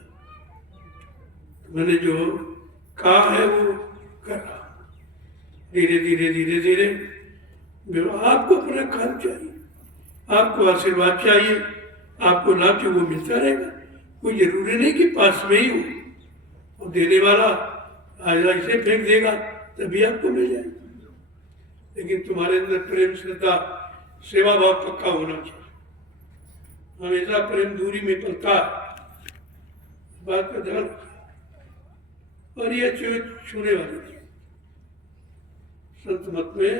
तो मैंने जो कहा है वो कर रहा हूँ, धीरे धीरे धीरे धीरे। आपको अपना काम चाहिए, आपको आशीर्वाद चाहिए, आपको लाभ जो वो मिलता रहेगा। कोई जरूरी नहीं कि पास में ही हो, और देने वाला आज ऐसे फेंक देगा तभी आपको मिल जाएगा। लेकिन तुम्हारे अंदर प्रेम, श्रद्धा, सेवा भाव पक्का होना चाहिए। हमेशा प्रेम दूरी में पलता है, इस बात का ध्यान रखिए। और ये छूने वाली थी, संत मत में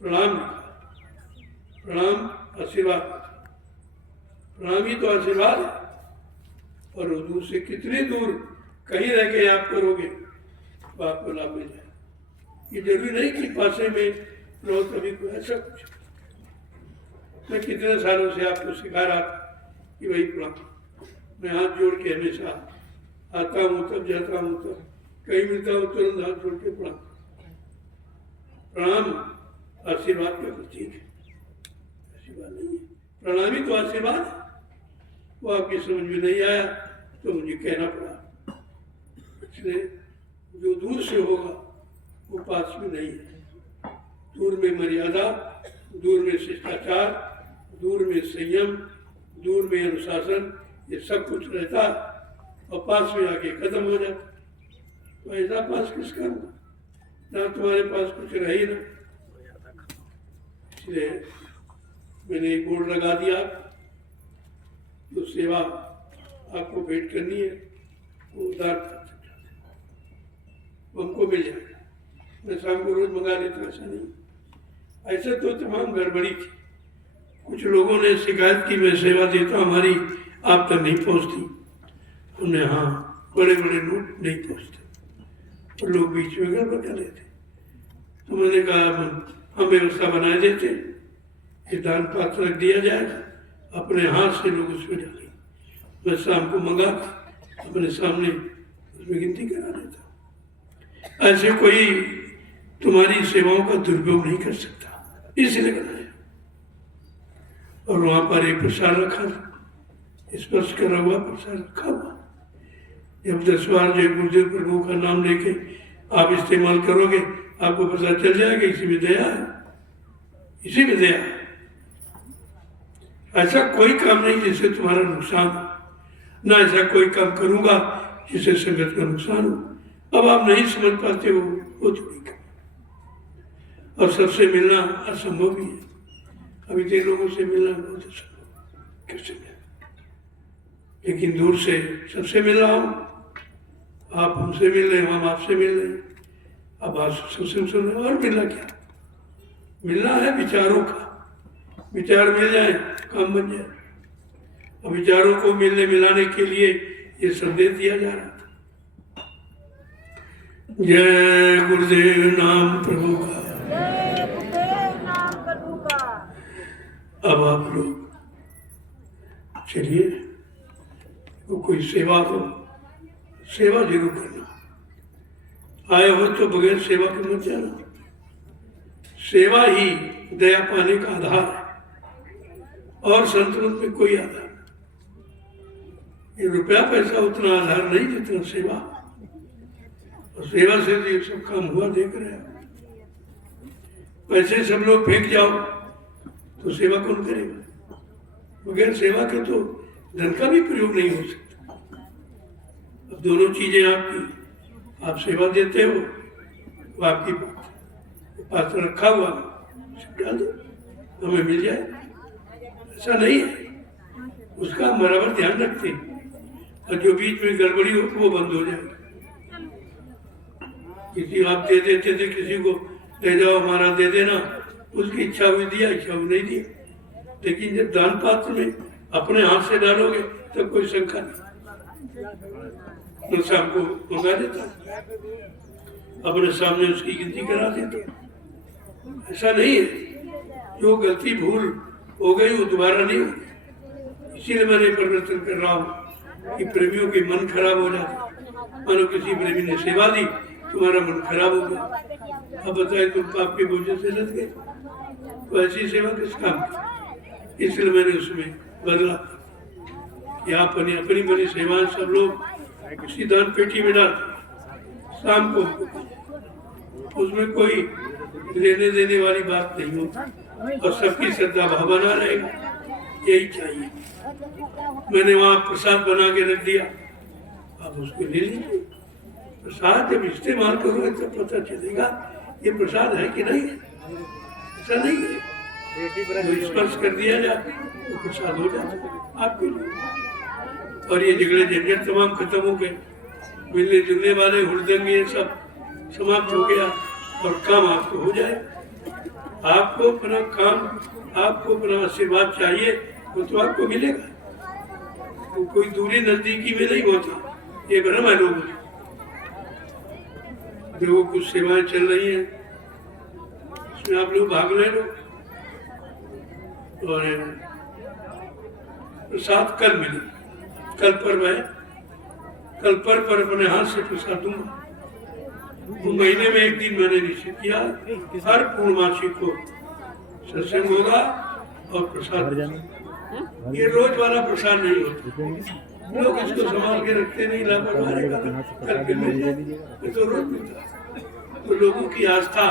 प्रणाम लिखा, प्रणाम आशीर्वाद। प्रणाम ही तो आशीर्वाद है। और वो दूर से कितने दूर कहीं रह के आप करोगे तो आपको लाभ मिल जाए। ये जरूरी नहीं कि पासे में रहो तभी कोई ऐसा कुछ। मैं कितने सालों से आपको सिखा रहा था कि भाई प्रणाम, मैं हाथ जोड़ के हमेशा आता हूँ, तब जाता हूँ, तब कहीं मिलता हूँ तुरंत हाथ जोड़ के प्रणाम। प्रणाम आशीर्वाद का प्रतीक है, आशीर्वाद नहीं है। प्रणामी तो आशीर्वाद है। वो आपकी समझ में नहीं आया तो मुझे कहना पड़ा। इसलिए जो दूर से होगा वो पास में नहीं है। दूर में मर्यादा, दूर में शिष्टाचार, दूर में संयम, दूर में अनुशासन, ये सब कुछ रहता और पास में आके खत्म हो जाता। तो ऐसा पास किसका होगा जहाँ तुम्हारे पास कुछ रह ही ना। इसलिए मैंने एक बोर्ड लगा दिया, जो सेवा आपको भेंट करनी है वो उधार कर सकते, हमको मिल जाएगा। मैं शाम को रोज मंगा लेता, ऐसा नहीं। ऐसे तो तमाम गड़बड़ी थी। कुछ लोगों ने शिकायत की मैं सेवा देता हूँ हमारी आप तक नहीं पहुँचती। उन्हें हाँ बड़े बड़े नोट नहीं पहुँचते और लोग बीच में गड़बड़ कर लेते। तो मैंने कहा हम व्यवस्था बनाए देते, ये दान पात्र रख दिया जाएगा, अपने हाथ से लोग उसमें डालेंगे। मैं शाम को मंगा अपने सामने उसमें गिनती करा देता। ऐसे कोई तुम्हारी सेवाओं का दुरुपयोग नहीं कर सकता, इसलिए बनाया। और वहां पर एक प्रसाद रखा था, स्पर्श करा हुआ प्रसाद रखा हुआ। जब 10 बार जय गुरुदेव प्रभु का नाम लेके आप इस्तेमाल करोगे आपको पता चल जाएगा इसी में दया है, इसी में दया है। ऐसा कोई काम नहीं जिससे तुम्हारा नुकसान हो, ना ऐसा कोई काम करूंगा जिससे संगत का नुकसान हो। अब आप नहीं समझ पाते हो वो थोड़ी काम। और सबसे मिलना असंभव भी है। अभी 3 लोगों से मिलना बहुत असंभव, कैसे मिलना। लेकिन दूर से सबसे मिल रहा हूं, आप हमसे मिल रहे हैं, हम आपसे मिल रहे हैं। अब आप सत्संग सुन रहे, और मिलना क्या, मिलना है विचारों का। विचार मिल जाए काम बन जाए। अब विचारों को मिलने मिलाने के लिए ये संदेश दिया जा रहा था। जय गुरुदेव नाम प्रभु का। अब आप लोग चलिए, तो कोई सेवा हो, सेवा जरूर करना। आए हो तो बगैर सेवा के मत जाना। सेवा ही दया पाने का आधार है और संतुलन में कोई आधार नहीं। ये रुपया पैसा उतना आधार नहीं जितना सेवा। और सेवा से ये सब काम हुआ देख रहे हैं। पैसे सब लोग फेंक जाओ तो सेवा कौन करेगा। बगैर सेवा के तो धन का भी प्रयोग नहीं हो सकता। अब दोनों चीजें आपकी, आप सेवा देते हो वो आपकी पात्र रखा हुआ डाल दो, हमें मिल जाए। ऐसा नहीं है, उसका हम बराबर ध्यान रखते हैं। और जो बीच में गड़बड़ी हो वो बंद हो जाएगी। किसी आप दे देते थे किसी को, ले जाओ हमारा दे देना, उसकी इच्छा हुई दिया, इच्छा हुई नहीं दिया। लेकिन जब दान पात्र में अपने हाथ से डालोगे तो कोई शंका नहीं। तो शाम को मंगा देता, अपने सामने उसकी गिनती करा देता। ऐसा नहीं है, जो गलती भूल हो गई वो दोबारा नहीं होगी। इसीलिए मैंने परिवर्तन कर रहा हूँ कि प्रेमियों के मन खराब हो जाते। मानो किसी प्रेमी ने सेवा दी, तुम्हारा मन खराब हो गया, अब बताए तुम पाप के बोझ से लग गए, तो ऐसी सेवा किस काम की। इसलिए मैंने उसमें बदला कि आप अपनी बनी सेवाएं सब लोग उसी दान पेटी में डालते। शाम को उसमें कोई लेने देने वाली बात नहीं होती और सबकी श्रद्धा भाव बना रहेगा, यही चाहिए। मैंने वहाँ प्रसाद बना के रख दिया, आप उसको ले लीजिए। प्रसाद जब इस्तेमाल करोगे तो पता चलेगा ये प्रसाद है कि नहीं है। ऐसा नहीं है, तो स्पर्श कर दिया जाए तो प्रसाद हो जाता आपके लिए। और ये झगड़े झंझट तमाम खत्म हो गए, मिलने जुलने वाले हुड़दंग ये सब समाप्त हो गया और काम आपको हो जाए। आपको अपना काम, आपको अपना आशीर्वाद चाहिए वो तो आपको मिलेगा। तो कोई दूरी नजदीकी में नहीं होता, ये भ्रम है लोगों को। देखो कुछ सेवाएं चल रही हैं, इसमें आप लोग भाग ले लो। और प्रसाद कल मिले, कल पर्व है, कल पर अपने हाथ से प्रसाद दूंगा। तो महीने में एक दिन मैंने निश्चित किया, हर पूर्णमासी को सत्संग होगा और प्रसाद। ये रोज वाला प्रसाद नहीं होता, लोग इसको संभाल के रखते नहीं, लापरवाही कल मिल जाए, तो रोज मिलता। तो लोगों की आस्था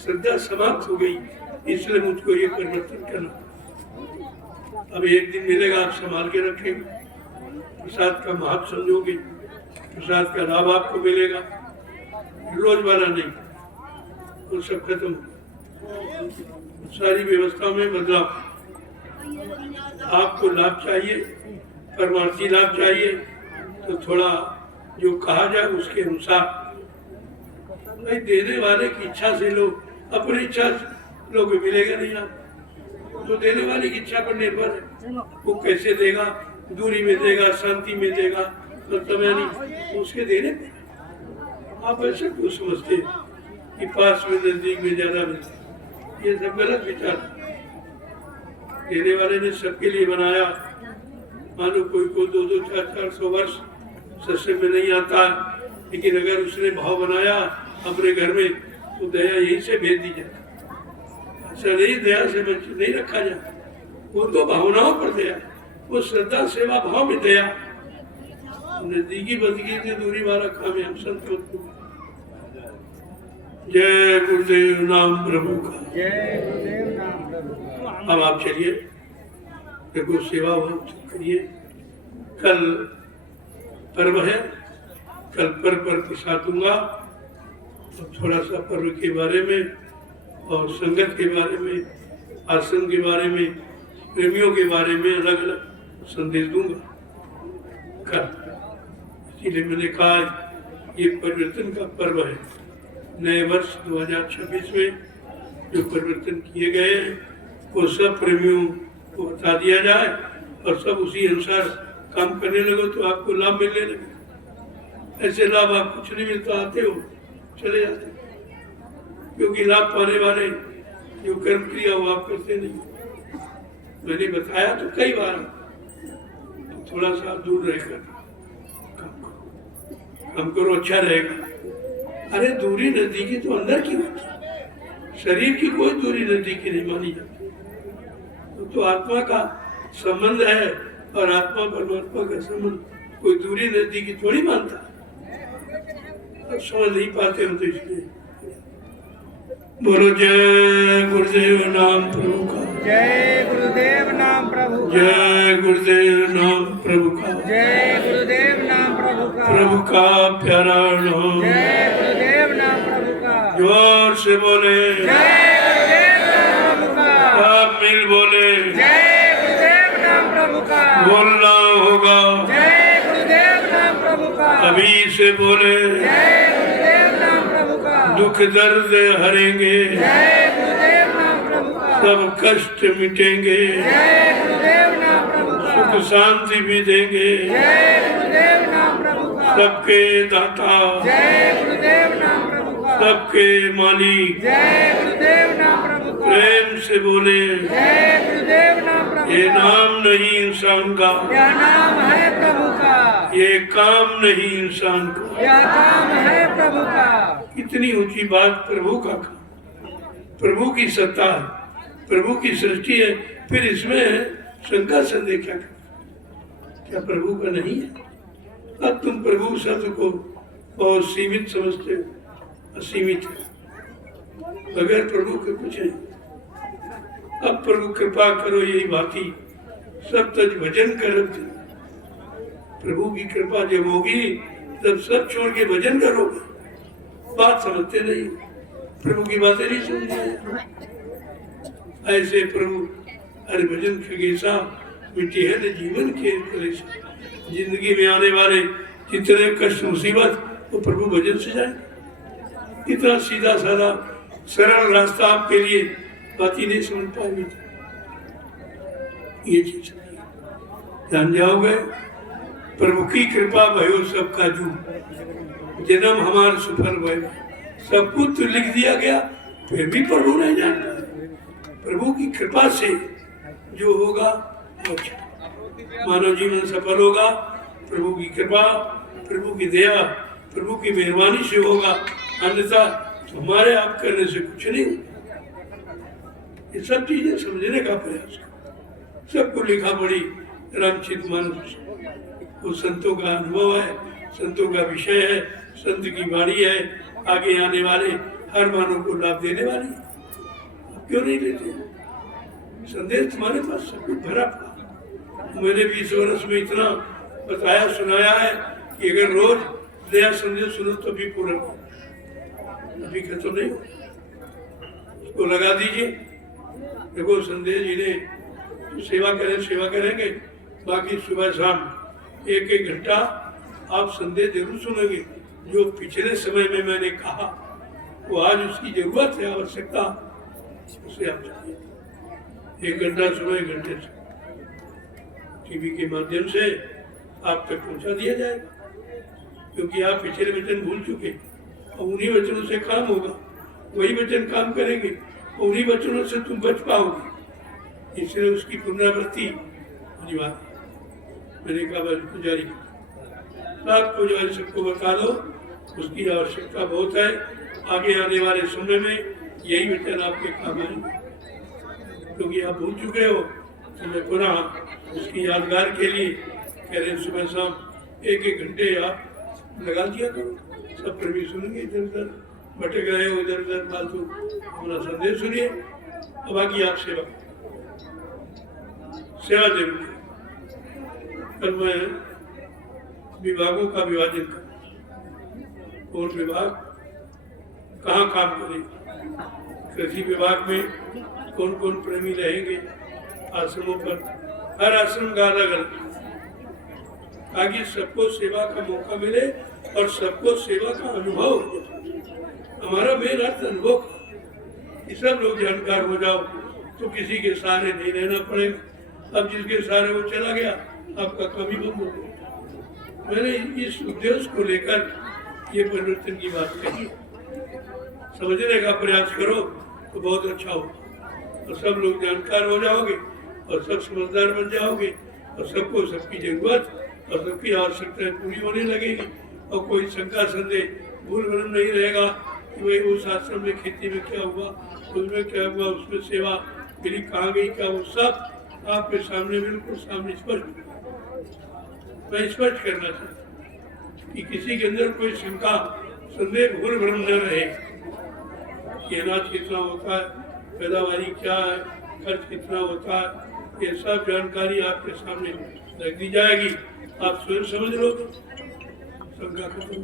श्रद्धा समाप्त हो गई, इसलिए मुझको ये परिवर्तन करना। अब एक दिन मिलेगा, आप संभाल के रखेंगे, प्रसाद का महत्व समझोगे, प्रसाद का लाभ आपको मिलेगा, रोज वाला नहीं। वो सब खत्म, सारी व्यवस्था में बदलाव। आपको लाभ चाहिए, परमार्थी लाभ चाहिए, तो थोड़ा जो कहा जाए उसके अनुसार। भाई देने वाले की इच्छा से लो, अपनी इच्छा से लोग मिलेगा नहीं। आप तो देने वाले की इच्छा पर निर्भर है, वो कैसे देगा, दूरी में देगा, शांति में देगा, तो समय नहीं उसके देने पे। आप ऐसे क्यों समझते हैं कि पास में नजदीक में ज्यादा मिलते, ये सब गलत विचार। देने वाले ने सबके लिए बनाया। मानो कोई को 200, 400 वर्ष सत्संग में नहीं आता, लेकिन अगर उसने भाव बनाया अपने घर में, तो दया यहीं से भेज दी जाए। ऐसा नहीं दया से नहीं रखा जाए, वो तो भावनाओं पर दया, वो श्रद्धा सेवा भाव में दया। नजदीकी बदगी से दूरी वाला काम है, हम संत मत को। जय गुरुदेव नाम प्रभु का, जय गुरुदेव नाम प्रभु का। अब आप चलिए, देखो सेवा करिए। कल पर्व है, कल पर्व पर प्रसाद दूंगा, तो थोड़ा सा पर्व के बारे में और संगत के बारे में, आश्रम के बारे में, प्रेमियों के बारे में अलग अलग संदेश दूंगा कल। इसीलिए मैंने कहा ये परिवर्तन का पर्व है। नए वर्ष 2026 में जो परिवर्तन किए गए हैं वो सब प्रेमियों को बता दिया जाए और सब उसी अनुसार काम करने लगो, तो आपको लाभ मिलने लगे। ऐसे लाभ आप कुछ नहीं मिलता, आते हो चले जाते, क्योंकि लाभ पाने वाले जो कर्म क्रिया वो आप करते नहीं। मैंने बताया तो कई बार, तो थोड़ा सा दूर रहकर काम करो, अच्छा रहेगा। अरे दूरी नजदीकी तो अंदर की होती है, शरीर की कोई दूरी नजदीकी नहीं मानी जाती। तो आत्मा का संबंध है, और आत्मा परमात्मा का संबंध कोई दूरी नजदीकी थोड़ी मानता है। समझ नहीं पाते हो तो इसलिए बोलो जय गुरुदेव नाम प्रभु का, जय गुरुदेव नाम प्रभु का, जय गुरुदेव नाम प्रभु का, जय गुरुदेव नाम प्रभु का, प्रभु का प्यारा नाम, जय गुरुदेव नाम प्रभु का। जोर से बोले, जय गुरुदेव नाम प्रभु का, आप मिल बोले, जय गुरुदेव नाम प्रभु का, बोलना होगा, जय गुरुदेव नाम प्रभु का, अभी से बोले, जय गुरुदेव नाम प्रभु का, दुख दर्द हरेंगे, जय गुरुदेव नाम प्रभु का, सब कष्ट मिटेंगे, जय गुरुदेव नाम प्रभु का, सुख शांति भी देंगे, जय गुरुदेव नाम प्रभु का, सबके दाता, जय गुरुदेव नाम प्रभु का, सबके मालिक, जय गुरुदेव नाम प्रभु का, प्रेम से बोले, जय गुरुदेव नाम प्रभु ये का। नाम नहीं इंसान का, यह नाम है प्रभु का, ये काम नहीं इंसान का। यह काम है प्रभु का। कितनी ऊंची बात, प्रभु का काम, प्रभु की सत्ता है, प्रभु की सृष्टि है, फिर इसमें शंका संदेह क्या प्रभु का नहीं है? अब तुम प्रभु शब्द को बहुत सीमित समझते हो, असीमित है, बगैर प्रभु के कुछ नहीं। अब प्रभु कृपा करो, यही बाकी सब तज भजन करो। प्रभु की कृपा जब होगी तब सब छोड़ के भजन करोगे। बात समझते नहीं, प्रभु की बातें नहीं सुनते। ऐसे प्रभु हरि भजन खगेशा, मिट्टी है न जीवन के कलेशा। जिंदगी में आने वाले जितने कष्ट मुसीबत वो प्रभु भजन से जाए। इतना सीधा साधा सरल रास्ता आपके लिए बात ही नहीं समझ पाएगी। ये चीज ध्यान जाओगे प्रभु की कृपा भयो सब काजू, जन्म हमार सफल भय, सब कुछ तो लिख दिया गया, फिर भी प्रभु नहीं जानता। प्रभु की कृपा से जो होगा वो अच्छा, मानव जीवन सफल होगा, प्रभु की कृपा, प्रभु की दया, प्रभु की मेहरबानी से होगा, अन्यथा हमारे आप करने से कुछ नहीं होगा। ये सब चीजें समझने का प्रयास करो। सबको लिखा पड़ी रामचरित मानस, वो संतों का अनुभव है, संतों का विषय है, संत की वाणी है, आगे आने वाले हर मानव को लाभ देने वाली। आप क्यों नहीं लेते? संदेश तुम्हारे पास सब कुछ भरा पड़ा। मैंने 20 वर्ष में इतना बताया सुनाया है कि अगर रोज नया संदेश सुनो तो भी पूरा अभी खत्म नहीं हो, उसको लगा दीजिए। देखो संदेश जिन्हें सेवा करेंगे, बाकी सुबह शाम 1-1 घंटा आप संदेश जरूर सुनेंगे। जो पिछले समय में मैंने कहा वो आज उसकी जरूरत है, आवश्यकता, उसे आप चाहिए। 1 घंटा सुबह, 1 घंटे से टीवी के माध्यम से आप तक पहुंचा दिया जाएगा, क्योंकि आप पिछले वचन भूल चुके और उन्हीं वचनों से काम होगा, वही वचन काम करेंगे, उन्हीं वचनों से तुम बच पाओगे। इसलिए उसकी पुनरावृत्ति अनिवार्य। मैंने कहा बस पुजारी पुजारी सबको बता दो, उसकी आवश्यकता बहुत है। आगे आने वाले समय में यही वचन आपके काम आएंगे, क्योंकि आप भूल चुके हो। तो मैं पुनः उसकी यादगार के लिए कह रहे सुबह शाम 1-1 घंटे आप लगा दिया करो। सब प्रेमी सुनेंगे, इधर उधर भटक रहे हो, इधर उधर फालतू अपना संदेश सुनिए। अब बाकी आप सेवा जरूर करें। कल मैं विभागों का विभाजन कर, कौन विभाग कहाँ काम करेगा, कृषि विभाग में कौन कौन प्रेमी रहेंगे, आश्रमों पर हर आश्रम का अलग अलग, ताकि सबको सेवा का मौका मिले और सबको सेवा का अनुभव हो जाए। हमारा मेन अर्थ अनुभव का, कि सब लोग जानकार हो जाओ तो किसी के सहारे नहीं रहना पड़ेगा। अब जिसके सहारे वो चला गया, आपका काम ही बंद हो गया। मैंने इस उद्देश्य को लेकर ये परिवर्तन की बात कही। समझने का प्रयास करो तो बहुत अच्छा हो, और सब लोग जानकार हो जाओगे और सब समझदार बन जाओगे, और सबको सबकी जरूरत और सबकी आवश्यकताएं पूरी होने लगेगी। और कोई शंका संदेह भूल भ्रम नहीं रहेगा कि भाई उस आश्रम में खेती में क्या हुआ, उसमें क्या हुआ, उसमें सेवा मेरी कहाँ गई, क्या, वो सब आपके सामने बिल्कुल सामने स्पष्ट। मैं स्पष्ट करना चाहता कि किसी के अंदर कोई शंका संदेह भूल भ्रम न रहे कि अनाज कितना होता है, पैदावारी क्या है, खर्च कितना होता है, ये सब जानकारी आपके सामने रख दी जाएगी। आप स्वयं समझ लोगे, शंका खत्म।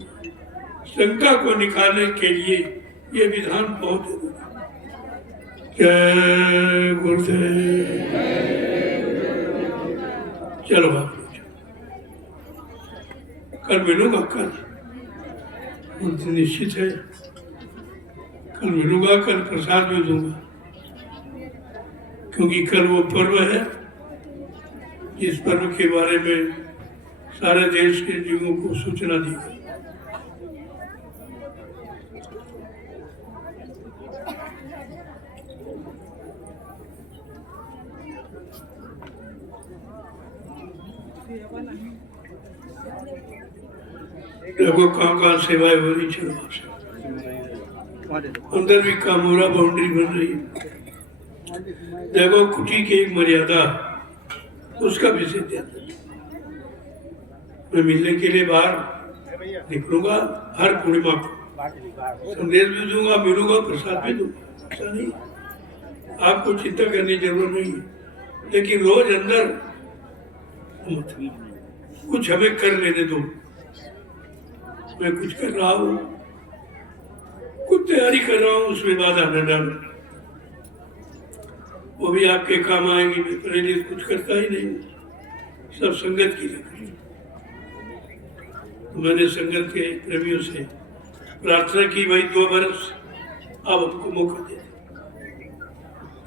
शंका को निकालने के लिए ये विधान बहुत जरूरी है। जय गुरुदेव। चलो आप कल मिलूंगा, कल निश्चित है, कल मिलूंगा, कल प्रसाद भी दूंगा, क्योंकि कल वो पर्व है जिस पर्व के बारे में सारे देश के जीवों को सूचना दी गई। देखो कहाँ सेवाएं हो रही, चलो अंदर भी काम हो रहा, बाउंड्री बन रही है। देखो कुटी की एक मर्यादा, उसका विषय ध्यान। मैं मिलने के लिए बाहर निकलूंगा हर पूर्णिमा को, संदेश भी दूंगा, मिलूंगा, प्रसाद भी दूंगा। ऐसा नहीं, आपको चिंता करने की जरूरत नहीं है, लेकिन रोज अंदर कुछ हमें कर लेने दो। मैं कुछ कर रहा हूँ, कुछ तैयारी कर रहा हूँ, उसमें बाधा न डालो, वो भी आपके काम आएगी। मैं अपने लिए कुछ करता ही नहीं, सब संगत की लिए। मैंने संगत के प्रेमियों से प्रार्थना की, भाई 2 बरस अब हमको मौका दे।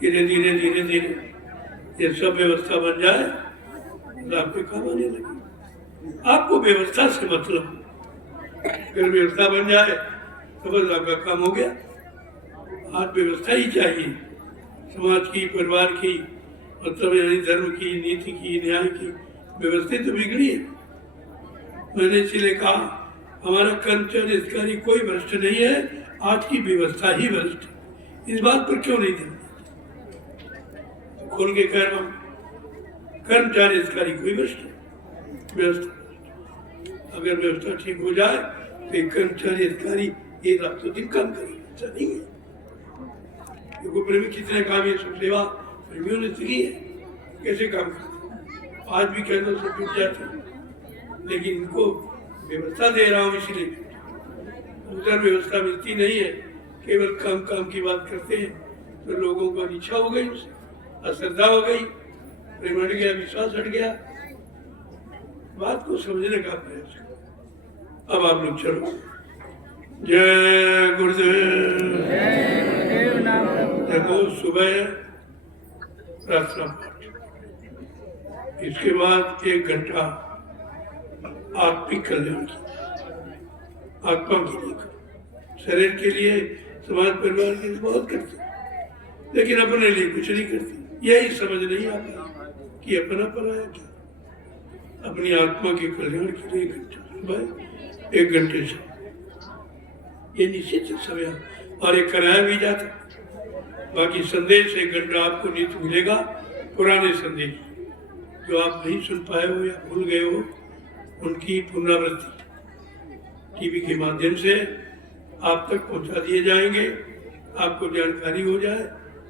धीरे धीरे धीरे धीरे ये सब व्यवस्था बन जाए तो आपके काम आने लगे। आपको व्यवस्था से मतलब, अगर व्यवस्था बन जाए तो बस आपका काम हो गया। आज व्यवस्था ही चाहिए, समाज की, परिवार की, मतलब यानी धर्म की, नीति की, न्याय की व्यवस्था तो बिगड़ी है। मैंने इसलिए कहा हमारा कर्मचारी अधिकारी कोई भ्रष्ट नहीं है, आज की व्यवस्था ही भ्रष्ट है। इस बात पर क्यों नहीं ध्यान देते? खोल के कह रहा हूं, कर्मचारी अधिकारी कोई भ्रष्ट नहीं, व्यवस्था। अगर व्यवस्था ठीक हो जाए तो एक कर्मचारी अधिकारी एक रातों दिन काम करेगा, ऐसा नहीं है। देखो प्रेमी कितने काम है, सब सेवा प्रेमियों ने सीखी है, कैसे काम करते। आज भी कहना से टूट जाते, लेकिन इनको व्यवस्था दे रहा हूँ इसलिए। उधर व्यवस्था मिलती नहीं है, केवल काम काम की बात करते हैं, तो लोगों को अनिच्छा हो गई, उससे अश्रद्धा हो गई, प्रेम हट गया, विश्वास हट गया। बात को समझने का प्रयास करो। अब आप लोग चलो। जय गुरुदेव। देखो सुबह प्रार्थना पाठ, इसके बाद 1 घंटा आत्मिक कल्याण की, आत्मा के लिए, शरीर के लिए, समाज परिवार के लिए बहुत करते, लेकिन अपने लिए कुछ नहीं करते। यही समझ नहीं आता कि अपना पराया क्या। अपनी आत्मा के कल्याण के लिए 1 घंटा सुबह, 1 घंटे से, ये निश्चित समय, और ये कराया भी जाता। बाकी संदेश 1 घंटा आपको नित्य मिलेगा, पुराने संदेश जो आप नहीं सुन पाए हो या भूल गए हो, उनकी पुनरावृत्ति टीवी के माध्यम से आप तक पहुंचा दिए जाएंगे, आपको जानकारी हो जाए।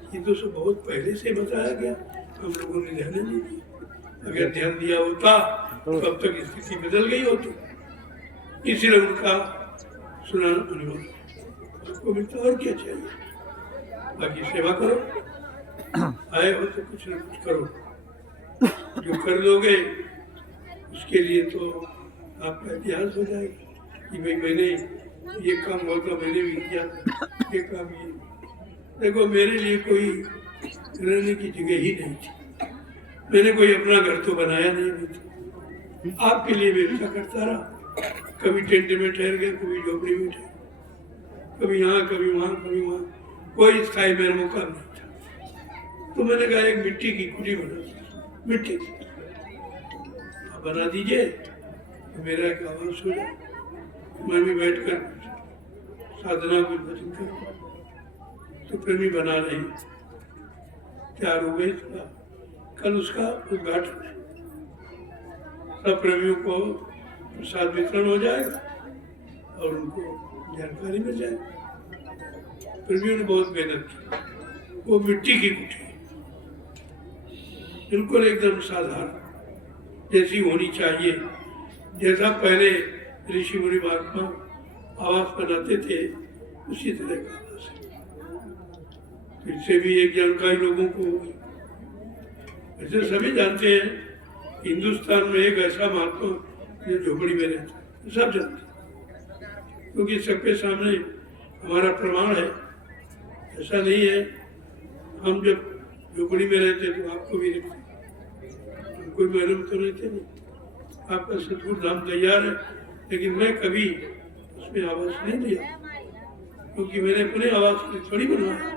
ये तो सब बहुत पहले से बताया गया, हम लोगों ने ध्यान नहीं दिया। अगर ध्यान दिया होता तो अब तक स्थिति बदल गई होती, इसलिए उनका सुनाना अनिवार्य। आपको मिलता और क्या चाहिए, बाकी सेवा करो, आए हो तो कुछ न कुछ करो। जो कर लोगे उसके लिए तो आपका इतिहास हो जाएगा कि भाई मैंने ये काम हुआ था, मैंने भी किया, ये काम ये। देखो मेरे लिए कोई रहने की जगह ही नहीं थी, मैंने कोई अपना घर तो बनाया नहीं था। आपके लिए व्यवस्था करता रहा, कभी टेंट में ठहर गए, कभी झोपड़ी में ठहर, कभी यहाँ कभी वहाँ कभी वहाँ, कोई स्थायी मेरा मौका नहीं था। तो मैंने कहा एक मिट्टी की कुटी बना, मिट्टी की आप बना दीजिए तो मेरा एक आवाज हो जाए, मैं भी बैठकर साधना को भजन कर। तो प्रेमी बना रहे, तैयार हो गए, कल उसका उद्घाटन है, सब प्रेमियों को प्रसाद वितरण हो जाएगा और उनको जानकारी मिल जाएगी। प्रेमियों ने बहुत मेहनत की, वो मिट्टी की कुटी बिल्कुल एकदम साधारण जैसी होनी चाहिए, जैसा पहले ऋषि मुनि महात्मा आवास बनाते थे उसी तरह का आवास है। इससे भी एक जानकारी लोगों को होगी। ऐसे सभी जानते हैं हिंदुस्तान में एक ऐसा महात्मा जो झोपड़ी में रहता है, सब जानते हैं, क्योंकि सबके सामने हमारा प्रमाण है। ऐसा नहीं है हम जब झोपड़ी में रहते तो आपको भी रहते, कोई मालूम तो रहते नहीं, आपका सतगुरु धाम तैयार है, लेकिन मैं कभी उसमें आवाज नहीं दिया, क्योंकि मैंने अपने आवाज को थोड़ी बनवाया।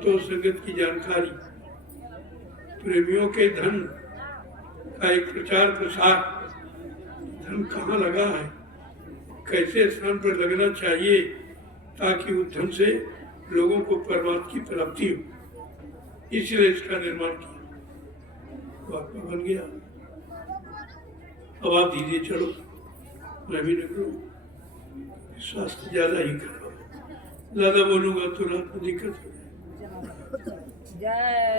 तो संगत की जानकारी, प्रेमियों के धन का एक प्रचार प्रसार, धन कहाँ लगा है, कैसे स्थान पर लगना चाहिए, ताकि उस धन से लोगों को परमात्मा की प्राप्ति हो, इसलिए इसका निर्माण किया। तो आपका बन गया। अब आप धीरे चलो, मैं भी निकलूँ, स्वास्थ्य ज्यादा ही कर रहा हूँ, ज्यादा बोलूंगा तो रात में दिक्कत हो जाए।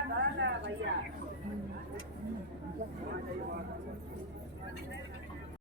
दादा भैया